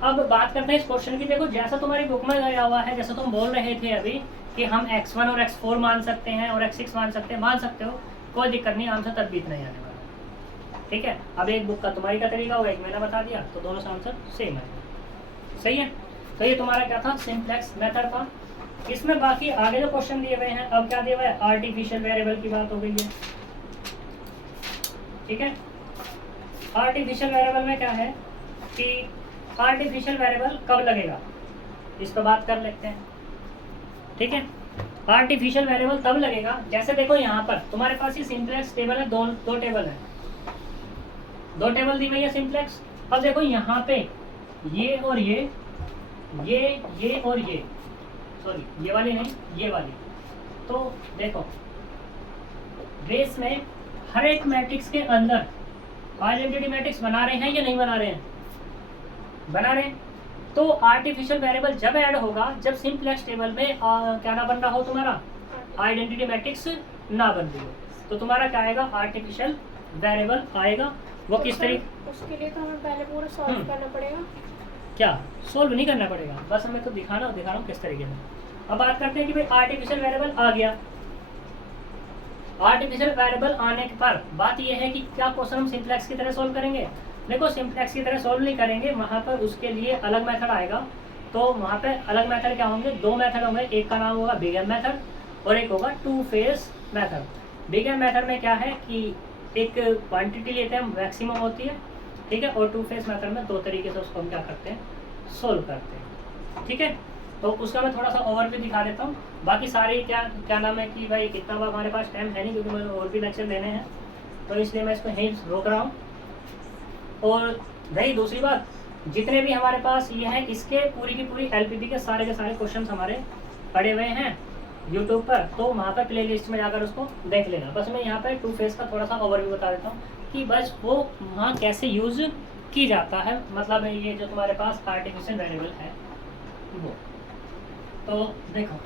अब बात करते हैं इस क्वेश्चन की। देखो जैसा तुम्हारी बुक में गया हुआ है, जैसा तुम बोल रहे थे अभी कि हम x1 और x4 मान सकते हैं और x6 मान सकते हैं, मान सकते हो, कोई दिक्कत नहीं, आंसर तब भी इतना ही आने वाला है। ठीक है, अब एक बुक का तुम्हारी का तरीका होगा, एक मैंने बता दिया, तो दोनों से आंसर सेम है। सही है, तो ये तुम्हारा क्या था, सिंप्लेक्स मेथड था। इसमें बाकी आगे जो क्वेश्चन दिए हुए हैं, अब क्या दिया हुआ है, आर्टिफिशियल वेरिएबल की बात हो गई है। ठीक है, आर्टिफिशियल वेरिएबल में क्या है कि आर्टिफिशियल वेरिएबल कब लगेगा, इस पर बात कर लेते हैं। ठीक है, आर्टिफिशियल वेरिएबल तब लगेगा, जैसे देखो यहाँ पर तुम्हारे पास ये सिंप्लेक्स टेबल है, दो टेबल है, दो टेबल दी हुई है सिंप्लेक्स। अब देखो यहाँ पे ये और ये और ये, सॉरी ये वाली नहीं, ये वाली। तो देखो बेस में हर एक मैट्रिक्स के अंदर आइडेंटिटी मैट्रिक्स बना रहे हैं या नहीं बना रहे हैं, बना रहे हैं। तो आर्टिफिशियल वेरिएबल जब ऐड होगा जब सिंप्लेक्स टेबल में क्या ना बन रहा हो, तुम्हारा आइडेंटिटी मैट्रिक्स ना बन रही हो, तो तुम्हारा क्या आएगा, आर्टिफिशियल वेरिएबल आएगा। वो किस तरीके, उसके लिए तो हमें पहले पूरा सॉल्व करना पड़ेगा। क्या सोल्व नहीं करना पड़ेगा, बस हमें तो दिखा रहा हूँ किस तरीके से। अब बात करते हैं कि भाई आर्टिफिशियल वेरिएबल आ गया। आर्टिफिशियल वेरिएबल आने पर बात यह है कि क्या क्वेश्चन हम सिंप्लेक्स की तरह सोल्व करेंगे। देखो सिंप्लेक्स की तरह सोल्व नहीं करेंगे, वहाँ पर उसके लिए अलग मेथड आएगा। तो वहाँ पे अलग मेथड क्या होंगे, दो मेथड होंगे, एक का नाम होगा बिग एम मेथड और एक होगा two phase method. Big M method में क्या है कि एक क्वांटिटी लेते हैं, मैक्सिमम होती है, ठीक है, और टू फेज मेथड में दो तरीके से उसको हम क्या करते हैं, सोल्व करते हैं। ठीक है, तो उसका मैं थोड़ा सा ओवरव्यू दिखा देता हूँ। बाकी सारे क्या नाम है कि भाई कितना बार हमारे पास टाइम है नहीं, क्योंकि मुझे और भी लेक्चर देने हैं, तो इसलिए मैं इसको यहीं रोक रहा हूँ। और रही दूसरी बात, जितने भी हमारे पास ये हैं, इसके पूरी की पूरी एलपीपी के सारे क्वेश्चन हमारे पड़े हुए हैं यूट्यूब पर, तो वहाँ पर प्ले लिस्ट में जाकर उसको देख लेना। बस मैं यहाँ पर टू फेज का थोड़ा सा ओवरव्यू बता देता हूँ कि बस वो वहाँ कैसे यूज़ की जाता है, मतलब ये जो तुम्हारे पास आर्टिफिशियल वेरिएबल है वो। तो देखो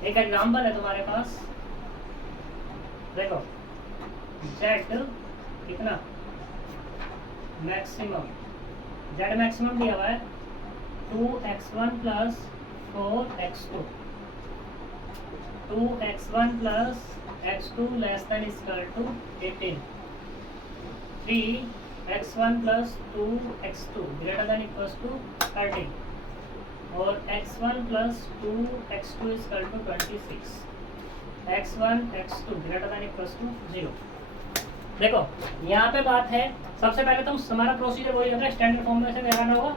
एक एग्जाम्पल है तुम्हारे पास, देखो जेड कितना मैक्सिमम, जेड मैक्सिमम दिया हुआ है 2x1 plus 4x2, 2x1 plus x2 less than equal to 18, 3x1 plus 2x2 greater than equal to 13 और x1 plus 2x2 equal to 26, x1 x2 greater than equal to 0। देखो यहाँ पे बात है, सबसे पहले तो हमारा प्रोसीजर वही होगा, स्टैंडर्ड फॉर्म में से करना होगा,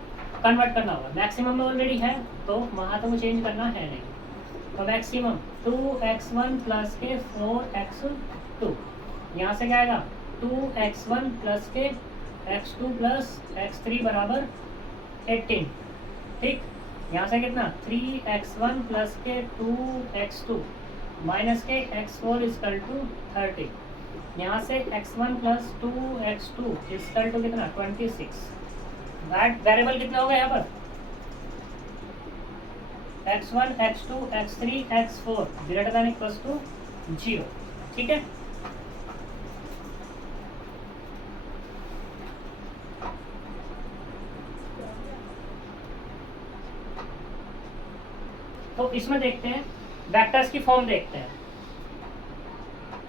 कन्वर्ट करना होगा। मैक्सिमम में ऑलरेडी है तो वहाँ तो वो चेंज करना है नहीं। तो मैक्सिमम 2x1 प्लस के 4x2, यहाँ से क्या आएगा 2x1 प्लस के x2 प्लस x3 बराबर 18, ठीक। यहाँ से कितना 3x1 प्लस के 2x2 माइनस के x4 इक्वल टू 30, यहाँ से x1 plus 2x2 equal to कितना 26। वेरिएबल कितना होगा यहाँ पर x1 x2 x3 x4 greater than equals to 0। ठीक है, तो इसमें देखते हैं वेक्टर्स की फॉर्म देखते हैं।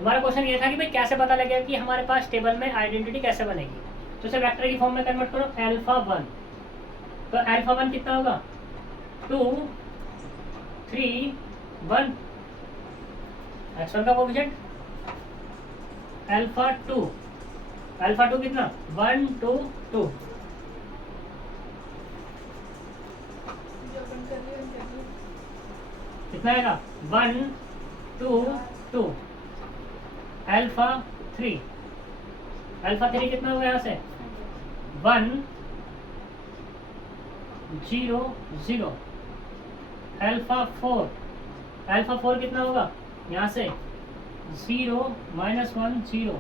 हमारा क्वेश्चन ये था कि भाई कैसे पता लगेगा कि हमारे पास टेबल में आइडेंटिटी कैसे बनेगी। तो इसे वेक्टर की फॉर्म में कन्वर्ट करो, अल्फा 1। तो अल्फा 1 कितना होगा, 2 3 1। x1 का कोएफिशिएंट अल्फा 2, अल्फा 2 कितना 1 2 2। कितना आएगा 1 2 2। अल्फा 3, अल्फा 3 कितना होगा यहाँ से 1 0 0। अल्फा 4, अल्फा 4 कितना होगा यहाँ से 0 -1 0।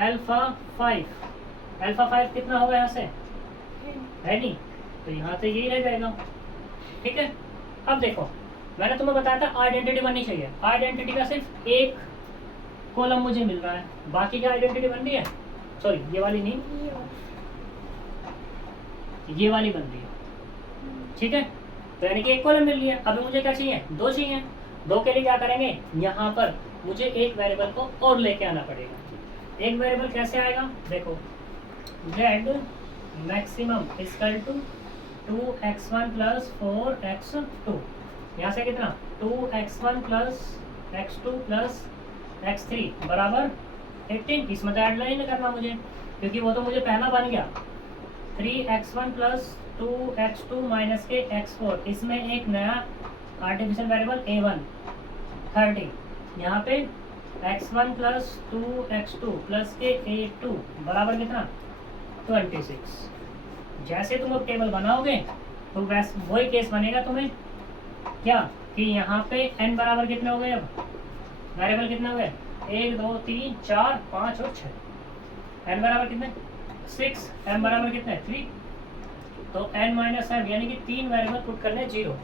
अल्फा 5, अल्फा 5 कितना होगा यहाँ से है नहीं, तो यहाँ से यही रह जाएगा। ठीक है, अब देखो मैंने तुम्हें बताया था आइडेंटिटी बननी चाहिए। आइडेंटिटी का सिर्फ एक कॉलम मुझे मिल रहा है, बाकी क्या आइडेंटिटी बन रही है, सॉरी ये वाली नहीं, ये वाली बन रही है। ठीक है, तो यानी कि एक कॉलम मिल रही है। अभी मुझे क्या चाहिए, दो चाहिए। दो के लिए क्या करेंगे, यहाँ पर मुझे एक वेरिएबल को और लेके आना पड़ेगा। एक वेरिएबल कैसे आएगा, देखो z maximum equal to 2x1 plus 4x2। यहाँ से कितना 2x1 plus x2 plus x3 बराबर 18। इसमें तो ऐड नहीं करना मुझे, क्योंकि वो तो मुझे पहला बन गया 3x1 प्लस 2x2 माइनस के x4। इसमें एक नया आर्टिफिशियल वेरिएबल a1 30। यहाँ पे x1 प्लस 2x2 प्लस के a2 बराबर कितना 26। जैसे तुम अब टेबल बनाओगे तो वैसे वही केस बनेगा तुम्हें क्या, कि यहाँ पे n बराबर कितने हो गए, अब वेरिएबल कितने हो गए 1 2 3 4 5 और 6। n बराबर कितने 6, m बराबर कितने 3। तो n माइनस m यानी कि 3 वेरिएबल पुट करने 0।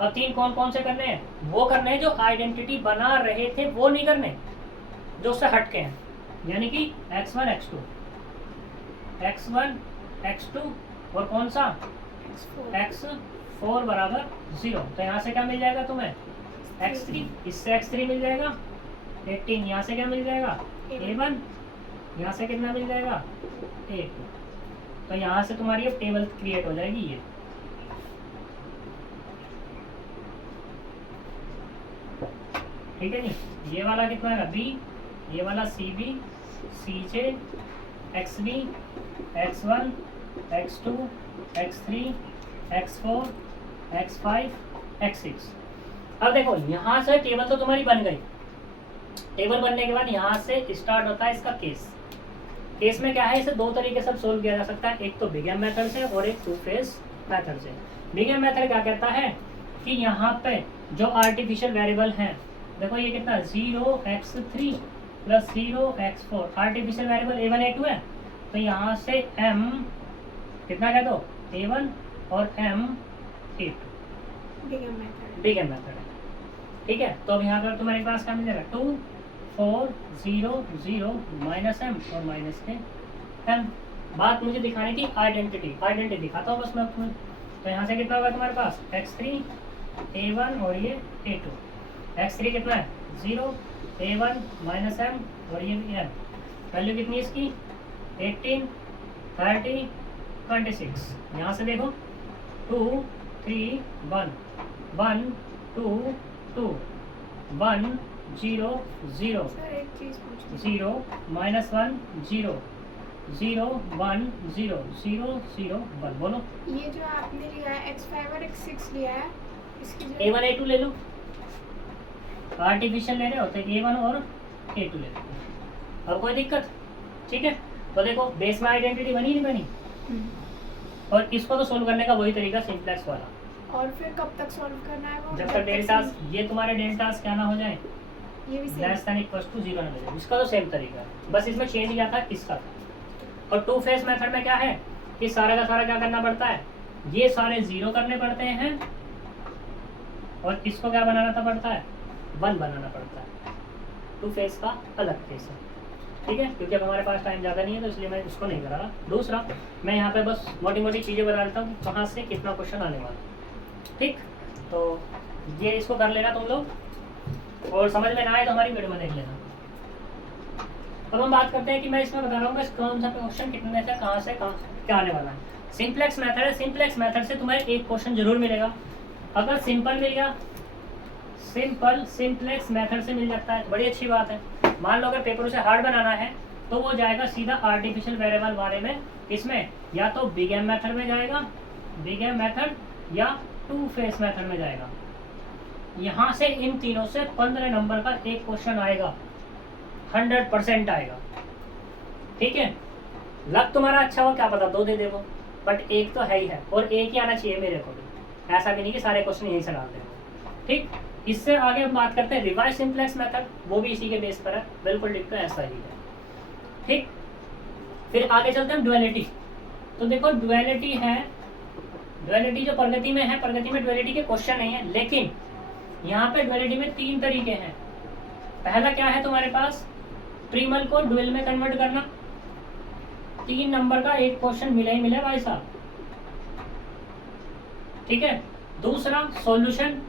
अब 3 कौन कौन से करने हैं, वो करने हैं जो आइडेंटिटी बना रहे थे, वो नहीं करने जो उससे हट के हैं। यानी कि x1 x2 x1 x2 और कौन सा x4 बराबर 0। तो यहाँ से क्या मिल जाएगा तुम्हें x3, इससे x3 मिल जाएगा 18। यहाँ से क्या मिल जाएगा a1, यहाँ से कितना मिल जाएगा a2। तो यहाँ से तुम्हारी अब टेबल क्रिएट हो जाएगी ये। ठीक है नहीं, ये वाला कितना है b, ये वाला cb cj xb x1 x2 x3 x4 x5 x6। अब देखो यहाँ से टेबल तो तुम्हारी बन गई। टेबल बनने के बाद यहाँ से स्टार्ट होता है इसका केस। केस में क्या है, इसे दो तरीके से सोल्व किया जा सकता है, एक तो बिगेन मेथड से और एक टू फेज मेथड से। बिगेन मेथड क्या कहता है कि यहाँ पे जो आर्टिफिशियल वेरिएबल हैं, देखो ये कितना 0x3 plus 0x4 artificial variable a1 a2 है। तो यहाँ से m कितना कह दो a1 और m a2 बिगेन मेथड है। ठीक है, तो अब यहाँ पर तुम्हारे पास क्या मिल जाएगा 2 4 0 0 माइनस m और माइनस के m। बात मुझे दिखाने की आइडेंटिटी दिखाता हूँ बस मैं तुम्हें। तो यहाँ से कितना होगा तुम्हारे पास x3 a1 और ये a2। x3 कितना है 0 a1 माइनस m और ये भी m। वैल्यू कितनी है इसकी 18 30 26। यहाँ से देखो 2 3 1 1 2 2 1 0 0 0 माइनस 1 0 0 1 0 0 0 1। बोलो ये जो आपने लिया है x5 और x6 लिया है, इसकी जो a1 a2 ले लो। आर्टिफिशियल ले रहे हो तो a1 और a2 ले लो। अब कोई दिक्कत, ठीक है। तो देखो बेस में आइडेंटिटी बनी नहीं बनी, और इसको तो सोल्व करने का वही तरीका सिंप्लेक्स वाला। और फिर कब तक सॉल्व करना है वो, जब तक डेल्टास ये तुम्हारे डेल्टास क्या ना हो जाए ये भी लेस देन इक्वल टू 0 ना हो जाए। इसका तो सेम तरीका है, बस इसमें चेंज क्या था इसका था। और टू फेज मेथड में क्या है कि सारा का सारा क्या करना पड़ता है, ये सारे 0 करने पड़ते हैं और इसको क्या बनाना पड़ता है, 1 बनाना पड़ता है। 2 फेस का अलग फेस है, ठीक है। क्योंकि अब हमारे पास टाइम ज़्यादा नहीं है तो इसलिए मैं इसको नहीं करा रहा। दूसरा, मैं यहाँ पे बस मोटी मोटी चीज़ें बता देता हूँ कहाँ से कितना क्वेश्चन आने वाला, ठीक। तो ये इसको कर लेना तुम लोग, और समझ में ना आए तो हमारी वीडियो में देख लेना। अब हम बात करते हैं कि मैं इसमें बता रहा हूँ कि कौन सा क्वेश्चन कितने से कहाँ क्या आने वाला है। सिंप्लेक्स मेथड है, सिंप्लेक्स मेथड से तुम्हें एक क्वेश्चन जरूर मिलेगा। अगर सिंपल मिल गया, सिंप्लेक्स मेथड से मिल जाता है तो बड़ी अच्छी बात है। मान लो अगर पेपर से हार्ड बनाना है तो वो जाएगा सीधा आर्टिफिशियल वेरिएबल बारे में, इसमें या तो बिग एम मेथड में जाएगा, बिग एम मेथड, या 2 फेस मेथड में जाएगा। यहाँ से इन तीनों से 15 नंबर का एक क्वेश्चन आएगा, 100% आएगा, ठीक है। लक तुम्हारा अच्छा हो, क्या पता 2 दे वो, बट एक तो है ही है, और एक ही आना चाहिए मेरे को भी, ऐसा भी नहीं कि सारे क्वेश्चन यहीं से डालते हो, ठीक। इससे आगे हम बात करते हैं रिवाइज सिंप्लेक्स मेथड, वो भी इसी के बेस पर है, बिल्कुल डिक्टो ऐसा ही है, ठीक। फिर आगे चलते हैं डुअलिटी। तो देखो डुअलिटी है, डुअलिटी जो प्रगति में है, प्रगति में डुअलिटी के क्वेश्चन नहीं है, लेकिन यहाँ पे डुअलिटी में 3 तरीके हैं। पहला क्या है तुम्हारे पास, प्रीमल को डुअल में कन्वर्ट करना, 3 नंबर का एक क्वेश्चन मिले ही मिले भाई साहब, ठीक है। दूसरा सॉल्यूशन,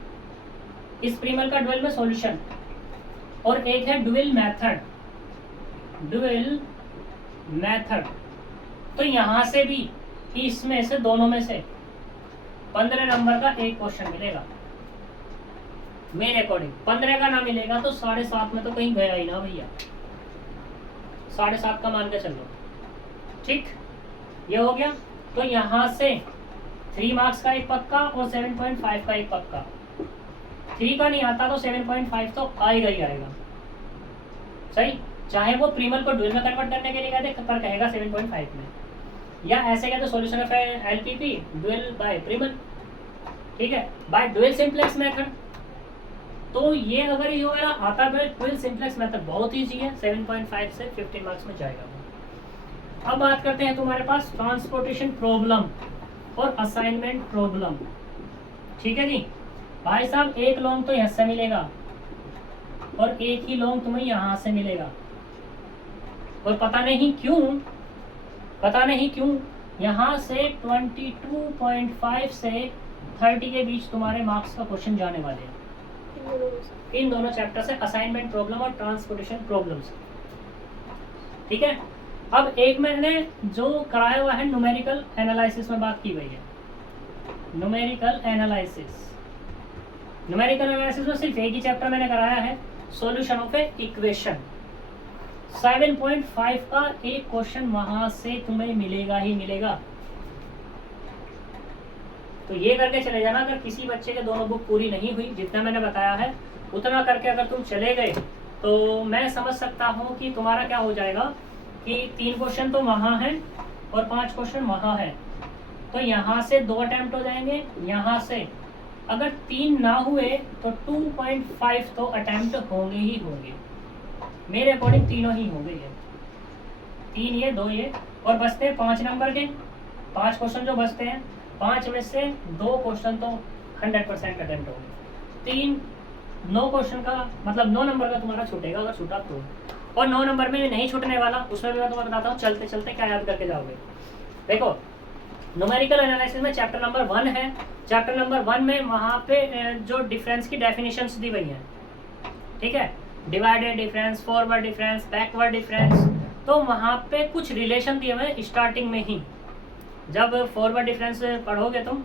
इस प्रीमल का डुअल में सॉल्यूशन, और एक है डुअल मेथड, डुअल मेथड। तो यहां से भी इसमें से दोनों में से 15 नंबर का एक क्वेश्चन मिलेगा मेरे अकॉर्डिंग। 15 का ना मिलेगा तो 7.5 में तो कहीं गया ही ना भैया, 7.5 का मान के चलो, ठीक। ये हो गया। तो यहाँ से 3 मार्क्स का एक पक्का और 7.5 का एक पक्का। 3 का नहीं आता तो 7.5 तो आएगा ही आएगा, सही। चाहे वो प्रीमल को डुअल में कन्वर्ट करने के लिए कहते पर कहेगा 7.5 में, या ऐसे कहते solution of LPP dual by primal, ठीक है, बाय डुअल सिंप्लेक्स मेथड। तो ये अगर ये मेरा आता है डुअल सिंप्लेक्स मेथड बहुत ईजी है, 7.5 से 15 मार्क्स में जाएगा। अब बात करते हैं तुम्हारे पास ट्रांसपोर्टेशन प्रॉब्लम और असाइनमेंट प्रॉब्लम, ठीक है जी। भाई साहब एक लॉन्ग तो यहाँ से मिलेगा और एक ही लॉन्ग तुम्हें यहाँ से मिलेगा, और पता नहीं क्यों यहाँ से 22.5 से 30 के बीच तुम्हारे मार्क्स का क्वेश्चन जाने वाले हैं इन दोनों चैप्टर से, असाइनमेंट प्रॉब्लम और ट्रांसपोर्टेशन प्रॉब्लम से, ठीक है। अब एक मैंने जो कराया हुआ है न्यूमेरिकल एनालिसिस में बात की गई है, न्यूमेरिकल एनालिसिस में सिर्फ एक ही चैप्टर मैंने कराया है, सॉल्यूशन ऑफ ए इक्वेशन। 7.5 का एक क्वेश्चन वहां से तुम्हें मिलेगा ही मिलेगा। तो ये करके चले जाना, अगर किसी बच्चे के दोनों बुक पूरी नहीं हुई, जितना मैंने बताया है उतना करके अगर तुम चले गए तो मैं समझ सकता हूँ कि तुम्हारा क्या हो जाएगा कि 3 क्वेश्चन तो वहाँ हैं और 5 क्वेश्चन वहाँ है, तो यहाँ से 2 अटेम्प्ट हो जाएंगे, यहाँ से अगर 3 ना हुए तो 2.5 तो अटेम्प्ट होंगे ही होंगे, मेरे अकॉर्डिंग तीनों ही होंगे, ये 3 ये 2 ये, और बचते हैं 5 नंबर के 5 क्वेश्चन जो बचते हैं, 5 में से 2 क्वेश्चन तो 100% अटेम्प्ट होंगे, 9 क्वेश्चन का मतलब 9 नंबर का तुम्हारा छूटेगा अगर छूटा तो, और 9 नंबर में नहीं छूटने वाला उसमें भी मैं तुम्हें बताता हूँ चलते चलते क्या याद करके जाओगे। देखो न्यूमेरिकल एनालिसिस में चैप्टर नंबर 1 है, चैप्टर नंबर 1 में वहाँ पे जो डिफरेंस की डेफिनेशंस दी गई हैं, ठीक है, divided difference, forward difference, backward difference, तो वहाँ पे कुछ रिलेशन दिए हुए हैं स्टार्टिंग में ही। जब फॉरवर्ड डिफरेंस पढ़ोगे तुम,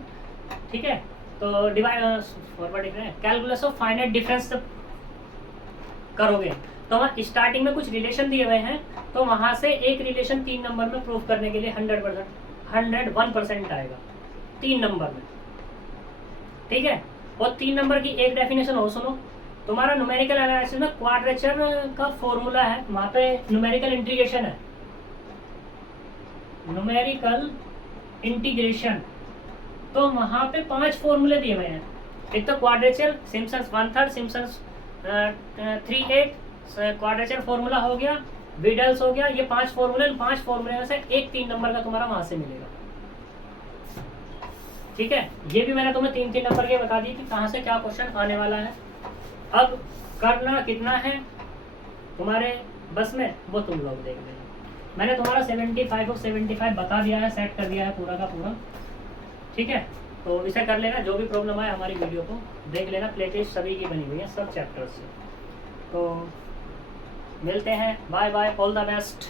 ठीक है, तो forward difference calculus of finite difference करोगे तो वहाँ स्टार्टिंग में कुछ रिलेशन दिए हुए हैं, तो वहाँ से एक रिलेशन 3 नंबर में प्रूफ करने के लिए 101% आएगा 3 नंबर में, ठीक है। और 3 नंबर की एक डेफिनेशन हो सुनो, तुम्हारा न्यूमेरिकल एनालिसिस में क्वाड्रेचर का फॉर्मूला है, वहाँ पे न्यूमेरिकल इंटीग्रेशन है, न्यूमेरिकल इंटीग्रेशन, तो वहाँ पे 5 फॉर्मूले दिए हुए हैं। एक तो quadrature, Simpson's 1/3, Simpson's 3/8 quadrature formula हो गया, विडल्स हो गया, ये 5 फॉर्मूले, 5 फॉर्मूले में से एक 3 नंबर का तुम्हारा वहां से मिलेगा, ठीक है, ये भी मैंने तुम्हें 3-3 नंबर के बता दी कि कहाँ से क्या क्वेश्चन आने वाला है। अब करना कितना है तुम्हारे बस में वो तुम लोग देख लेना। मैंने तुम्हारा 75 और 75 बता दिया है, सेट कर दिया है पूरा का पूरा, ठीक है। तो इसे कर लेना, जो भी प्रॉब्लम आए हमारी वीडियो को देख लेना, प्लेलिस्ट सभी की बनी हुई है सब चैप्टर्स से। तो मिलते हैं, bye bye, all the best.